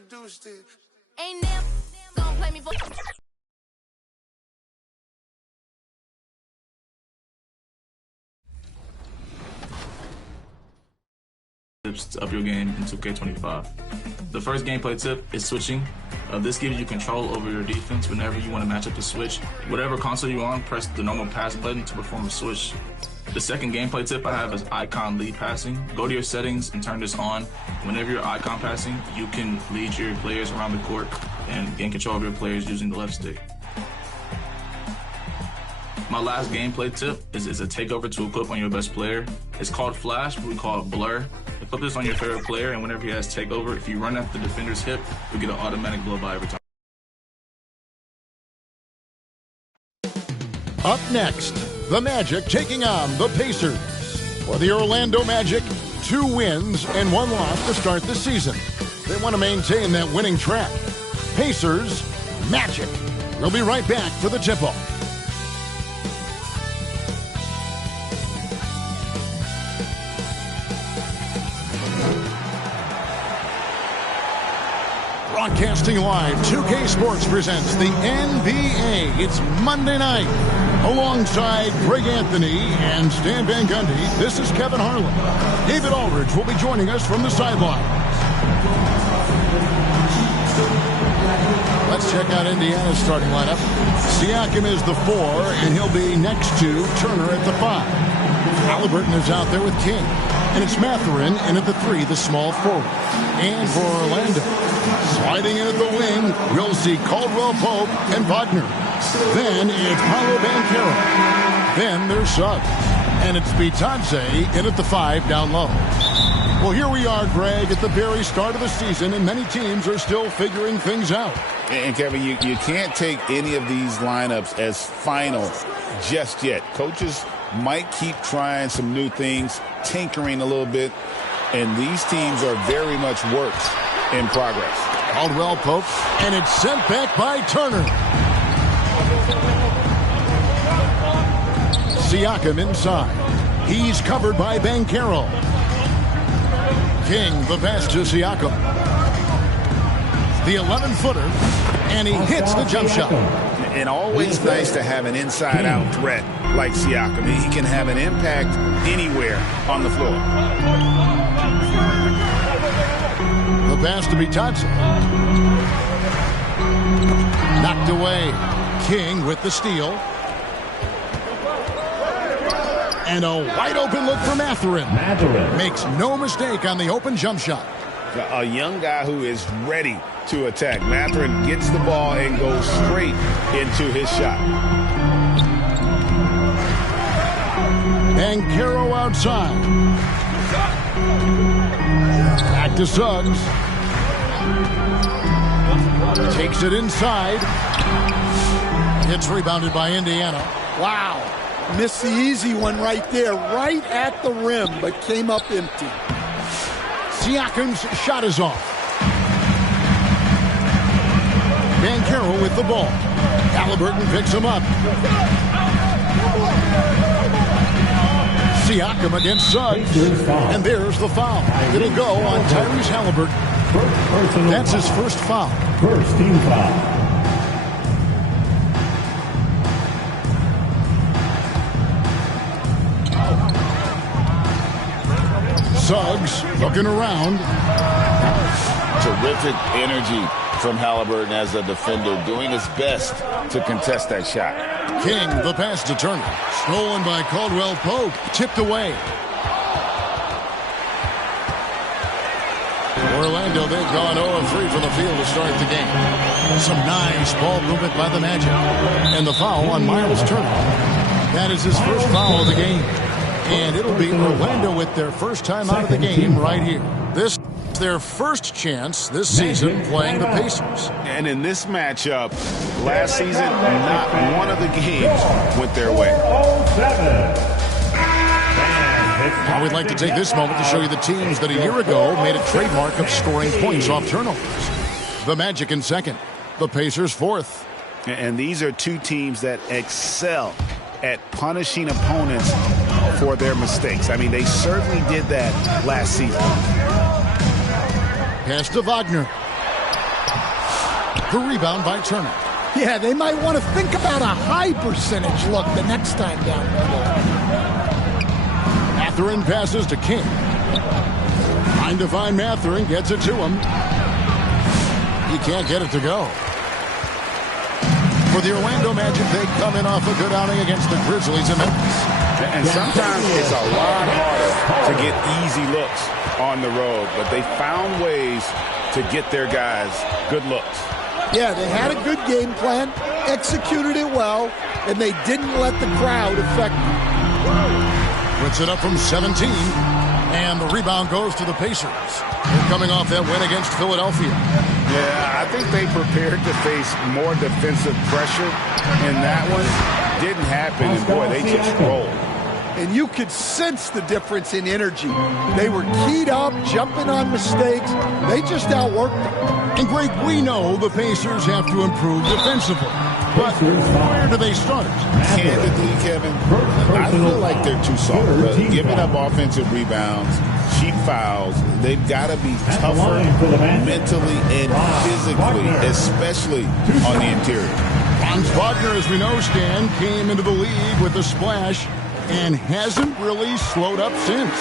introduced it. Ain't never gonna play me for. Tips to up your game in 2K25. The first gameplay tip is switching. This gives you control over your defense whenever you want to match up the switch. Whatever console you're on, press the normal pass button to perform a switch. The second gameplay tip I have is icon lead passing. Go to your settings and turn this on. Whenever you're icon passing, you can lead your players around the court and gain control of your players using the left stick. My last gameplay tip is a takeover to equip on your best player. It's called Flash, but we call it Blur. Equip this on your favorite player, and whenever he has takeover, if you run at the defender's hip, you get an automatic blow by every time. Up next, the Magic taking on the Pacers. For the Orlando Magic, 2 wins and 1 loss to start the season. They want to maintain that winning track. Pacers, Magic. We'll be right back for the tip-off. Broadcasting live, 2K Sports presents the NBA. It's Monday night. Alongside Greg Anthony and Stan Van Gundy, this is Kevin Harlan. David Aldridge will be joining us from the sidelines. Let's check out Indiana's starting lineup. Siakam is the 4, and he'll be next to Turner at the 5. Halliburton is out there with King. And it's Mathurin in at the 3, the small forward. And for Orlando, sliding in at the wing, we'll see Caldwell Pope and Wagner. Then it's Paolo Banchero. Then there's Suggs. And it's Bitadze in at the 5 down low. Well, here we are, Greg, at the very start of the season, and many teams are still figuring things out. And Kevin, you can't take any of these lineups as final just yet. Coaches might keep trying some new things, tinkering a little bit, and these teams are very much works in progress. Caldwell Pope, and it's sent back by Turner. Siakam inside. He's covered by Banchero. King, the pass to Siakam. The 11-footer, and he hits the jump shot. And always nice to have an inside-out threat like Siakam. He can have an impact anywhere on the floor. The pass to Bitadze. Knocked away. King with the steal. And a wide-open look for Mathurin. Makes no mistake on the open jump shot. A young guy who is ready to attack. Mathurin gets the ball and goes straight into his shot. Banchero outside. Back to Suggs. Takes it inside. It's rebounded by Indiana. Wow. Missed the easy one right there, right at the rim, but came up empty. Siakam's shot is off. Banchero with the ball. Halliburton picks him up. Siakam against Suggs. And there's the foul. It'll go on Tyrese Halliburton. That's his first foul. First team foul. Suggs looking around. Terrific energy from Halliburton as a defender, doing his best to contest that shot. King, the pass to Turner. Stolen by Caldwell Pope. Tipped away. Orlando, they've gone 0-3 from the field to start the game. Some nice ball movement by the Magic. And the foul on Miles Turner. That is his first foul of the game. And it'll be Orlando with their first time out of the game right here. This is their first chance this season playing the Pacers. And in this matchup, last season, not one of the games went their way. Now we'd like to take this moment to show you the teams that a year ago made a trademark of scoring points off turnovers. The Magic in second, the Pacers fourth. And these are two teams that excel at punishing opponents for their mistakes. I mean, they certainly did that last season. Pass to Wagner. The rebound by Turner. Yeah, they might want to think about a high percentage look the next time down the middle. Mathurin passes to King. Trying to find Mathurin, gets it to him. He can't get it to go. For the Orlando Magic, they come in off a good outing against the Grizzlies in Memphis. And sometimes it's a lot harder to get easy looks on the road, but they found ways to get their guys good looks. Yeah, they had a good game plan, executed it well, and they didn't let the crowd affect them. Puts it up from 17, and the rebound goes to the Pacers. They're coming off that win against Philadelphia. Yeah, I think they prepared to face more defensive pressure in that one. Didn't happen, and boy, they just rolled. And you could sense the difference in energy. They were keyed up, jumping on mistakes. They just outworked them. And Greg, we know the Pacers have to improve defensively. But where do they start? Candidly, Kevin, I feel like they're too soft. Giving up offensive rebounds, cheap fouls. They've got to be tougher mentally and physically, especially on the interior. Franz Wagner, as we know, Stan, came into the league with a splash and hasn't really slowed up since.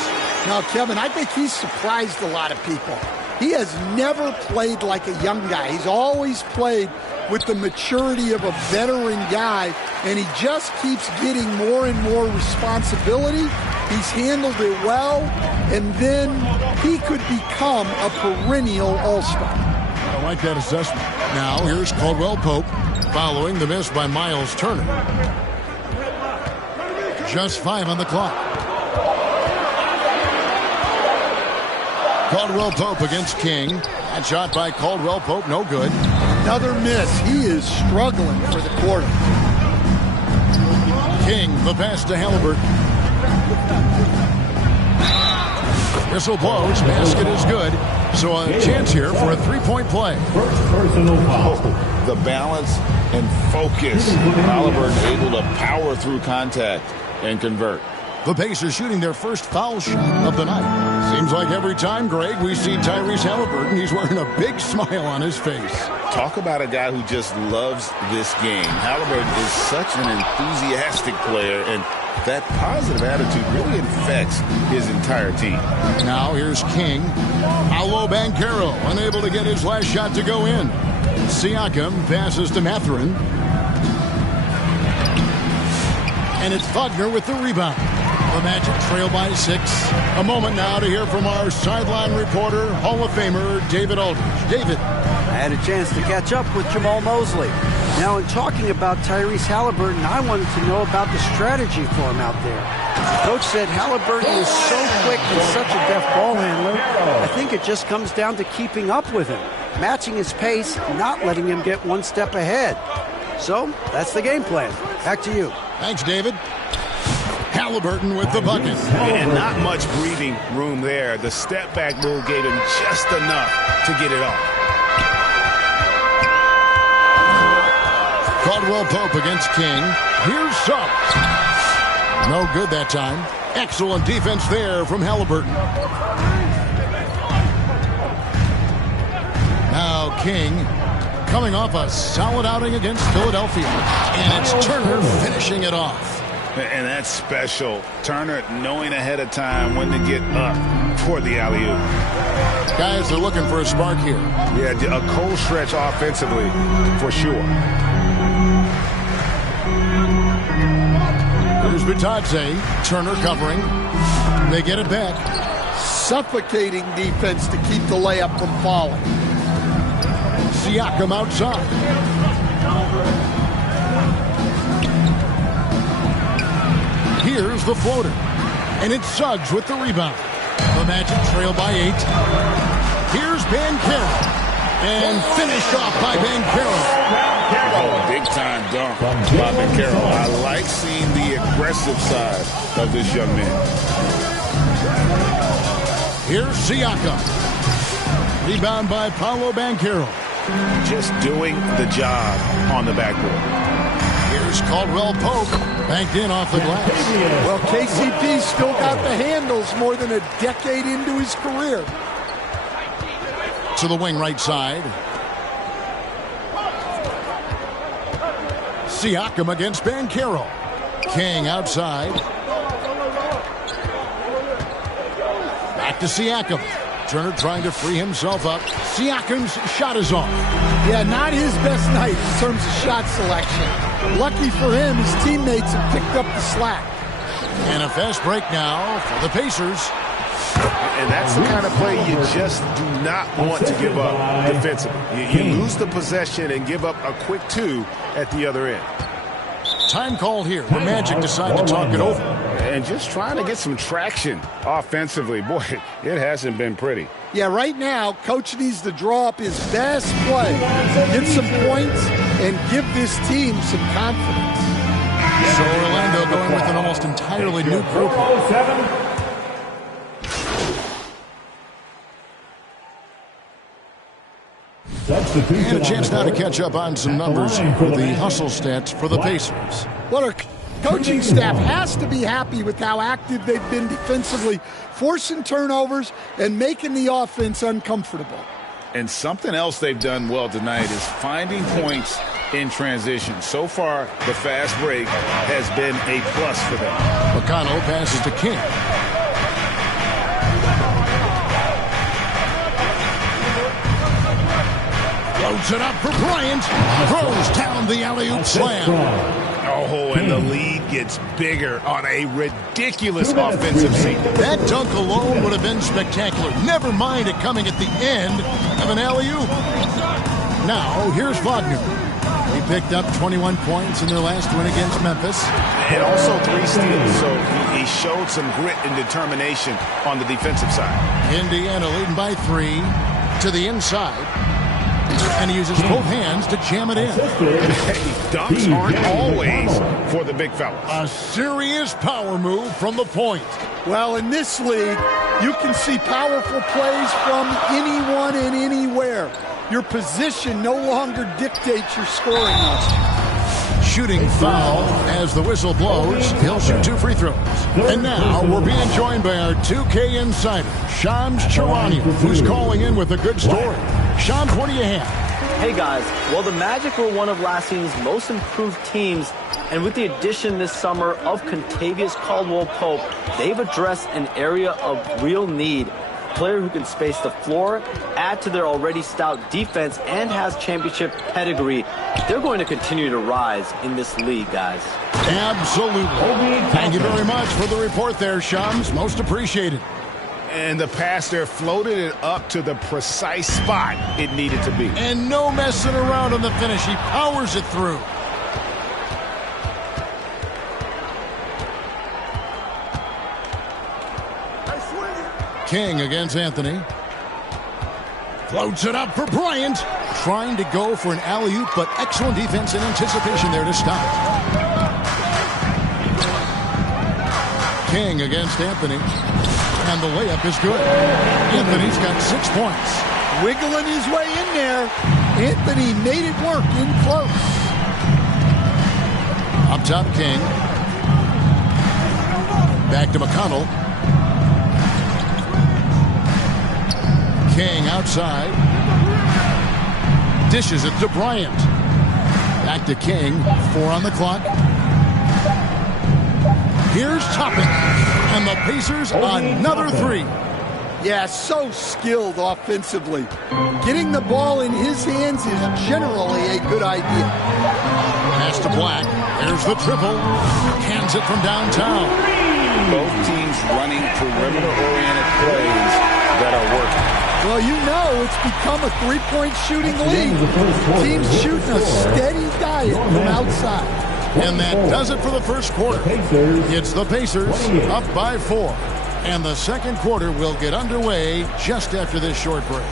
Now, Kevin, I think he's surprised a lot of people. He has never played like a young guy. He's always played with the maturity of a veteran guy, and he just keeps getting more and more responsibility. He's handled it well, and then he could become a perennial all-star. I like that assessment. Now, here's Caldwell Pope following the miss by Miles Turner. Just 5 on the clock. Caldwell Pope against King. That shot by Caldwell Pope, no good. Another miss. He is struggling for the quarter. King, the pass to Halliburton. Whistle blows. Basket is good. So a chance here for a three-point play. The balance and focus. Halliburton able to power through contact and convert. The Pacers shooting their first foul shot of the night. Seems like every time, Greg, we see Tyrese Halliburton, he's wearing a big smile on his face. Talk about a guy who just loves this game. Halliburton is such an enthusiastic player, and that positive attitude really affects his entire team. Now here's King. Paolo Banchero unable to get his last shot to go in. Siakam passes to Mathurin. And it's Wagner with the rebound. The Magic trail by 6. A moment now to hear from our sideline reporter, Hall of Famer David Aldridge. David. I had a chance to catch up with Jamal Mosley. Now, in talking about Tyrese Halliburton, I wanted to know about the strategy for him out there. Coach said Halliburton is so quick and such a deft ball handler. I think it just comes down to keeping up with him, matching his pace, not letting him get one step ahead. So, that's the game plan. Back to you. Thanks, David. Halliburton with the bucket. And not much breathing room there. The step back move gave him just enough to get it off. Caldwell Pope against King. Here's Suggs. No good that time. Excellent defense there from Halliburton. Now King coming off a solid outing against Philadelphia. And it's Turner finishing it off. And that's special. Turner knowing ahead of time when to get up for the alley-oop. Guys are looking for a spark here. Yeah, a cold stretch offensively for sure. Here's Bitadze. Turner covering. They get it back. Suffocating defense to keep the layup from falling. Siakam outside. Here's the floater. And it's Suggs with the rebound. The Magic trail by 8. Here's Banchero. And finished off by Banchero. Oh, big-time dunk by Banchero. I like seeing the aggressive side of this young man. Here's Siakam. Rebound by Paolo Banchero. Just doing the job on the backboard. Here's Caldwell Pope, banked in off the glass. Well, KCP still got the handles more than a decade into his career. To the wing right side. Siakam against Banchero. King outside. Back to Siakam. Turner trying to free himself up. Siakam's shot is off. Yeah, not his best night in terms of shot selection. Lucky for him, his teammates have picked up the slack. And a fast break now for the Pacers. And that's the kind of play you just do not want to give up defensively. You lose the possession and give up a quick 2 at the other end. Time called here. The Magic decide to talk it over. And just trying to get some traction offensively. Boy, it hasn't been pretty. Yeah, right now, Coach needs to draw up his best play, get some points, and give this team some confidence. So Orlando going with an almost entirely new group. And a chance now to catch up on some numbers with the hustle stats for the Pacers. Well, our coaching staff has to be happy with how active they've been defensively, forcing turnovers and making the offense uncomfortable. And something else they've done well tonight is finding points in transition. So far, the fast break has been a plus for them. McConnell passes to King. Loads it up for Bryant. Throws down the alley-oop slam. Oh, and the lead gets bigger on a ridiculous offensive scene. That dunk alone would have been spectacular. Never mind it coming at the end of an alley-oop. Now, here's Wagner. He picked up 21 points in their last win against Memphis. And also 3 steals, so he showed some grit and determination on the defensive side. Indiana leading by 3 to the inside. And he uses both hands to jam it in. Dunks aren't always for the big fellas. A serious power move from the point. Well, in this league, you can see powerful plays from anyone and anywhere. Your position no longer dictates your scoring level. Shooting foul as the whistle blows. He'll shoot 2 free throws. And now we're being joined by our 2K insider, Shams Charania, who's calling in with a good story. Shams, what do you have? Hey guys, well the Magic were one of last season's most improved teams, and with the addition this summer of Contavious Caldwell-Pope, they've addressed an area of real need. A player who can space the floor, add to their already stout defense, and has championship pedigree. They're going to continue to rise in this league, guys. Absolutely. Thank you very much for the report there, Shams. Most appreciated. And the pass there floated it up to the precise spot it needed to be. And no messing around on the finish. He powers it through. King against Anthony. Floats it up for Bryant. Trying to go for an alley-oop, but excellent defense and anticipation there to stop. King against Anthony. And the layup is good. Anthony's got 6 points. Wiggling his way in there. Anthony made it work in close. Up top, King. Back to McConnell. King outside. Dishes it to Bryant. Back to King. 4 on the clock. Here's Toppin. And the Pacers another 3. Yeah, so skilled offensively. Getting the ball in his hands is generally a good idea. Pass to Black. There's the triple. Hands it from downtown. Both teams running perimeter-oriented plays that are working. Well, you know it's become a 3-point shooting league. Teams shooting a steady diet from outside. And that does it for the first quarter. It's the Pacers up by 4. And the second quarter will get underway just after this short break.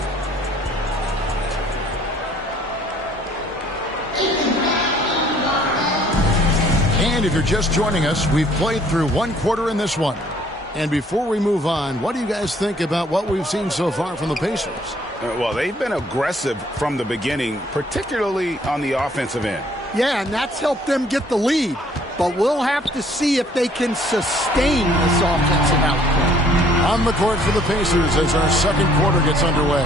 And if you're just joining us, we've played through 1 quarter in this one. And before we move on, what do you guys think about what we've seen so far from the Pacers? Well, they've been aggressive from the beginning, particularly on the offensive end. Yeah, and that's helped them get the lead. But we'll have to see if they can sustain this offensive output. On the court for the Pacers as our second quarter gets underway.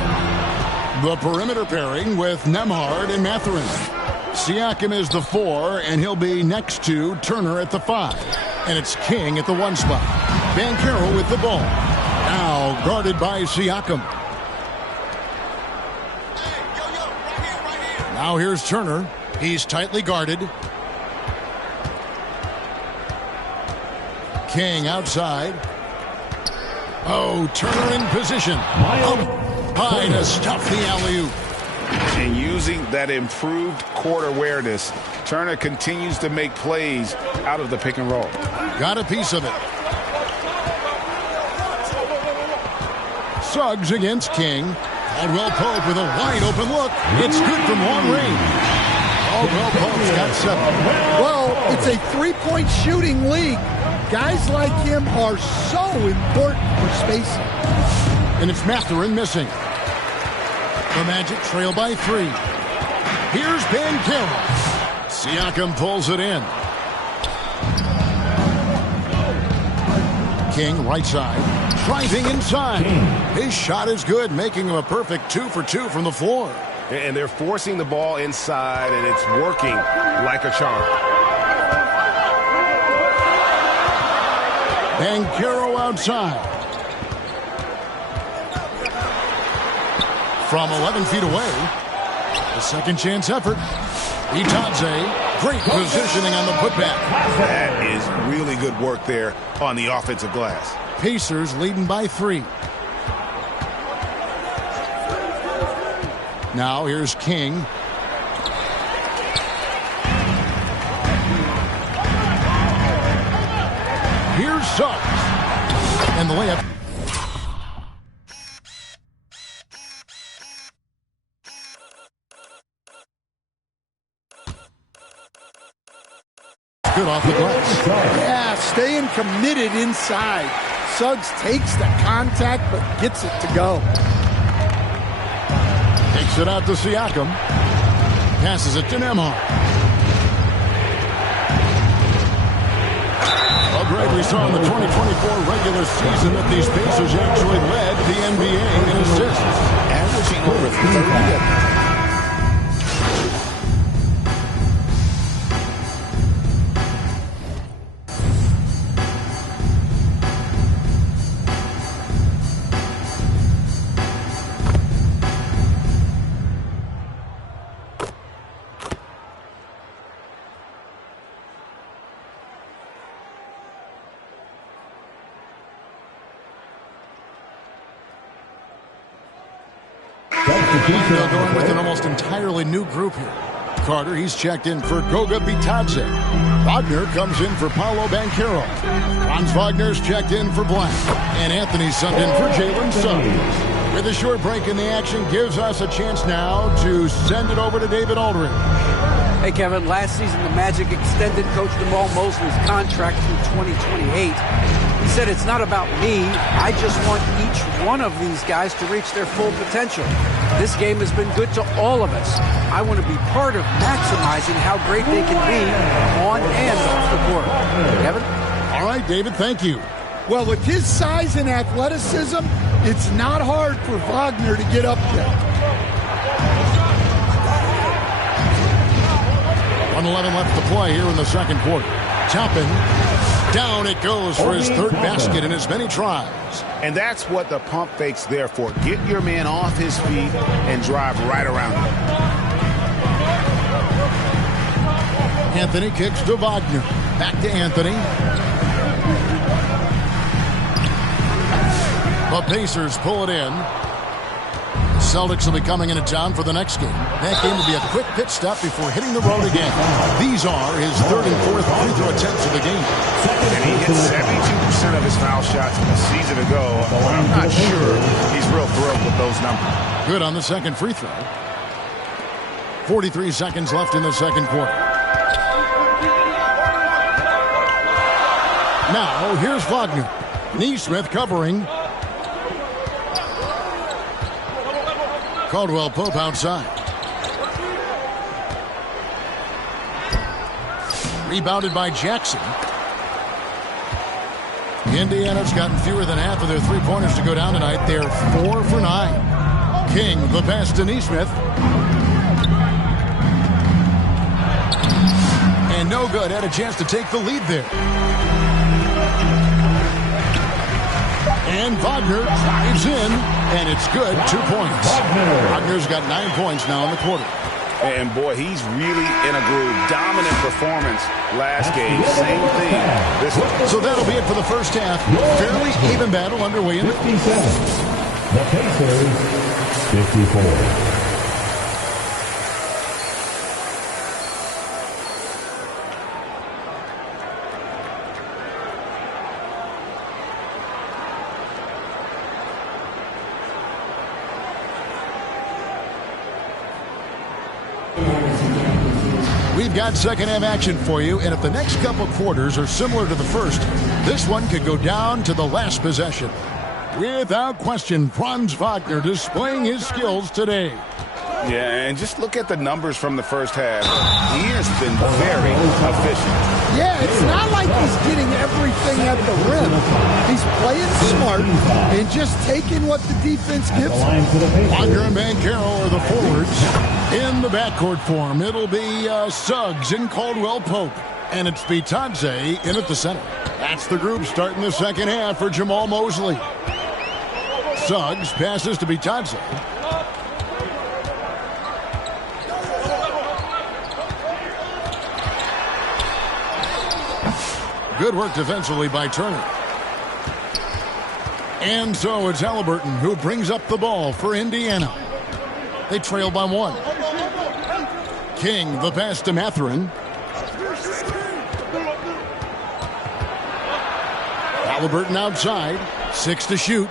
The perimeter pairing with Nembhard and Mathurin. Siakam is the 4, and he'll be next to Turner at the 5. And it's King at the 1 spot. Banchero with the ball. Now guarded by Siakam. Now here's Turner. He's tightly guarded. King outside. Oh, Turner in position. Up high to stuff the alley-oop. And using that improved court awareness, Turner continues to make plays out of the pick and roll. Got a piece of it. Suggs against King. Caldwell Pope with a wide open look. It's good from long range. Caldwell Pope's got 7. Well, it's a three-point shooting league. Guys like him are so important for spacing. And it's Mathurin missing. The Magic trail by 3. Here's Banchero. Siakam pulls it in. King right side. Driving inside. His shot is good, making him a perfect 2 for 2 from the floor. And they're forcing the ball inside, and it's working like a charm. Banchero outside. From 11 feet away. A second chance effort. Itadze, great positioning on the putback. That is really good work there on the offensive glass. Pacers leading by 3. Now here's King. Here's Suggs. And the layup. Good off the glass. Yeah, staying committed inside. Suggs takes the contact but gets it to go. Takes it out to Siakam. Passes it to Nembhard. Well, Greg, we saw in the 2024 regular season that these Pacers actually led the NBA in assists. Averaging over 30. They're going with an almost entirely new group here. Carter, he's checked in for Goga Bitadze. Wagner comes in for Paolo Banchero. Franz Wagner's checked in for Black. And Anthony's subbed in for Jalen Suggs. With a short break in the action, gives us a chance now to send it over to David Aldridge. Hey, Kevin, last season the Magic extended Coach Jamal Mosley's contract through 2028. He said, it's not about me. I just want each one of these guys to reach their full potential. This game has been good to all of us. I want to be part of maximizing how great they can be on and off the court. Kevin? All right, David, thank you. Well, with his size and athleticism, it's not hard for Wagner to get up there. 1:11 left to play here in the second quarter. Toppin. Down it goes for his third basket in as many tries. And that's what the pump fake's there for. Get your man off his feet and drive right around him. Anthony kicks to Wagner. Back to Anthony. The Pacers pull it in. The Celtics will be coming into town for the next game. That game will be a quick pit stop before hitting the road again. These are his third and fourth free throw attempts of the game. And he hit 72% of his foul shots a season ago. I'm not sure he's real thrilled with those numbers. Good on the second free throw. 43 seconds left in the second quarter. Now, here's Wagner. Neesmith covering. Caldwell Pope outside. Rebounded by Jackson. Indiana's gotten fewer than half of their three-pointers to go down tonight. They're 4 for 9. King, the pass to Neesmith. And no good. Had a chance to take the lead there. And Wagner drives in, and it's good. 2 points. Wagner's got 9 points now in the quarter. And boy, he's really in a groove. Dominant performance last game. Same thing this one. So that'll be it for the first half. Fairly even battle underway in the 57. The Pacers, 54. We've got second half action for you, and if the next couple quarters are similar to the first, this one could go down to the last possession. Without question, Franz Wagner displaying his skills today. Yeah, and just look at the numbers from the first half. He has been very efficient. Yeah, it's not like he's getting everything at the rim. He's playing smart and just taking what the defense gives him. Wagner and Banchero are the forwards. In the backcourt form, it'll be Suggs and Caldwell Pope. And it's Bitadze in at the center. That's the group starting the second half for Jamal Mosley. Suggs passes to Bitadze. Good work defensively by Turner. And so it's Halliburton who brings up the ball for Indiana. They trail by 1. King, the pass to Mathurin. Halliburton outside. 6 to shoot.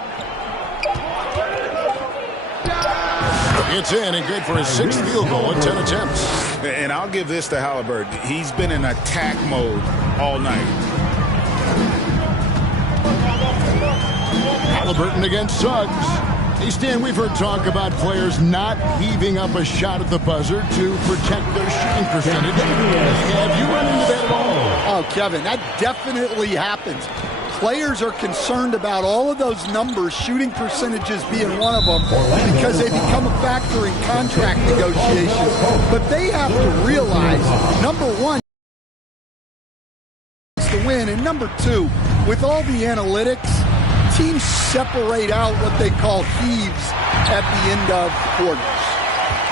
It's in and good for his 6th field goal in 10 attempts. And I'll give this to Halliburton. He's been in attack mode all night. Halliburton against Suggs. Hey, Stan, we've heard talk about players not heaving up a shot at the buzzer to protect their shooting percentage. Have you run into that at all? Oh, Kevin, that definitely happens. Players are concerned about all of those numbers, shooting percentages being one of them, because they become a factor in contract negotiations. But they have to realize, number one, to win, and number two, with all the analytics, teams separate out what they call heaves at the end of quarters.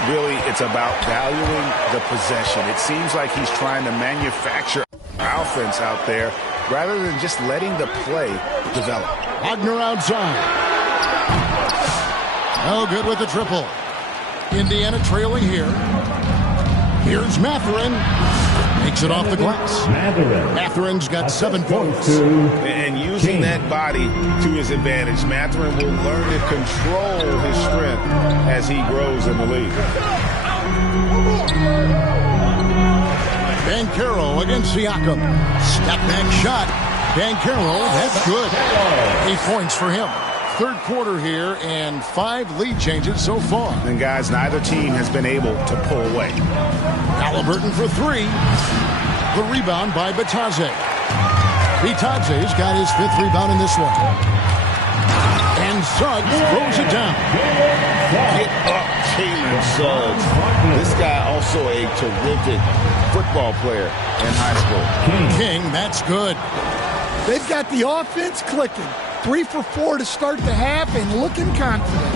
Really, it's about valuing the possession. It seems like he's trying to manufacture offense out there rather than just letting the play develop. Wagner outside. Oh, good with the triple. Indiana trailing here. Here's Mathurin. Makes it off the glass. Mathurin's got 7 points. And using that body to his advantage, Mathurin will learn to control his strength as he grows in the league. Banchero against Siakam. Step back shot. Banchero, that's good. 8 points for him. Third quarter here and 5 lead changes so far. And guys, neither team has been able to pull away. Halliburton for 3. The rebound by Bitadze. Bitadze's got his 5th rebound in this one. And Suggs throws it down. Get up, Jalen Suggs. This guy also a terrific football player in high school. King, that's good. They've got the offense clicking. 3 for 4 to start the half and looking confident.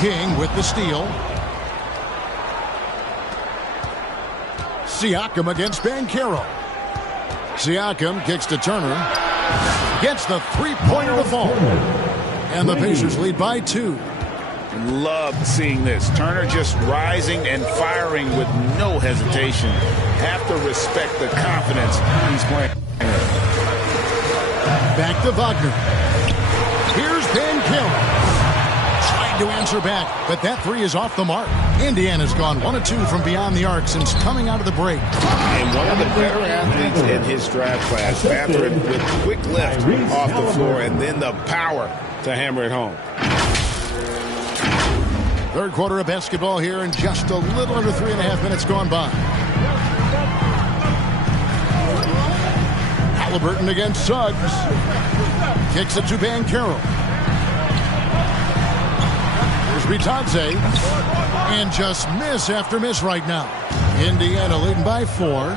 King with the steal. Siakam against Banchero. Siakam kicks to Turner. Gets the 3-pointer to fall. And the Pacers lead by 2. Loved seeing this. Turner just rising and firing with no hesitation. Have to respect the confidence he's playing. Back to Wagner. Here's Banchero. Trying to answer back, but that 3 is off the mark. Indiana's gone 1 of 2 from beyond the arc since coming out of the break. And one of the better athletes in his draft class, Mathurin, with quick lift off the floor and then the power to hammer it home. Third quarter of basketball here and just a little under 3.5 minutes gone by. Halliburton against Suggs. Kicks it to Banchero. Here's Bitadze. And just miss after miss right now. Indiana leading by 4.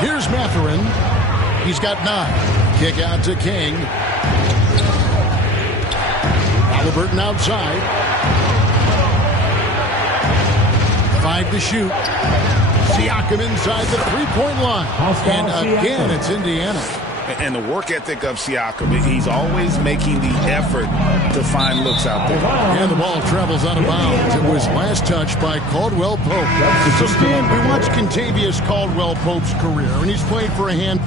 Here's Mathurin. He's got 9. Kick out to King. Halliburton outside. 5 to shoot. Siakam inside the three-point line. And again, it's Indiana. And the work ethic of Siakam, he's always making the effort to find looks out there. And the ball travels out of bounds. It was last touched by Caldwell Pope. So, Stan, we watched Kentavious Caldwell Pope's career, and he's played for a hand.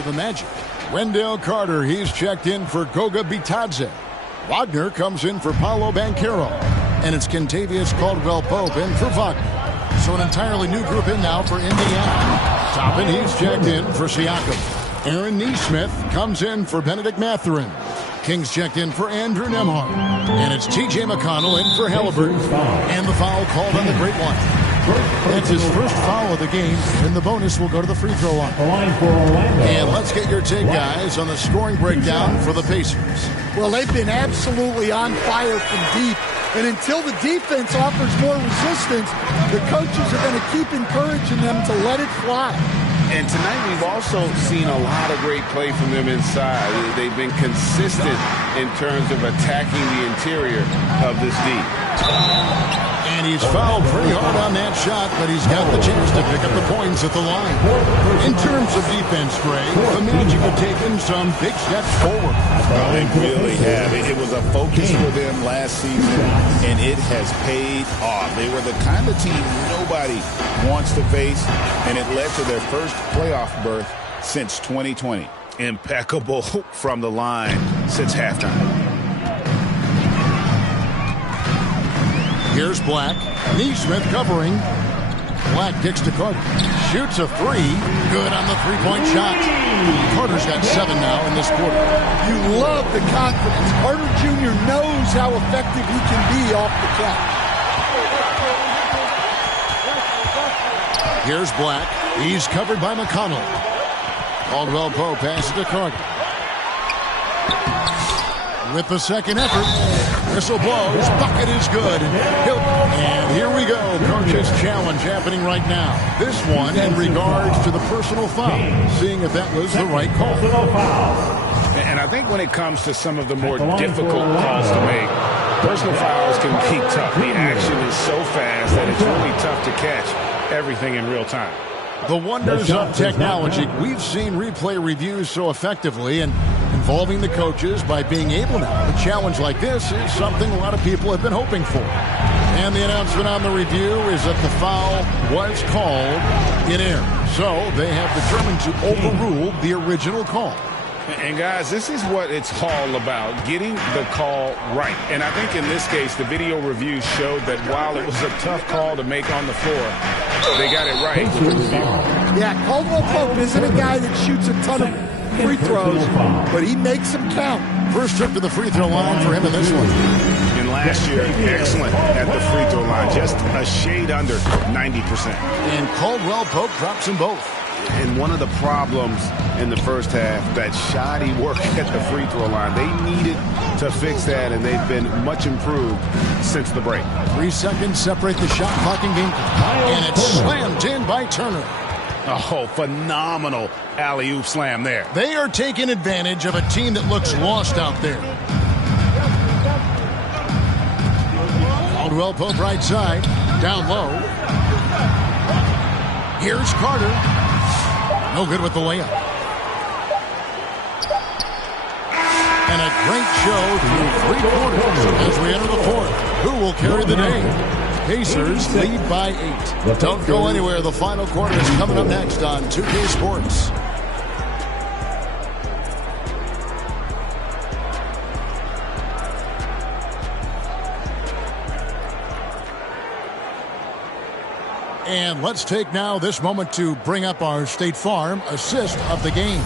The Magic. Wendell Carter, he's checked in for Goga Bitadze. Wagner comes in for Paolo Banchero. And it's Kentavious Caldwell Pope in for Wagner. So an entirely new group in now for Indiana. Toppin, he's checked in for Siakam. Aaron Nesmith comes in for Benedict Mathurin. King's checked in for Andrew Nembhard. And it's T.J. McConnell in for Halliburton. And the foul called on the Great One. That's his first foul of the game, and the bonus will go to the free throw line. And let's get your take, guys, on the scoring breakdown for the Pacers. Well, they've been absolutely on fire from deep. And until the defense offers more resistance, the coaches are going to keep encouraging them to let it fly. And tonight we've also seen a lot of great play from them inside. They've been consistent in terms of attacking the interior of this D. And he's fouled pretty hard on that shot, but he's got the chance to pick up the points at the line. In terms of defense, Gray, the Magic have taken some big steps forward. Well, they really have. It was a focus for them last season, and it has paid off. They were the kind of team nobody wants to face, and it led to their first playoff berth since 2020. Impeccable from the line since halftime. Here's Black. Nesmith covering. Black kicks to Carter. Shoots a 3. Good on the three-point shot. Carter's got 7 now in this quarter. You love the confidence. Carter Jr. knows how effective he can be off the catch. Here's Black. He's covered by McConnell. Caldwell Pope passes to Carter. With the second effort. Whistle blows. Bucket is good. And here we go. Coach's challenge happening right now. This one in regards to the personal foul. Seeing if that was the right call. And I think when it comes to some of the more difficult calls to make, personal fouls can be tough. The action is so fast that it's really tough to catch everything in real time. The wonders of technology. We've seen replay reviews so effectively and involving the coaches by being able now to challenge like this is something a lot of people have been hoping for. And the announcement on the review is that the foul was called in error. So they have determined to overrule the original call. And guys, this is what it's all about, getting the call right. And I think in this case, the video review showed that while it was a tough call to make on the floor, they got it right with the review. Yeah, Caldwell Pope isn't a guy that shoots a ton of free throws, but he makes them count. First trip to the free throw line for him in this one. And last year, excellent at the free throw line, just a shade under 90%. And Caldwell Pope drops them both. And one of the problems in the first half, that shoddy work at the free throw line. They needed to fix that, and they've been much improved since the break. 3 seconds separate the shot clock and game clock. And it's slammed in by Turner. Oh, phenomenal alley-oop slam there. They are taking advantage of a team that looks lost out there. Caldwell Pope right side, down low. Here's Carter. No good with the layup. And a great show through 3 quarters as we enter the fourth. Who will carry the day? Pacers lead by 8. Don't go anywhere. The final quarter is coming up next on 2K Sports. And let's take now this moment to bring up our State Farm assist of the game.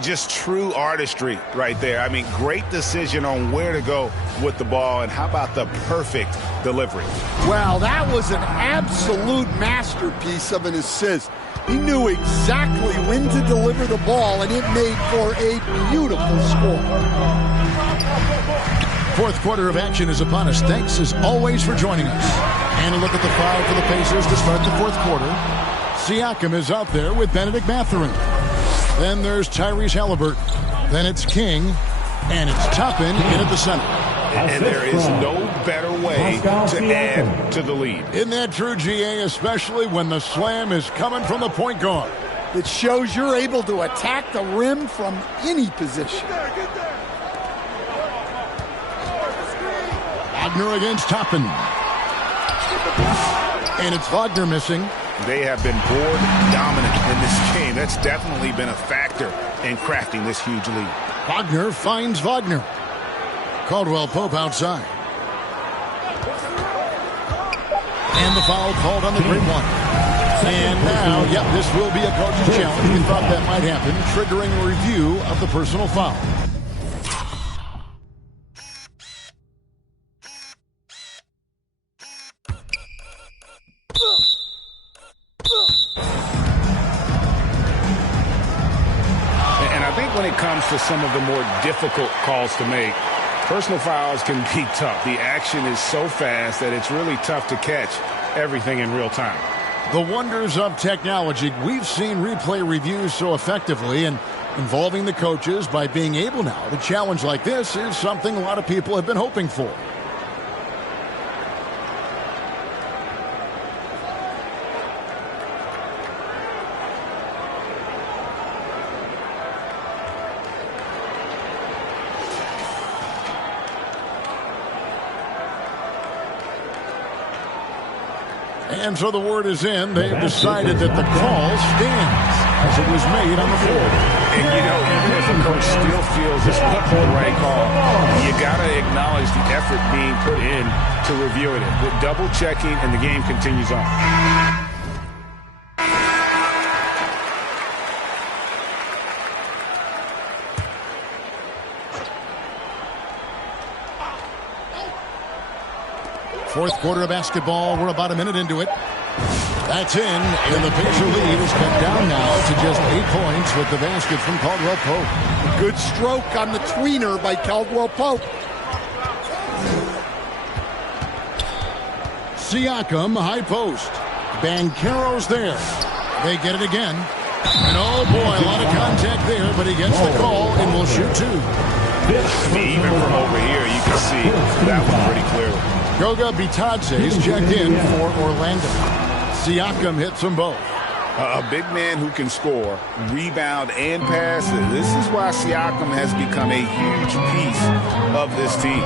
just true artistry right there. I mean, great decision on where to go with the ball, and how about the perfect delivery? Well, that was an absolute masterpiece of an assist. He knew exactly when to deliver the ball, and it made for a beautiful score. Fourth quarter of action is upon us. Thanks, as always, for joining us. And a look at the foul for the Pacers to start the fourth quarter. Siakam is out there with Benedict Mathurin. Then there's Tyrese Halliburton. Then it's King. And it's Toppin in at the center. And there is no better way to add to the lead. Isn't that true, GA, especially when the slam is coming from the point guard? It shows you're able to attack the rim from any position. Wagner against Toppin. And it's Wagner missing. They have been board dominant in this game. That's definitely been a factor in crafting this huge lead. Wagner finds Wagner. Caldwell Pope outside. And the foul called on the great one. And now, this will be a coach's challenge. We thought that might happen, triggering a review of the personal foul. When it comes to some of the more difficult calls to make, personal fouls can be tough. The action is so fast that it's really tough to catch everything in real time. The wonders of technology. We've seen replay reviews so effectively, and involving the coaches by being able now to challenge like this is something a lot of people have been hoping for. And so the word is in. They've decided that the call stands as it was made on the floor. And, even if a coach still feels this wasn't the right call, you got to acknowledge the effort being put in to reviewing it. With double checking, and the game continues on. Fourth quarter of basketball. We're about a minute into it. That's in, and the Pacer lead is cut down now to just 8 points with the basket from Caldwell Pope. Good stroke on the tweener by Caldwell Pope. Siakam, high post. Banchero's there. They get it again. And oh boy, a lot of contact there, but he gets the call and will shoot two. Even from over here, you can see that one pretty clearly. Goga Bitadze's checked in for Orlando. Siakam hits them both. A big man who can score, rebound, and pass. This is why Siakam has become a huge piece of this team.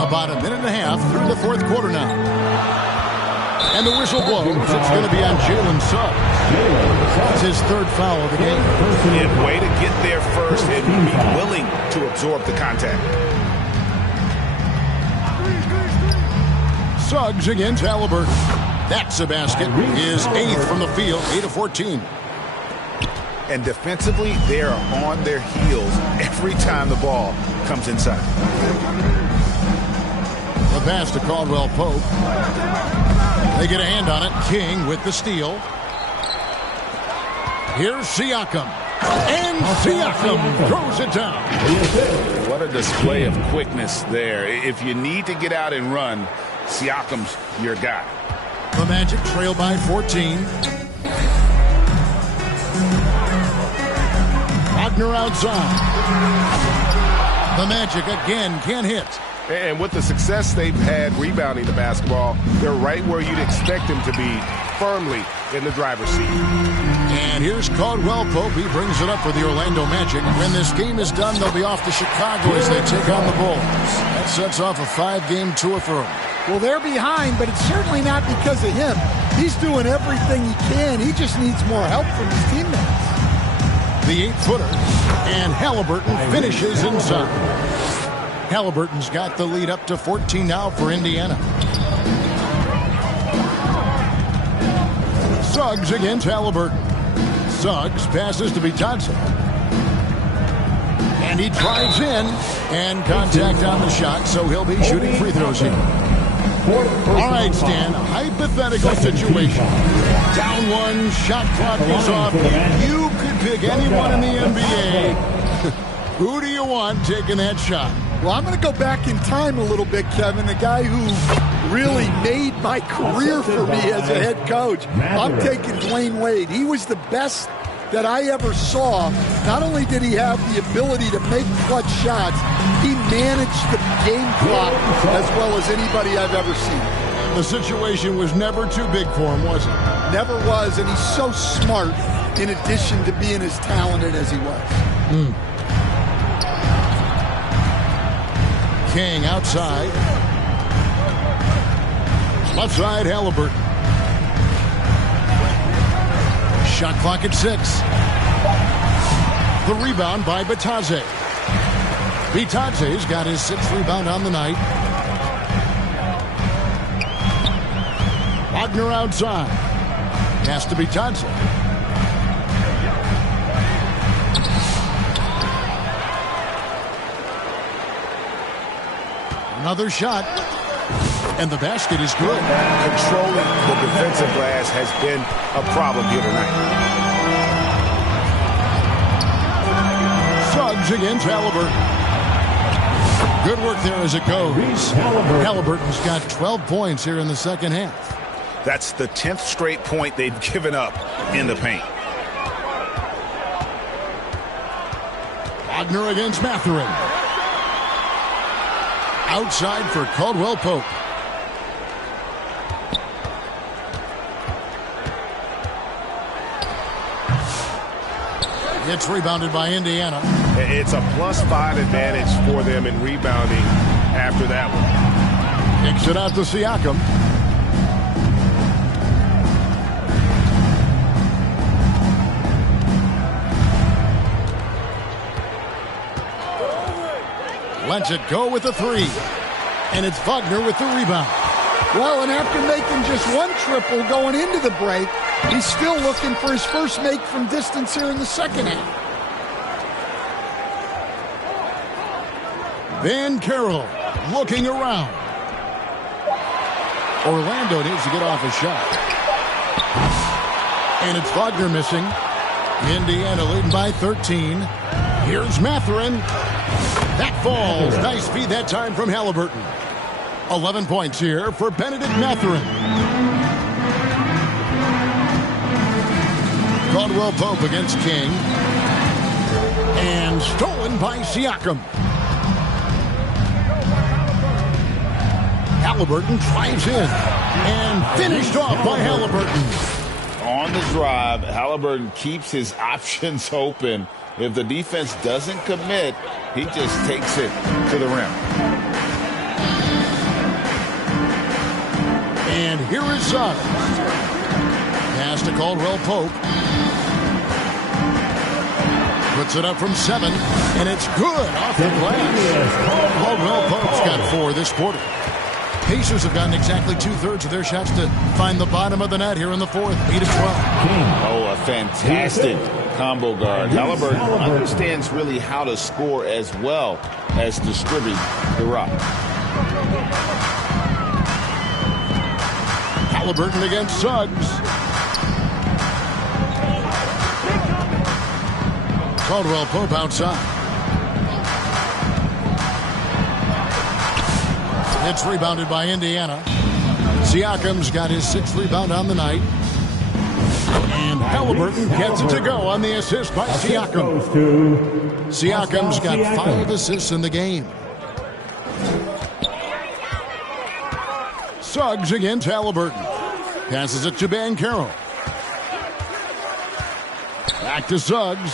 About a minute and a half through the fourth quarter now. And the whistle blows. It's going to be on Jalen Suggs. That's his third foul of the game. And way to get there first and be willing to absorb the contact. Suggs against Halliburton. That's a basket. His 8th from the field, 8 of 14. And defensively, they are on their heels every time the ball comes inside. The pass to Caldwell Pope. They get a hand on it. King with the steal. Here's Siakam. And Siakam throws it down. What a display of quickness there. If you need to get out and run, Siakam's your guy. The Magic trail by 14. Wagner outside. The Magic again can't hit. And with the success they've had rebounding the basketball, they're right where you'd expect them to be, firmly in the driver's seat. And here's Caldwell Pope. He brings it up for the Orlando Magic. When this game is done, they'll be off to Chicago as they take on the Bulls. That sets off a 5-game tour for them. Well, they're behind, but it's certainly not because of him. He's doing everything he can. He just needs more help from his teammates. The 8-footer. And Halliburton finishes inside. Halliburton's got the lead up to 14 now for Indiana. Suggs against Halliburton. Suggs passes to Vitazzi. And he drives in, and contact on the shot, so he'll be shooting free throws here. All right, Stan, hypothetical situation. Down one, shot clock is off. You could pick anyone in the NBA. Who do you want taking that shot? Well, I'm going to go back in time a little bit, Kevin. The guy who really made my career for me as a head coach. I'm taking Dwayne Wade. He was the best that I ever saw. Not only did he have the ability to make clutch shots, he managed the game clock as well as anybody I've ever seen. The situation was never too big for him, was it? Never was, and he's so smart in addition to being as talented as he was. King outside. Left side, Halliburton. Shot clock at 6. The rebound by Vitazzi. Vitazzi's got his 6th rebound on the night. Wagner outside. Pass to Vitazzi. Another shot. And the basket is good. Controlling the defensive glass has been a problem here tonight. Suggs against Halliburton. Good work there as it goes. Halliburton's got 12 points here in the second half. That's the 10th straight point they've given up in the paint. Wagner against Mathurin. Outside for Caldwell Pope. It's rebounded by Indiana. It's a +5 advantage for them in rebounding after that one. Kicks it out to Siakam. Lets it go with the 3. And it's Wagner with the rebound. Well, and after making just one triple going into the break, he's still looking for his first make from distance here in the second half. Van Carroll looking around. Orlando needs to get off a shot. And it's Wagner missing. Indiana leading by 13. Here's Mathurin. That falls. Nice feed that time from Halliburton. 11 points here for Benedict Mathurin. Caldwell Pope against King. And stolen by Siakam. Halliburton drives in. And finished off by Halliburton. On the drive, Halliburton keeps his options open. If the defense doesn't commit, he just takes it to the rim. And here is Suggs. Pass to Caldwell Pope. Puts it up from 7, and it's good off the glass. Caldwell Pope's got 4 this quarter. Pacers have gotten exactly 2/3 of their shots to find the bottom of the net here in the 4th. 8 of 12. Oh, a fantastic combo guard. Halliburton understands really how to score as well as distribute the rock. Halliburton against Suggs. Caldwell Pope outside. It's rebounded by Indiana. Siakam's got his 6th rebound on the night. And Halliburton gets it to go on the assist by Siakam. Siakam's got 5 assists in the game. Suggs against Halliburton. Passes it to Van Carroll. Back to Suggs.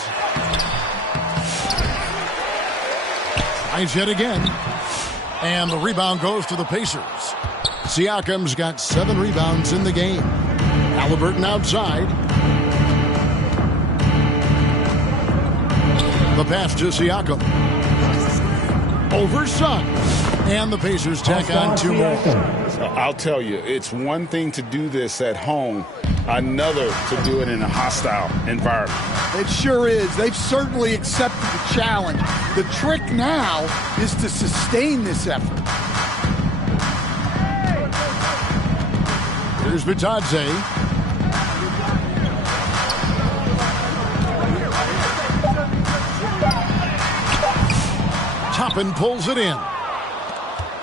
Tries yet again. And the rebound goes to the Pacers. Siakam's got 7 rebounds in the game. Halliburton outside. The pass to Siakam. Over Suggs. And the Pacers tack on 2 more. I'll tell you, it's one thing to do this at home, another to do it in a hostile environment. It sure is. They've certainly accepted the challenge. The trick now is to sustain this effort. Here's Vitadze. Toppin pulls it in.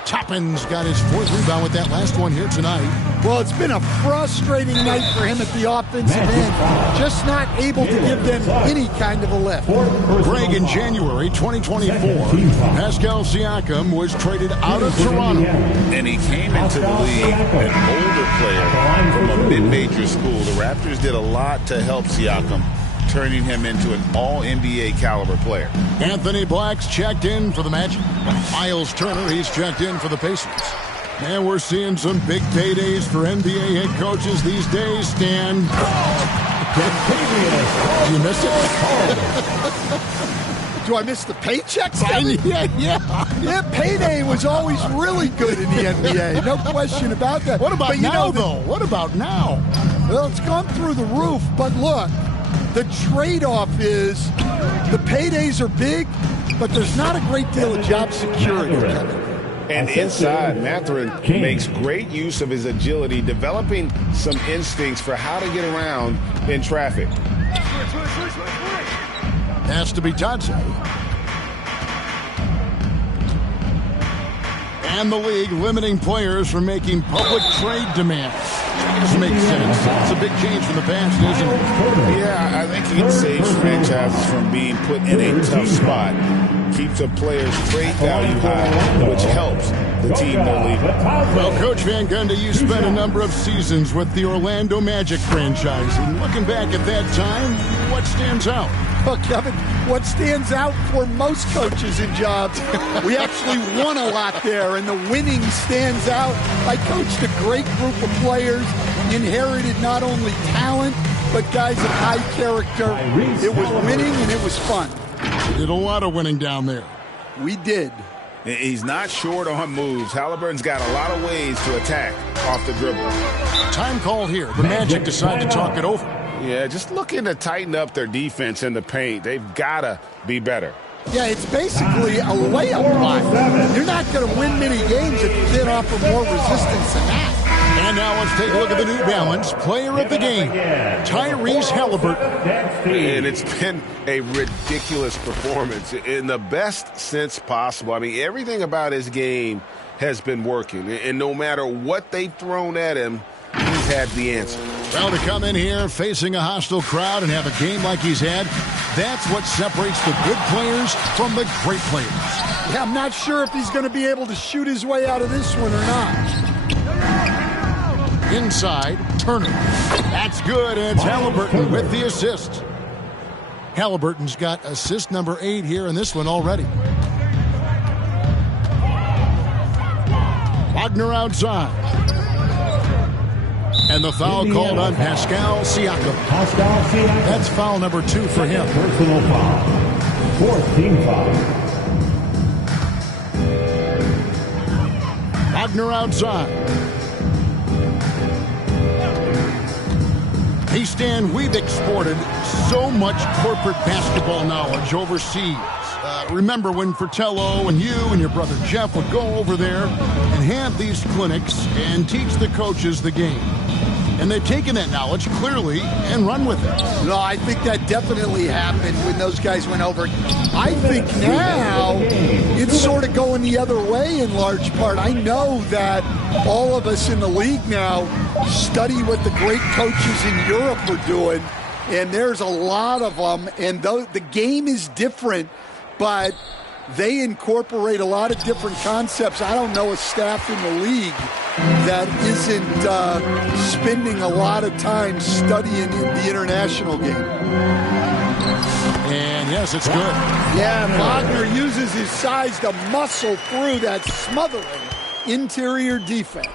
Toppin's got his 4th rebound with that last one here tonight. Well, it's been a frustrating night for him at the offensive end. Just not able to give them any kind of a lift. Greg, in January 2024, Pascal Siakam was traded out of Toronto. And he came into the league an older player from a mid-major school. The Raptors did a lot to help Siakam, turning him into an all-NBA caliber player. Anthony Black's checked in for the Magic. Miles Turner, he's checked in for the Pacers. And we're seeing some big paydays for NBA head coaches these days, Stan. You miss it? Do I miss the paychecks, Kevin? Yeah, payday was always really good in the NBA. No question about that. What about now, though? What about now? Well, it's gone through the roof, but look, the trade-off is the paydays are big, but there's not a great deal of job security, Kevin. And inside, Mathurin makes great use of his agility, developing some instincts for how to get around in traffic. Has to be Vitadze. And the league limiting players from making public trade demands. This makes sense. It's a big change from the past, isn't it? Yeah, I think it saves franchises from being put in a tough spot. Keeps a player's trade value high, which helps the team they're leaving. Well, Coach Van Gundy, you spent a number of seasons with the Orlando Magic franchise. And looking back at that time, what stands out? Well, Kevin, what stands out for most coaches in jobs, we actually won a lot there, and the winning stands out. I coached a great group of players, inherited not only talent, but guys of high character. It was winning, and it was fun. We did a lot of winning down there. We did. He's not short on moves. Halliburton's got a lot of ways to attack off the dribble. Time call here. The Magic decide to talk it over. Yeah, just looking to tighten up their defense in the paint. They've got to be better. Yeah, it's basically a layup line. You're not going to win many games if you can't offer more resistance than that. And now let's take a look at the New Balance player of the game, Tyrese Halliburton. And it's been a ridiculous performance in the best sense possible. I mean, everything about his game has been working. And no matter what they've thrown at him, he's had the answer. Well, to come in here facing a hostile crowd and have a game like he's had, that's what separates the good players from the great players. Yeah, I'm not sure if he's going to be able to shoot his way out of this one or not. Inside, Turner. That's good, and it's Halliburton with the assist. Halliburton's got assist number 8 here in this one already. Wagner outside. And the foul called on Pascal Siakam. That's foul number 2 for him. Personal foul. 4th team foul. Wagner outside. Hey, Stan, we've exported so much corporate basketball knowledge overseas. Remember when Fratello and you and your brother Jeff would go over there and have these clinics and teach the coaches the game. And they've taken that knowledge clearly and run with it. No, I think that definitely happened when those guys went over. I think now it's sort of going the other way in large part. I know that all of us in the league now study what the great coaches in Europe are doing, and there's a lot of them, and the game is different, but they incorporate a lot of different concepts. I don't know a staff in the league that isn't spending a lot of time studying the international game. And yes, it's good. Yeah, Wagner uses his size to muscle through that smothering interior defense.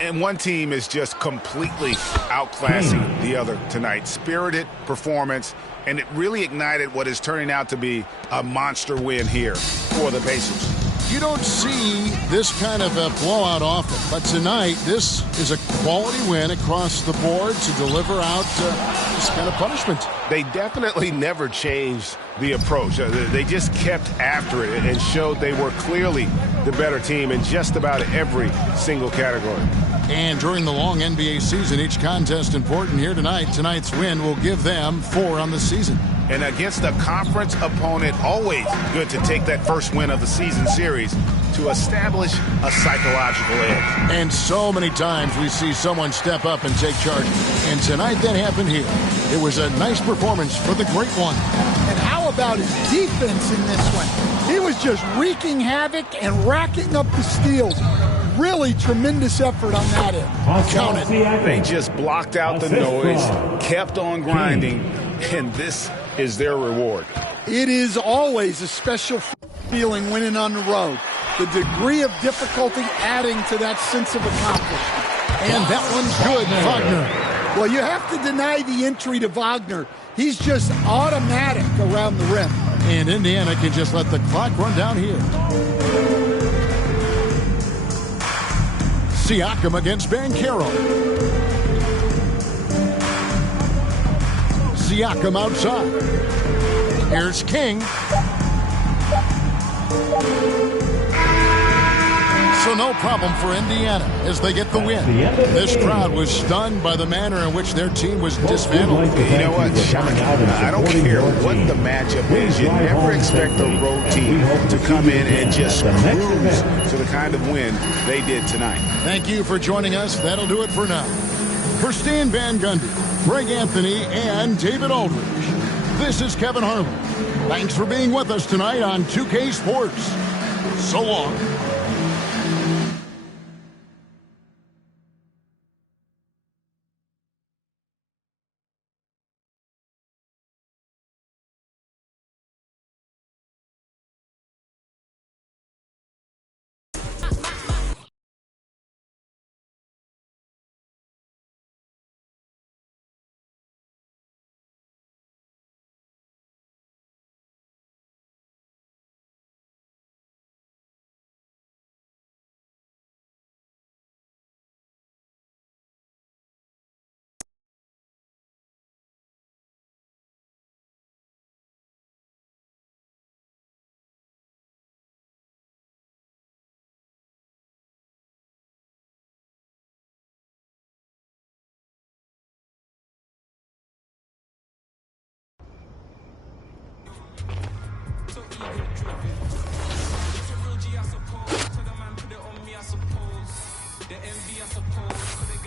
And one team is just completely outclassing the other tonight. Spirited performance, and it really ignited what is turning out to be a monster win here for the Pacers. You don't see this kind of a blowout often, but tonight this is a quality win across the board to deliver out this kind of punishment. They definitely never changed the approach. They just kept after it and showed they were clearly the better team in just about every single category. And during the long NBA season, each contest important here tonight. Tonight's win will give them 4 on the season. And against a conference opponent, always good to take that first win of the season series to establish a psychological edge. And so many times we see someone step up and take charge. And tonight that happened here. It was a nice performance for the great one. And how about his defense in this one? He was just wreaking havoc and racking up the steals. Really tremendous effort on that end. Count it. They just blocked out the noise, kept on grinding, and this is their reward. It is always a special feeling winning on the road. The degree of difficulty adding to that sense of accomplishment. And that one's good, Wagner. Well, you have to deny the entry to Wagner. He's just automatic around the rim. And Indiana can just let the clock run down here. Siakam against Banchero. Siakam outside. Here's King. So no problem for Indiana as they get the win. This crowd was stunned by the manner in which their team was dismantled. You know what? Shocking. I don't care what the matchup is. You never expect a road team to come in and just cruise to the kind of win they did tonight. Thank you for joining us. That'll do it for now. For Stan Van Gundy, Greg Anthony, and David Aldridge, this is Kevin Harlan. Thanks for being with us tonight on 2K Sports. So long. The envy, I suppose.